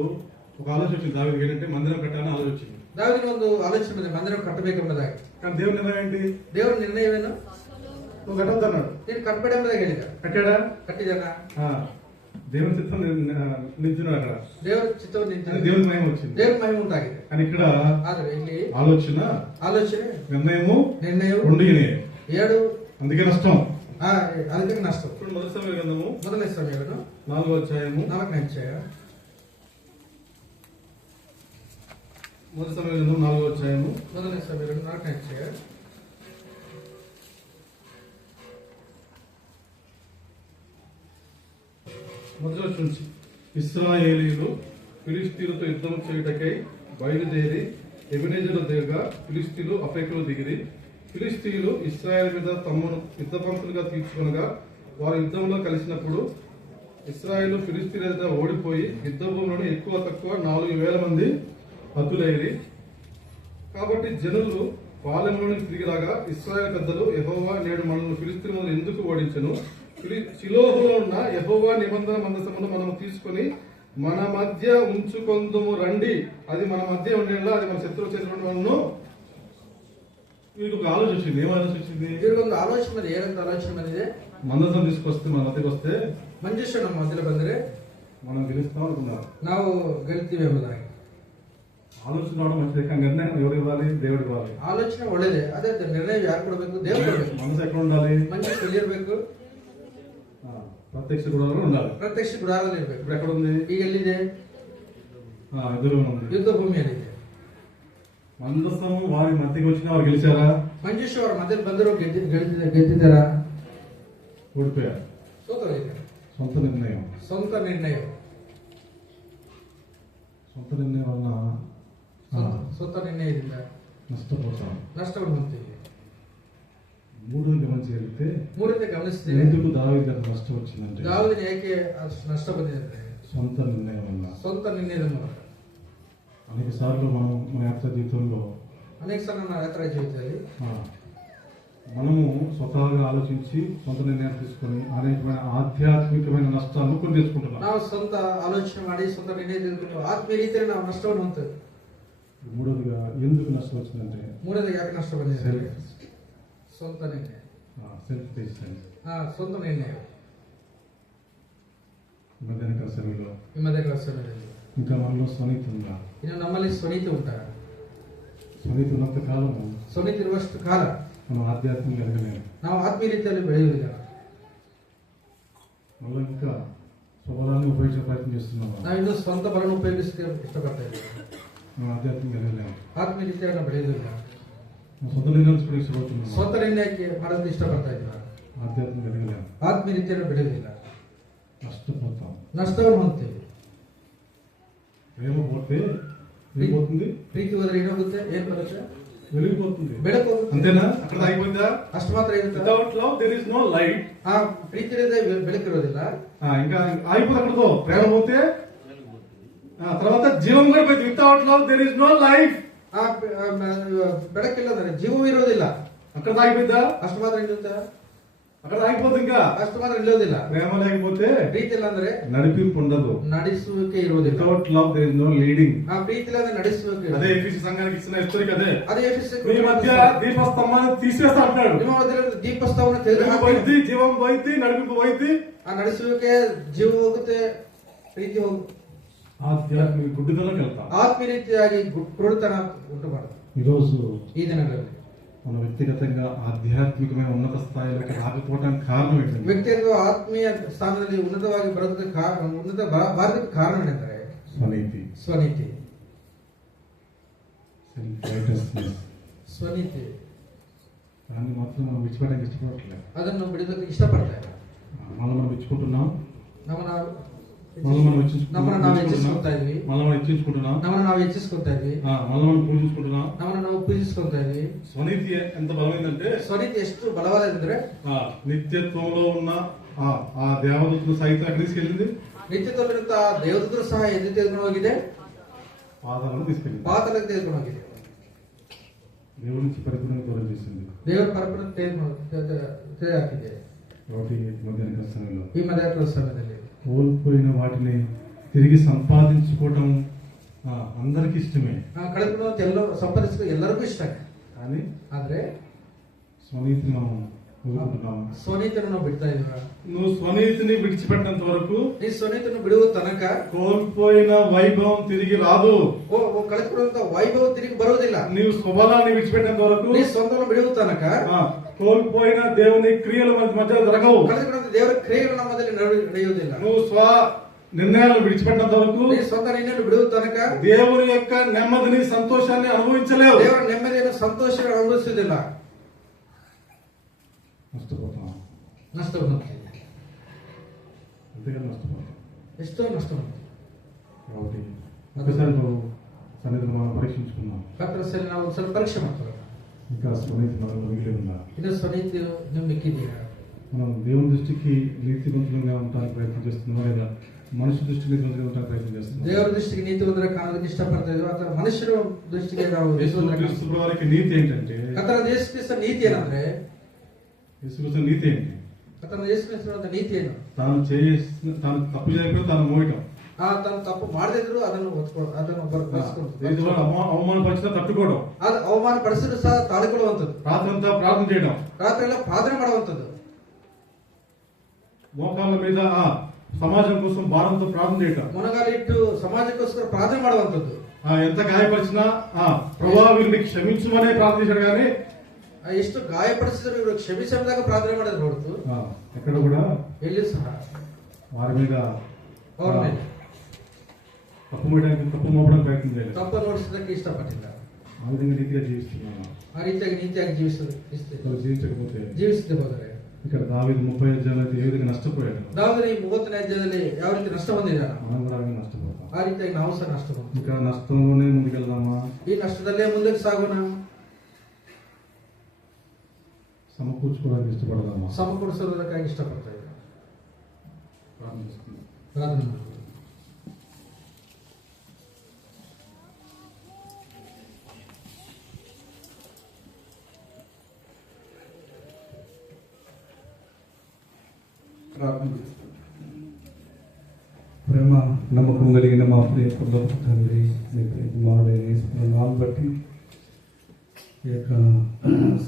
ఒక ఆలోచన వచ్చింది. దావీదు ఏంటంటే మందిరం కట్టాలని ఆలోచన వచ్చింది. దావీదు ಒಂದು ఆలోచన ఉంది, మందిరం కట్టಬೇಕೆಂಬುದಾಗಿ. కానీ దేవుని నిర్ణయం ఏంటి? దేవుని నిర్ణయం ಏನು? నువ్వు కట్టొద్దన్నాడు. నేను కట్టబెడెంಬುದಾಗಿ ಹೇಳಿದ. కట్టాడా? కట్టిదనా? దేవుని చిత్తం నిల్చున్నాడు అక్కడ. దేవుని చిత్తం నిల్చున్నాడు. దేవుని మహిమ వచ్చింది. దేవుని మహిమ ఉంటాಗಿದೆ. కానీ ఇక్కడ ఆದ್ರೆ ಇಲ್ಲಿ ఆలోచన నిర్ణయం రెండు 7. అందుకే నష్టం. అందుకే నష్టం. ఇప్పుడు మొదటి సమయ గ్రంథము మొదటి సమయంలో 4వ అధ్యాయము 4వ అధ్యాయం. మొదటి సమయ గ్రంథం 4వ అధ్యాయము మొదటి సమయంలో 4వ అధ్యాయం. మొదటి నుంచి ఇశ్రాయేలీయులు ఫిలిష్తీయులతో యుద్ధం చేయుటకై బయలుదేరి ఎబెనెజరు దిగగా ఫిలిష్తీయులు అఫెకులు దిగిరి. ఫిలిష్తీయులు ఇశ్రాయేల్ మీద తమను యుద్ధ పంక్తులుగా తీర్చుకొనగా వారు యుద్ధంలో కలిసినప్పుడు ఇశ్రాయేలు ఫిలిష్తీయుల ఎదుట ఓడిపోయి యుద్ధ భూములను ఎక్కువ తక్కువ 4,000 మంది హతులైరి. కాబట్టి జనులు పాలెంలోనికి తిరిగి రాగా ఇశ్రాయేల్ పెద్దలు యెహోవా నేడు మనల్ని ఫిలిష్తీయుల మీద ఎందుకు ఓడించెను? షిలోహులో ఉన్న యెహోవా నిబంధన మందసమును మనము తీసుకుని మన మధ్య ఉంచుకొందుము రండి. అది మన మధ్య ఉండేలా అది మన శత్రువు చేసినటువంటి వాళ్ళను. వీరికి ఒక ఆలోచన వచ్చింది. ఏం ఆలోచన వచ్చింది? ಒಂದು ಆಲೋಚನೆ ಬಂದಿದೆ. ಏನಂತ ಆಲೋಚನೆ ಬಂದಿದೆ? మందసం తీసుకొస్తే మన మధ్యకి వస్తే ಮಂಜುಷ ನಮ್ಮ ಮಧ್ಯದಲ್ಲಿ ಬಂದರೆ మనం గెలుస్తాం అనుకున్నారు. ನಾವು ಗೆಲ್ತೀವಿ ಎಂಬುದಾಗಿ ఆలోచన రావడం మంచిది. కానీ నిర్ణయం ఎవరు ఇవ్వాలి? దేవుడు ఇవ్వాలి. ఆలోచన ಒಳ್ಳೆಯದೇ, ಅದೇ ನಿರ್ಣಯ ಯಾರು ಕೊಡಬೇಕು? దేవుడు ಕೊಡಬೇಕು. మనసు ఎక్కడ ఉండాలి? ಮಂಜುಷ ಎಲ್ಲಿರಬೇಕು? ప్రత్యక్ష గుడారంలో ఉండాలి. ಪ್ರತ್ಯಕ್ಷ ಗುಡಾರಲ್ಲಿ ಇರಬೇಕು. ఇప్పుడు ఎక్కడ ఉంది? ಈಗ ಎಲ್ಲಿದೆ? ఎదురుగా ఉంది. ಯುದ್ಧ ಭೂಮಿಯಲ್ಲಿದೆ. మందసం వారి మధ్యకి వచ్చిన వారు గెలిచారా? ಮಂಜುಷ ಅವರ ಮಧ್ಯದಲ್ಲಿ ಬಂದರು ಗೆದ್ದಿದ್ದಾರಾ? ఓడిపోయారు. ಸೋತೋಗಿದ್ದಾರೆ. సొంత నిర్ణయం. ಸ್ವಂತ ನಿರ್ಣಯ. సొంత నిర్ణయం వల్ల ಸ್ವಂತ ನಿರ್ಣಯದಿಂದ నష్టపోతాం. ನಷ್ಟವನ್ನು ಹೊಂದ್ತೀವಿ. మూడోది గమనించగలిగితే ಮೂರನೇ ಗಮನಿಸಿದ್ರೆ ఎందుకు దావీదుకు నష్టం వచ్చిందంటే దావీదుని ಏಕೆ ನಷ್ಟ ಬಂದಿದೆ? సొంత నిర్ణయం వల్ల. ಸ್ವಂತ ನಿರ್ಣಯದ ಮೂಲಕ. అనేక సార్లు మనం మన యాత్ర జీవితంలో అనేక సార్లు మన యాత్ర జీవితంలో మనము స్వతహాగా ఆలోచించి సొంత నిర్ణయాలు తీసుకొని అనేకమైన ఆధ్యాత్మికమైన నష్టాలను కొని తెచ్చుకుంటున్నాం. ನಾವು ಸ್ವಂತ ಆಲೋಚನೆ ಮಾಡಿ ಸ್ವಂತ ನಿರ್ಣಯ ತೆಗೆದುಕೊಂಡು ಆತ್ಮೀಯ ರೀತಿಯಲ್ಲಿ ನಾವು ನಷ್ಟವನ್ನು ಹೊಂದ್ತೇವೆ. మూడోదిగా ఎందుకు నష్టం వచ్చిందంటే ಮೂರನೇದು ಯಾಕೆ ನಷ್ಟ ಬಂದಿದೆ? ಸ್ವಂತ ನಿರ್ಣಯ. Self decision. ಸ್ವಂತ ನಿರ್ಣಯ. మధ్యాహ్న సమయంలో ನಿಮ್ಮದೇ ಸಮಯದಲ್ಲಿ ఇంకా మనలో స్వనీతి ఉందా? ಇನ್ನು ನಮ್ಮಲ್ಲಿ ಸ್ವನೀತಿ ಉಂಟಾ? స్వనీతి ఉన్నంత కాలం ಸ್ವನೀತಿ ಇರುವಷ್ಟು ಕಾಲ మనం ఆధ్యాత్మిక ఎదగలేము. ನಾವು ಆತ್ಮೀಯ ರೀತಿಯಲ್ಲಿ ಬೆಳೆಯುವುದಿಲ್ಲ. మళ్ళీ ఇంకా స్వబలాన్ని ఉపయోగించే ప్రయత్నం చేస్తున్నాం. ನಾವು ಇನ್ನು ಸ್ವಂತ ಬಲವನ್ನು ಉಪಯೋಗಿಸಕ್ಕೆ ಇಷ್ಟಪಡ್ತಾ ಇದ್ದೀವಿ. మనం ఆధ్యాత్మిక ఎదగలేము. ಆತ್ಮೀಯ ರೀತಿಯಾಗಿ ನಾವು ಬೆಳೆಯುವುದಿಲ್ಲ. సొంత నిర్ణయాలు కూడా ఇష్టపడుతున్నాం. ಸ್ವಂತ ನಿರ್ಣಯಕ್ಕೆ ಮಾಡೋದು ಇಷ್ಟಪಡ್ತಾ ಇದ್ದೀವಿ. ఆధ్యాత్మిక ఎదగలేము. ಆತ್ಮೀಯ ರೀತಿಯಲ್ಲಿ ಬೆಳೆಯುವುದಿಲ್ಲ. నష్టపోతాం. ನಷ್ಟವನ್ನು ಹೊಂದ್ತೀವಿ. ప్రేమ పోతే ఏమవుతుంది? ಪ್ರೀತಿ ಹೋದ್ರೆ ಏನಾಗುತ್ತೆ? ಏನ್ ಬರುತ್ತೆ? వెలిగిపోతుంది. ಬೆಳಕು అంతేనా? అక్కడ ఆగిపోయిందా? ಅಷ್ಟು ಮಾತ್ರ ಇರುತ್ತೆ. Without love there is no light. ಆ ಪ್ರೀತಿ ಇಲ್ಲದೆ ಬೆಳಕಿರೋದಿಲ್ಲ. ఇంకా ఆగిపోతే అక్కడతో ప్రేమ పోతే తర్వాత జీవం కూడా పోయింది. Without love there is no life. ಆ ಬೆಳಕಿಲ್ಲ ಅಂದ್ರೆ ಜೀವವೂ ಇರೋದಿಲ್ಲ. అక్కడ ఆగిపోయిందా? ಅಷ್ಟು ಮಾತ್ರ ಇರುತ್ತೆ. అక్కడ ఆగిపోతుంది. ఇంకా ಅಷ್ಟು ಮಾತ್ರ ಇರೋದಿಲ್ಲ. ప్రేమ లేకపోతే ಪ್ರೀತಿ ಇಲ್ಲ ಅಂದ್ರೆ నడిపింపు ఉండదు. ನಡೆಸುವಿಕೆ ಇರುವುದಿಲ್ಲ. Without love there is no leading. ಆ ಪ್ರೀತಿ ಇಲ್ಲ ಅಂದ್ರೆ ನಡೆಸುವಿಕೆ. అదే ఎఫెసీ సంఘానికి ఇచ్చిన హెచ్చరిక అదే. ಅದೇ ಎಫೆಸీ మీ మధ్య దీపస్తంభాన్ని తీసేస్తా అంటాడు. ನಿಮ್ಮ ಮಧ್ಯದಲ್ಲಿ ದೀಪಸ್ತಂಭವನ್ನು ತೆಗೆದುಹಾಕಿ. పోయింది, జీవం పోయింది, నడిపింపు పోయింది. ಆ ನಡೆಸುವಿಕೆ ಜೀವ ಹೋಗುತ್ತೆ, ಪ್ರೀತಿ ಹೋಗುತ್ತೆ. ఆధ్యాత్మిక గుడ్డిదలోకి వెళ్తాం. ಆತ್ಮೀಯ ರೀತಿಯಾಗಿ ಕ್ರೂರತನ ಉಂಟುಮಾಡುತ್ತೆ. ఈరోజు ఈ దినಗಳಲ್ಲಿ మన వ్యక్తిగతంగా ఆధ్యాత్మికమైన ఉన్నత స్థాయిలోకి రాకపోవడానికి కారణం ఏంటంటే ವ್ಯಕ್ತಿಯು ಆತ್ಮೀಯ ಸ್ಥಾನದಲ್ಲಿ ಉನ್ನತವಾಗಿ ಬರೋದಕ್ಕೆ ಉನ್ನತ ಬಾರದಕ್ಕೆ ಕಾರಣ ಏನೆಂದರೆ ಸ್ವನೀತಿ. ಸ್ವನೀತಿ దాన్ని మాత్రం మనం విడిచిపెట్టడానికి ఇష్టపడట్లేదు. ಅದನ್ನು ಬಿಡೋದಕ್ಕೆ ಇಷ್ಟಪಡ್ತಾ ಇಲ್ಲ. మనం విడిచిపెట్టుకుంటున్నాం. ನಮ್ಮನ್ನ ನಾವು ಹೆಚ್ಚಿಸ್ಕೊಳ್ತಾ ಇದ್ವಿ. మనం ಹೆಚ್ಚಿಸ್కుంటున్నాం. ನಮ್ಮನ್ನ ನಾವು ಹೆಚ್ಚಿಸ್ಕೊಳ್ತಾ ಇದ್ವಿ. మనం పూజించుకుంటున్నాం. ನಮ್ಮನ್ನ ನಾವು ಪೂಜಿಸ್ಕೊಳ್ತಾ ಇದ್ವಿ. స్వనీతి ఎంత బలమైందంటే ಸ್ವನೀತಿ ಎಷ್ಟು ಬಲವಾದಂದ್ರೆ నిత్యత్వంలో ఉన్న ఆ దేవదూతను సైతం ఎక్కడ తీసుకెళ్ళింది? ನಿತ್ಯತ್ವವಿರುತ್ತ ದೇವದೂತರು ಸಹ ಎದ್ದು ತೆಗೆದುಕೊಂಡು ಹೋಗಿದೆ, పాదాలను తీసుకెళ్ళింది. ಪಾತಾಳಕ್ಕೆ ತೆಗೆದುಕೊಂಡು ಹೋಗಿದೆ. దేవుడి నుంచి పరిపూర్ణంగా దూరం చేసింది. ದೇವರ ಪರಪುರ ತೆಗೆದು ಹಾಕಿದೆ. కాబట్టి మధ్యాహ్న సమయంలో ಈ ಮಧ್ಯಾಹ್ನ ಸಮಯದಲ್ಲಿ కోల్పోయిన వాటిని తిరిగి సంపాదించుకోవటం అందరికి ఇష్టమే. ಕಳೆದುಕೊಂಡು ಎಲ್ಲರೂ ಸಂಪಾದಿಸಲು ಎಲ್ಲರಿಗೂ ಇಷ್ಟ. కానీ ಆದ್ರೆ స్వనీతిని మనం వదులుకుంటున్నాము. ಸ್ವನೀತಿಯನ್ನು ನಾವು ಬಿಡ್ತಾ ಇದೀವ. నువ్వు స్వనీతిని విడిచిపెట్టినంత వరకు ಈ ಸ್ವನೀತಿಯನ್ನು ಬಿಡುವ ತನಕ కోల్పోయిన వైభవం తిరిగి రాదు. ಕಳೆದುಕೊಳ್ಳುವಂತ ವೈಭವ ತಿರುಗಿ ಬರುವುದಿಲ್ಲ. నీవు స్వబలాన్ని విడిచిపెట్టినంత వరకు ನೀ ಸ್ವಂತವನ್ನು ಬಿಡುವ ತನಕ కోల్పోయిన దేవుని క్రియలు మన మధ్య జరగవు. ಕಳೆದುಕೊಳ್ಳುವಂತ ದೇವರ ಕ್ರಿಯೆಗಳು ನಮ್ಮ ಮಧ್ಯದಲ್ಲಿ ನಡೆಯುವುದಿಲ್ಲ. నువ్వు స్వ నిర్ణయాలను విడిచిపెట్టినంత వరకు నీ ಸ್ವಂತ ನಿರ್ಣಯವನ್ನು ಬಿಡುವ ತನಕ దేవుని యొక్క నెమ్మదిని సంతోషాన్ని అనుభవించలేవు. ದೇವರ ನೆಮ್ಮದಿಯನ್ನು ಸಂತೋಷವನ್ನು ಅನುಭವಿಸುವುದಿಲ್ಲ. నష్టపోతాం. ನಷ್ಟವಾಗುತ್ತದೆ. అంతేగాని నష్టపోతాం. ಎಷ್ಟೋ ನಷ್ಟವಾಗುತ್ತದೆ. కాబట్టి ఒకసారి నువ్వు సన్నిధిని మనం పరీక్షించుకున్నాం. ಕರ್ತನಲ್ಲಿ ನಾವು ಸ್ವಲ್ಪ ಪರೀಕ್ಷೆ ಮಾಡ್ತೀವಿ. ఇంకా స్వనీతి మనం మిగిలి ఉందా? ಇದು ಸ್ವನೀತಿ ನೀವು ಮಿಕ್ಕಿದೀರಾ? మనం దేవుని దృష్టికి నీతివంతులుగా ఉండడానికి ప్రయత్నం చేస్తున్నాం, లేదా మనుషు దృష్టికి నీతివంతులుగా ఉండడానికి ప్రయత్నం చేస్తున్నాం? ದೇವರ ದೃಷ್ಟಿಗೆ ನೀತಿವಂತರ ಕಾಣೋದಕ್ಕೆ ಇಷ್ಟಪಡ್ತಾ ಇದ್ದೀವಿ ಅಥವಾ ಮನುಷ್ಯರ ದೃಷ್ಟಿಗೆ ನಾವು యేసుక్రీస్తు వారికి నీతి ఏంటంటే, ಕರ್ತನ ಯೇಸು ಕ್ರಿಸ್ತನ ನೀತಿ ಏನಂದ್ರೆ, యేసుక్రీస్తు నీతి ఏంటి? ಕರ್ತನ ಯೇಸು ಕ್ರಿಸ್ತನ ನೀತಿ ಏನು? తాను తప్పు చేయకపోతే తాను మోయటం. తను తప్పు ಮಾಡದಿದ್ರು ಅದನ್ನು అవమానపరిచిన తట్టుకోవడం, ಅದು ಅವಮಾನ ಪಡಿಸಿದ್ರು ಸಹ ತಾಳಿಕೊಳ್ಳುವಂಥದ್ದು, రాత్రంతా ప్రార్థన చేయడం, ರಾತ್ರಿ ಎಲ್ಲ ಪ್ರಾರ್ಥನೆ ಮಾಡುವಂಥದ್ದು, మోకాళ్ళ మీద సమాజం కోసం భారంతో ప్రార్థన చేయటం, ಮೊಣಗಾಲಿಟ್ಟು సమాజక్కోస్కರ ప్రార్థన ಮಾಡುವಂಥದ್ದು. ఎంత గాయపరిచినా ప్రభువా వీరిని క్షమించమనే ప్రార్థించాడు, కానీ ಎಷ್ಟು ಗಾಯಪಡಿಸಿದ್ರು ಇವರು ಕ್ಷಮಿಸದಾಗ ಪ್ರಾರ್ಥನೆ ಮಾಡಿದ್ರು ಹೊರತು ఎక్కడ కూడా ಎಲ್ಲಿಯೂ ಸಹ వారి మీద ಅವ್ರ ಮೇಲೆ తప్పు మోపడానికి ప్రయత్నం చేయలేదు. ತಪ್ಪು ನೋಡಿಸೋದಕ್ಕೆ ಇಷ್ಟಪಟ್ಟಿಲ್ಲ. ఆ విధంగా నీతిగా జీవిస్తున్నాను. ಆ ರೀತಿಯಾಗಿ ನೀತಿಯಾಗಿ జీవించకపోతే ಜೀವಿಸದೆ ಹೋದರೆ ఇక్కడ దావీదు 30 అధ్యాయాలు ఏ విధంగా నష్టపోయాడు, ದಾವೀದನು ಈ 30ನೇ ಅಧ್ಯಾಯದಲ್ಲಿ ಯಾವ ರೀತಿ ನಷ್ಟ ಹೊಂದಿದ್ದಾನೆ, మనం కూడా నష్టపోతాం. ಆ ರೀತಿಯಾಗಿ ನಾವು ಸಹ ನಷ್ಟ ಹೊಂದಿದ್ದೇವೆ. ఇంకా నష్టంలోనే ముందుకెళ్దామా, ಈ ನಷ್ಟದಲ್ಲೇ ಮುಂದಕ್ಕೆ ಸಾಗೋಣ, సమకూర్చుకోవడానికి ఇష్టపడదామా? ಸಮಕೂಡಿಸೋದಕ್ಕಾಗಿ ಇಷ್ಟಪಡ್ತಾ ಇದ್ದೇವೆ. ಪ್ರಾರ್ಥನೆ ಮಾಡೋಣ. ప్రేమ నమ్మకం కలిగిన మా ప్రియ పరలోక తండ్రి, మీ ప్రియ కుమారుడైన యేసు నామమును బట్టి ఈ యొక్క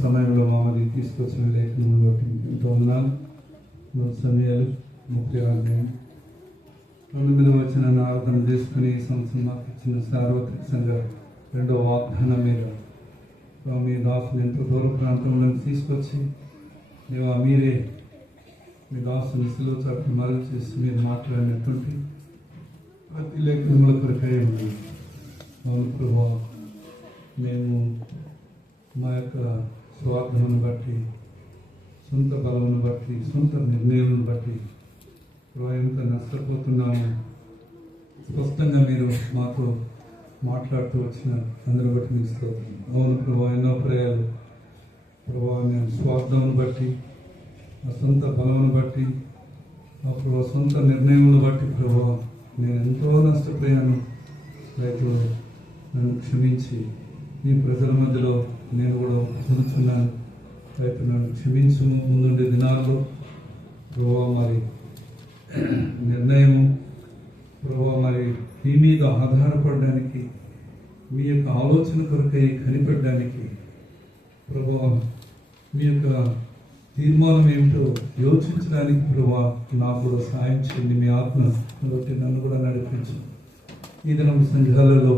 సమయంలో మామూలు తీసుకొచ్చిన లేఖనం బట్టి ఎంతో వందనాలు. సమయాలు ముఖ్య 9వ వచనాన్ని ఆరాధన చేసుకుని ఈ సంవత్సరం మాకు ఇచ్చిన సార్వత్రిక సంఘ 2వ వాగ్దానం మీద మీ దాసుని ఎంతో దూర ప్రాంతంలో తీసుకొచ్చి మీరే మీ దాసుని సిలువ చాటును మరుగు చేసి మీరు మాట్లాడినటువంటి ప్రతి లేఖనముల కొరకై ఉంది. అవును ప్రభువా, మేము మా యొక్క స్వార్థమును బట్టి, సొంత బలమును బట్టి, సొంత నిర్ణయాలను బట్టి ఎంత నష్టపోతున్నాము. స్పష్టంగా మీరు మాతో మాట్లాడుతూ వచ్చిన అందరిని బట్టి మీకు స్తోత్రం. అవును ప్రభా, ఎన్నో ప్రయాలు ప్రభా, నేను స్వార్థమును బట్టి, నా సొంత బలమును బట్టి, ఆ ప్రభా సొంత నిర్ణయమును బట్టి ప్రభా నేను ఎంతో నష్టపోయాను. రైతు నన్ను క్షమించి మీ ప్రజల మధ్యలో నేను కూడా పొందుతున్నాను. రైతు నన్ను క్షమించు. ముందుండే దినాల్లో ప్రభా మరి నిర్ణయము ప్రభా మరి మీ మీద ఆధారపడడానికి, మీ యొక్క ఆలోచన కొరకై కనిపెట్టడానికి ప్రభా మీ యొక్క తీర్మానం ఏమిటో యోచించడానికి ప్రభా నాకు కూడా సాయం చేయండి. మీ ఆత్మ కాబట్టి నన్ను కూడా నడిపించు. ఈ దినం సంఘాలలో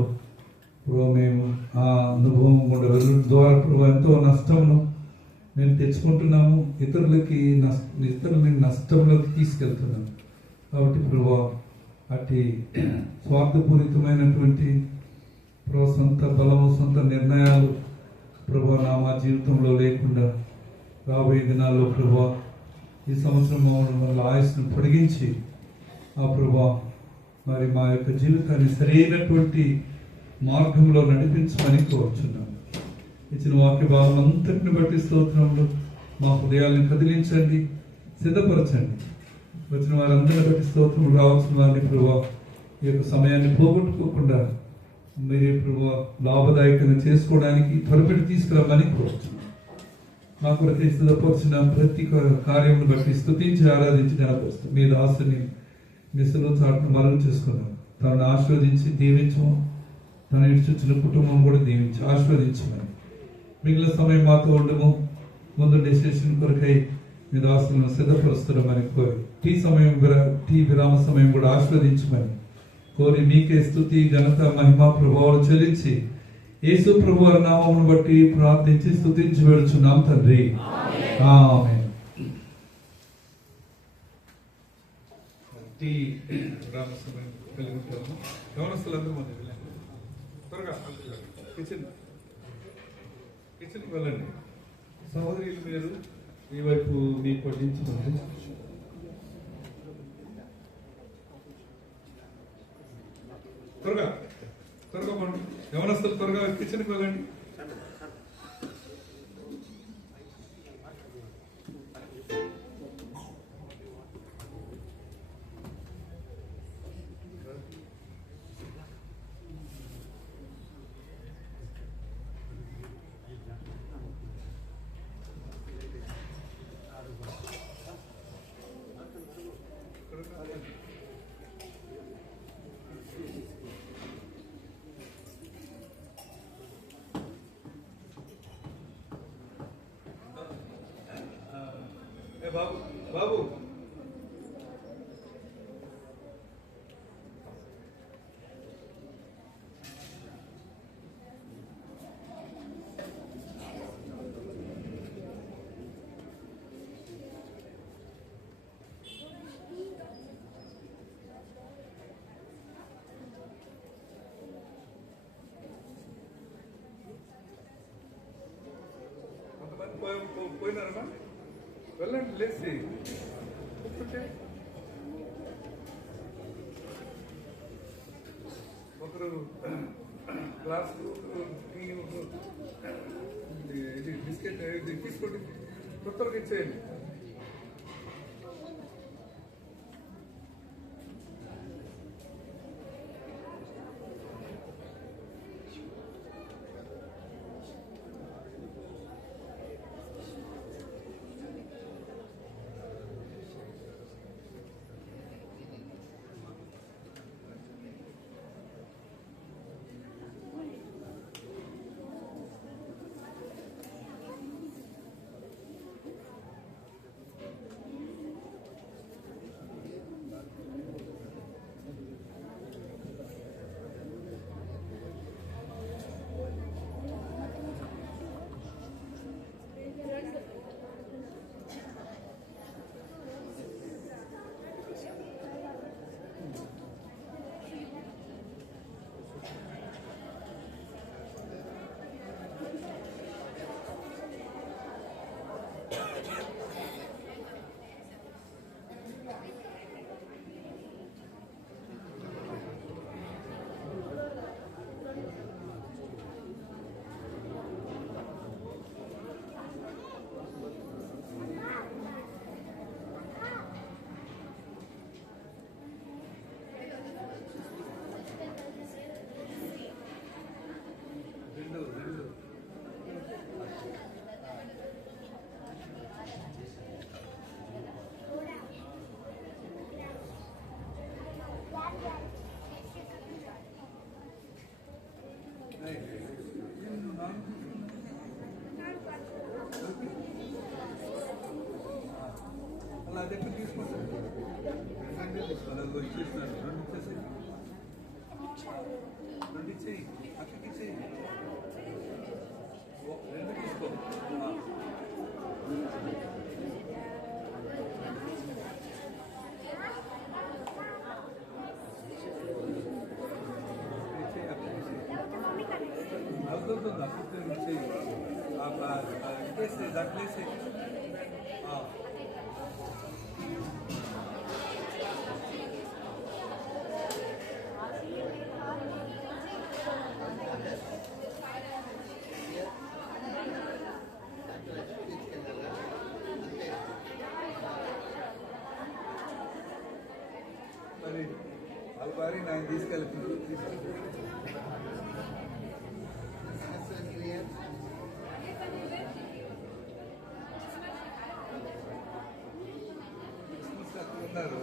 ప్రభా మేము ఆ అనుభవం కూడా వెళ్ళడం ద్వారా ప్రభా ఎంతో నష్టమును మేము తెచ్చుకుంటున్నాము. ఇతరులని నష్టంలోకి తీసుకెళ్తున్నాము. కాబట్టి ప్రభా అట్టి స్వార్థపూరితమైనటువంటి ప్రభా సొంత బలము, సొంత నిర్ణయాలు ప్రభా మా జీవితంలో లేకుండా రాబోయే దినాల్లో ప్రభా ఈ సంవత్సరం మమ్మల్ని ఆయుస్ను పొడిగించి ఆ ప్రభా మరి మా యొక్క జీవితాన్ని సరైనటువంటి మార్గంలో నడిపించమని కోరుచున్నాను. ఇచ్చిన వాక్య భావం అంతటిని బట్టి స్తోత్రంలో మా హృదయాలను కదిలించండి, సిద్ధపరచండి. వచ్చిన వారందరిని బట్టి స్తోత్రం. రావాల్సిన వారిని ప్రభా ఈ యొక్క సమయాన్ని పోగొట్టుకోకుండా మీరే ప్రభా లాభదాయకంగా చేసుకోవడానికి త్వరపెట్టి తీసుకురామని కోరుచున్నాను. మా కొరకు సిద్ధపరిచిన ప్రతి కార్యమును బట్టి స్తుతించి ఆరాధించి గణపరుస్తాం. మీ దాసుని మిసలు చాటును మరణం చేసుకున్నాం. తనను ఆశీర్వదించి దీవించము. తన ఇచ్చిన కుటుంబం కూడా దీవించి ఆశీర్వదించమని మిగిలిన సమయం మాతో ఉండము. ముందు డెసిషన్ కొరకై మీ దాసులను సిద్ధపరుస్తున్నామని కోరి టీ విరామ సమయం కూడా ఆశీర్వదించమని కోరి మీకే స్తుతి, ఘనత, మహిమ, ప్రభావాలు చెల్లించి యేసు ప్రభు నామమును బట్టి ప్రార్థించి స్తుతించి వేడుచున్నాం తండ్రి. ఆమేన్. టీ విరామ సమయం కలిగి ఉంటాము. గమనిస్తులందరూ మన త్వరగా కిచెన్కి వెళ్ళండి. సహోదరులు మీరు ఈ వైపు మీకు వడ్డించండి. త్వరగా మనం యవనస్తులు త్వరగా కిచెన్కి వెళ్ళండి. బాబు కొంతమంది పోయినారమ్మా, వెళ్ళండి. లేచి కూర్చుంటే ఒకరు గ్లాస్ ఇది బిస్కెట్ ఇది తీసుకోండి, కొత్తగా ఇచ్చేయండి. రెండు ఇచ్చేయి, అక్కడికి ఇచ్చేయి. రెండు తీసుకో. అవుతుంది అప్పుడు ఇచ్చేయి. ఇచ్చేసి దాంట్లో వేసి. మరి అల్బారి నాకు తీసుకెళ్తుంది ఉన్నారు.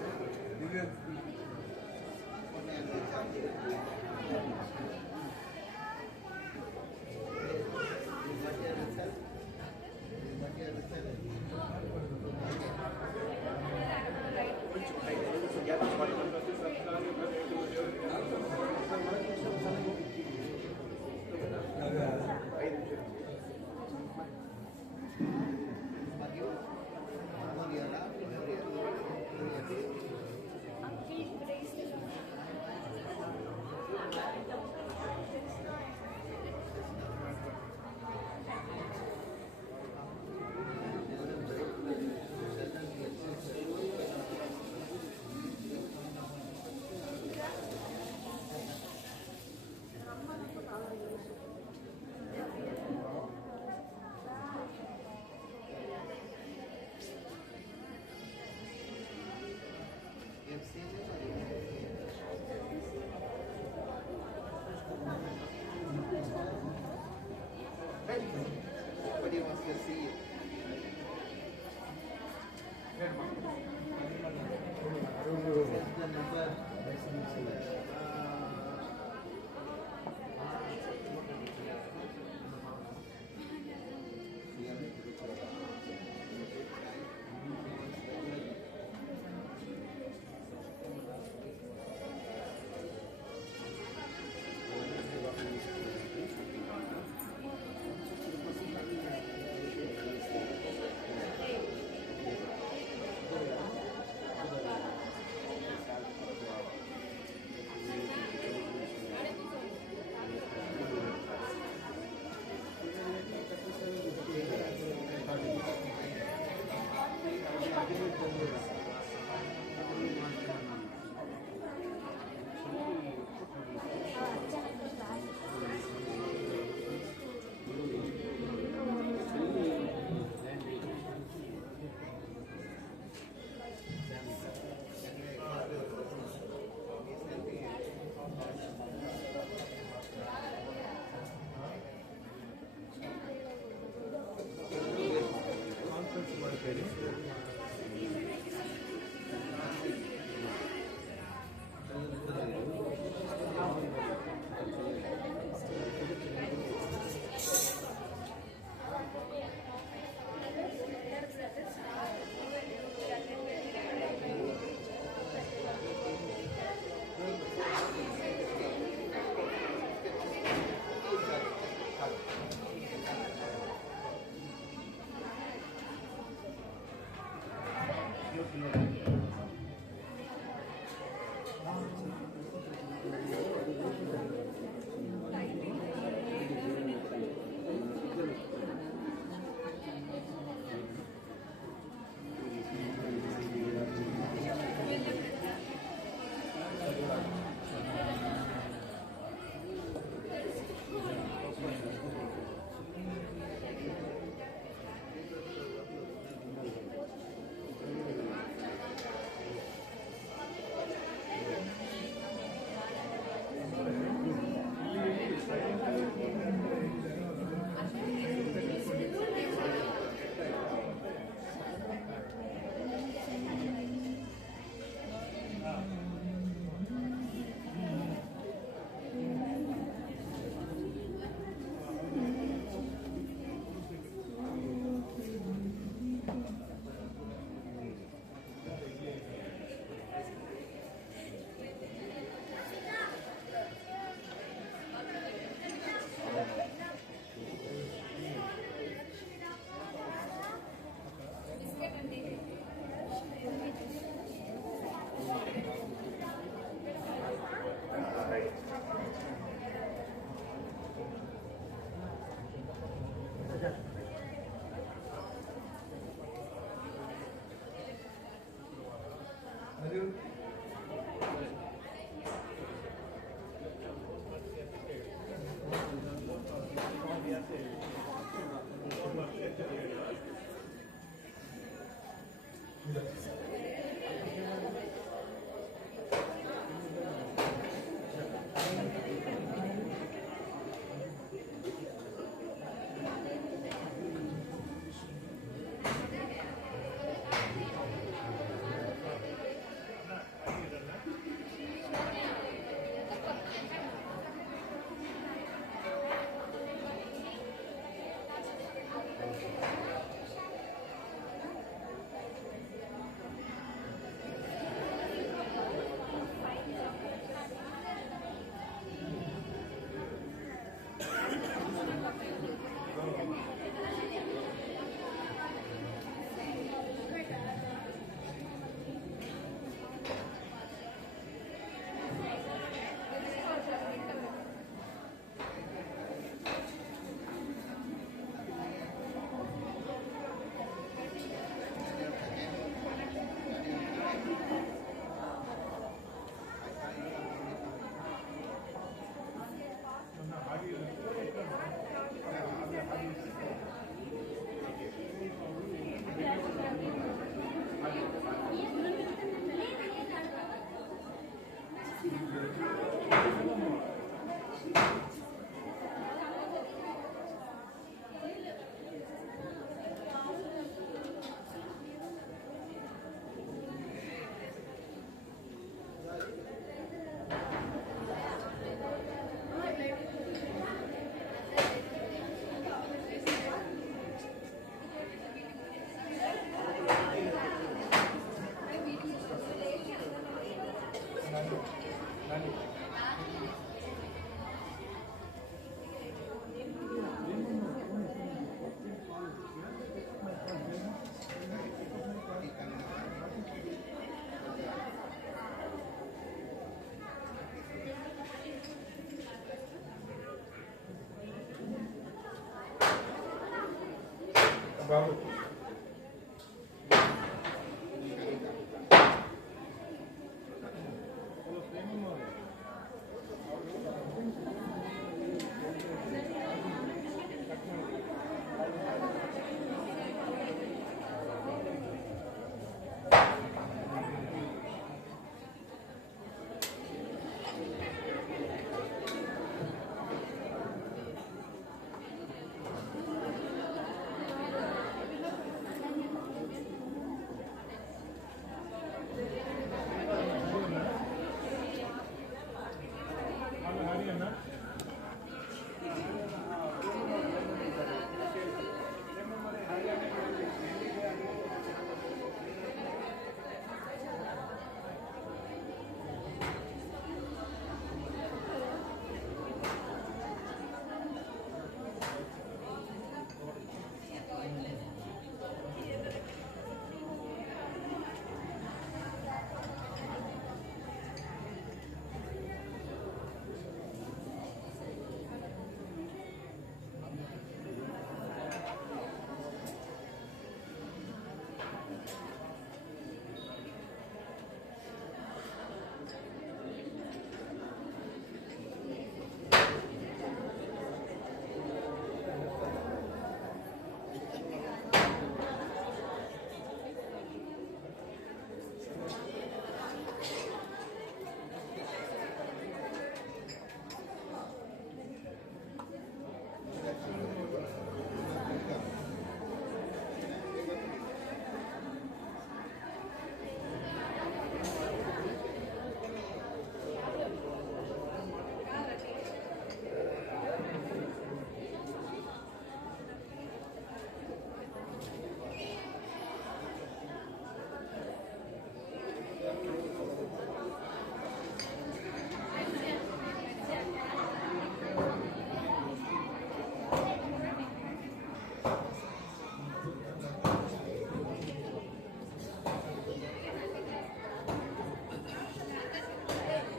బాబు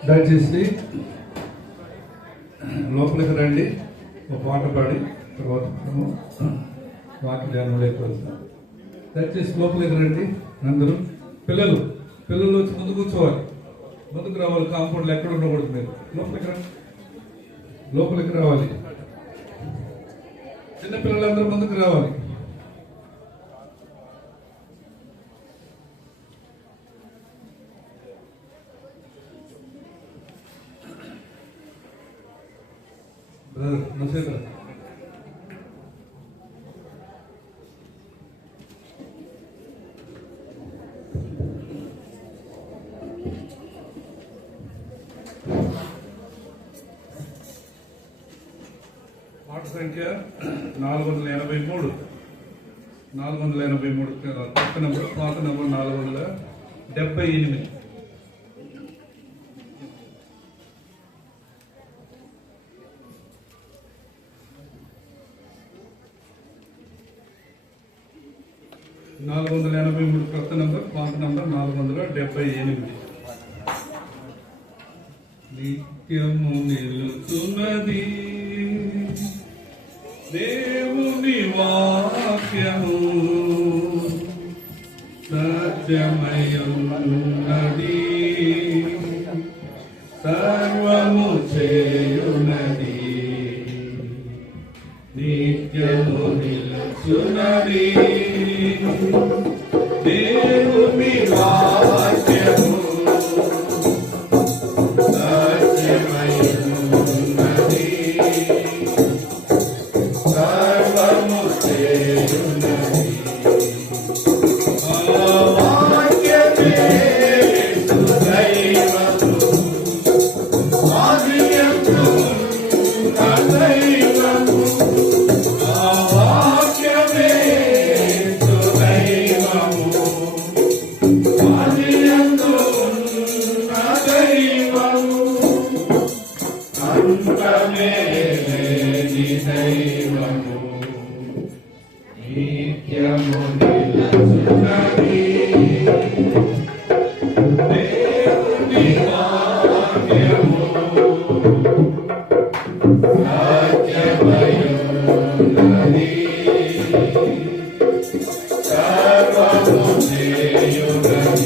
దయచేసి లోపలికి రండి, ఒక పాట పాడి తర్వాత మనము వాక్యాన్లోకి వెళ్తాం. దయచేసి లోపలికి రండి అందరూ. పిల్లలు వచ్చి ముందు కూర్చోవాలి, ముందుకు రావాలి. కాంపౌండ్లో ఎక్కడ ఉండకూడదు. మీరు లోపలికి రావాలి. చిన్నపిల్లలందరూ ముందుకు రావాలి. నమస్తే. వార్డు సంఖ్య 483 కొత్త నెంబర్, పాత నెంబర్ 478. కొత్త నెంబర్, పాత నెంబర్ 478. నిత్యము నిలుచున్నది దేవుని వాక్యము, సత్యమయున్నది, సర్వము చేయున్నది. నిత్యము నిలుచున్నది దేవుని వాక్యము, సత్యమయున్నది, సర్వము చేయున్నది. ఆ వాక్యమే దైవము, ఆదియందు దైవము. ఆ వాక్యమే దైవము, ఆదియందు దైవము. అంతమే లేని దైవము, నిత్యము నిలుచున్నది దేవుని వాక్యము, సత్యమయున్నది, సర్వము చేయున్నది.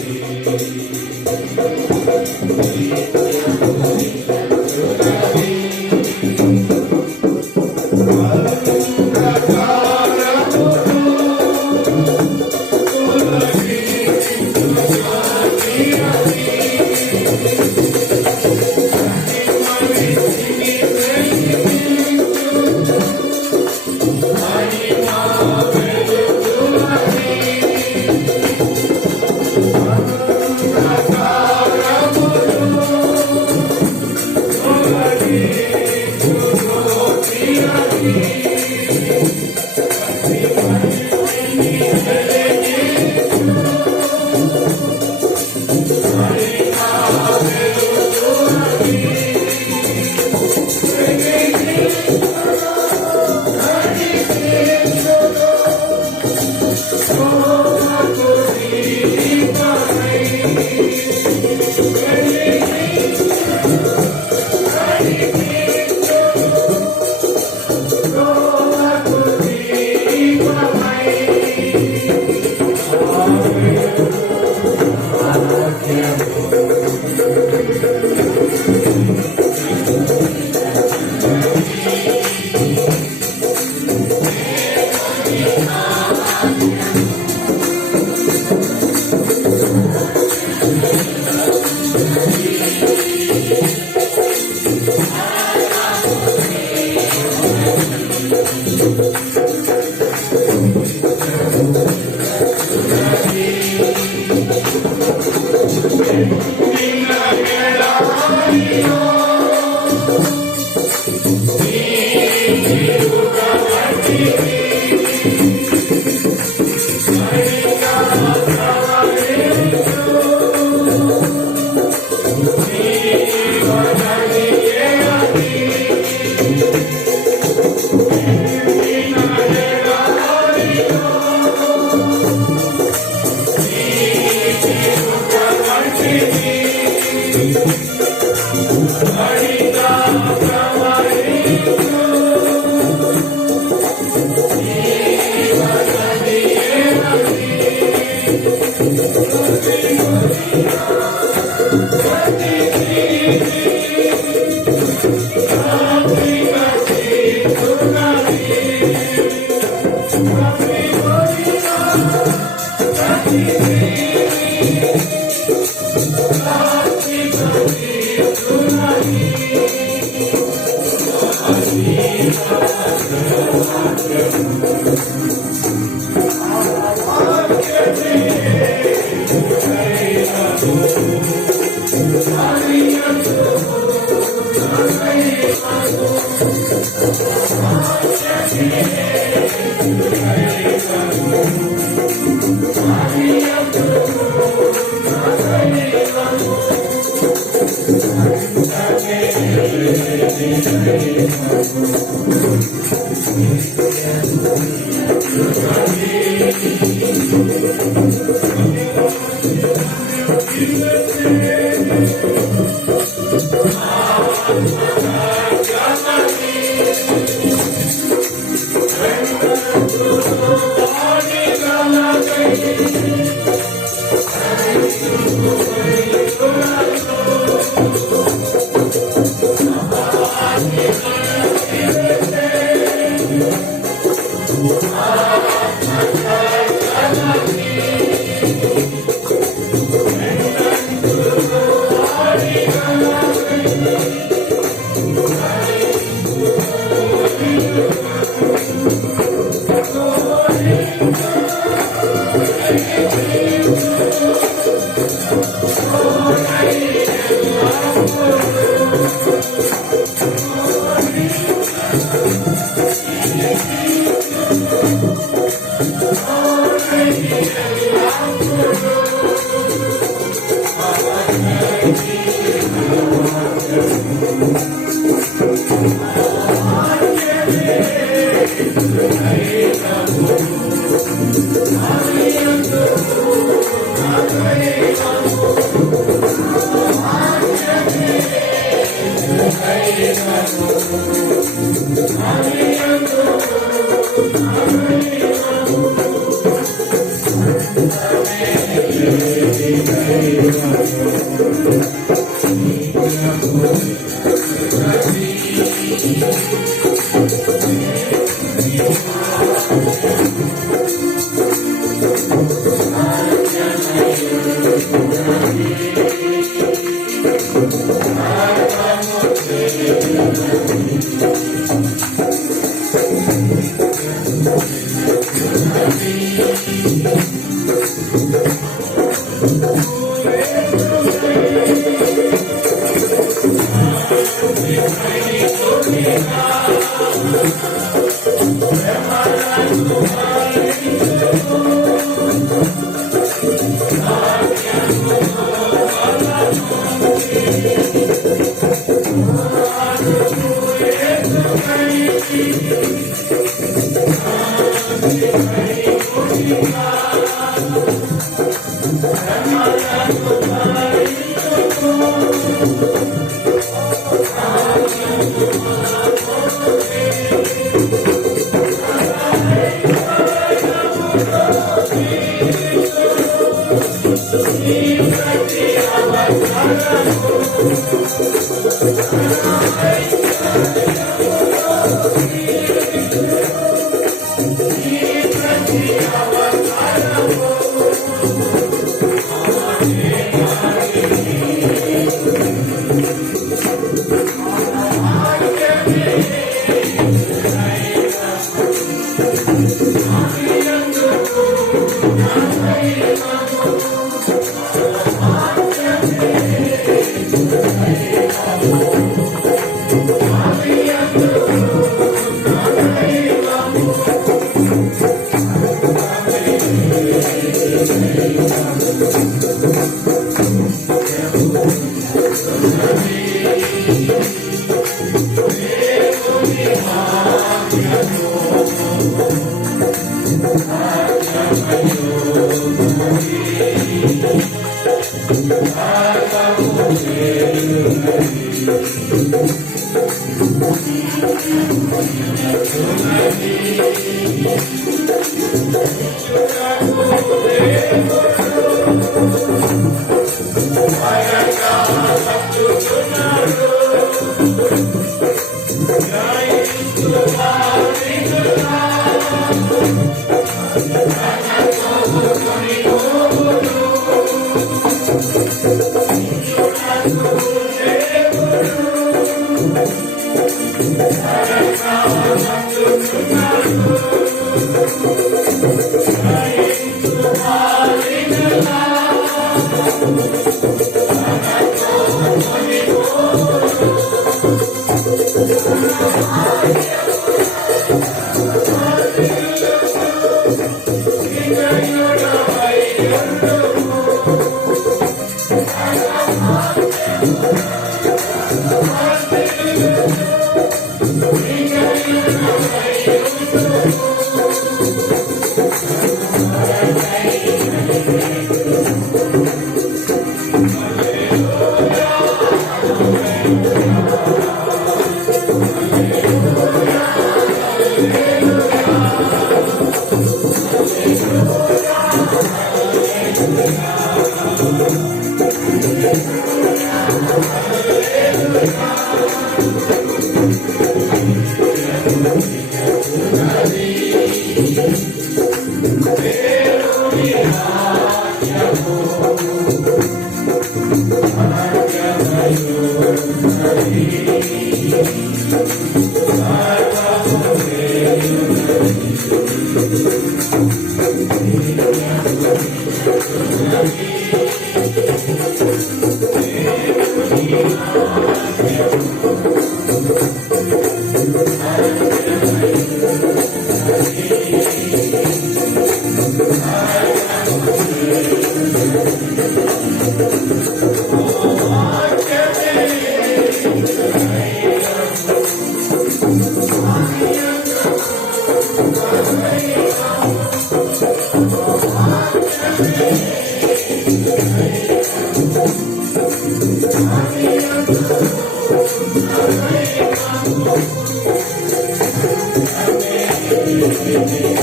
Amen.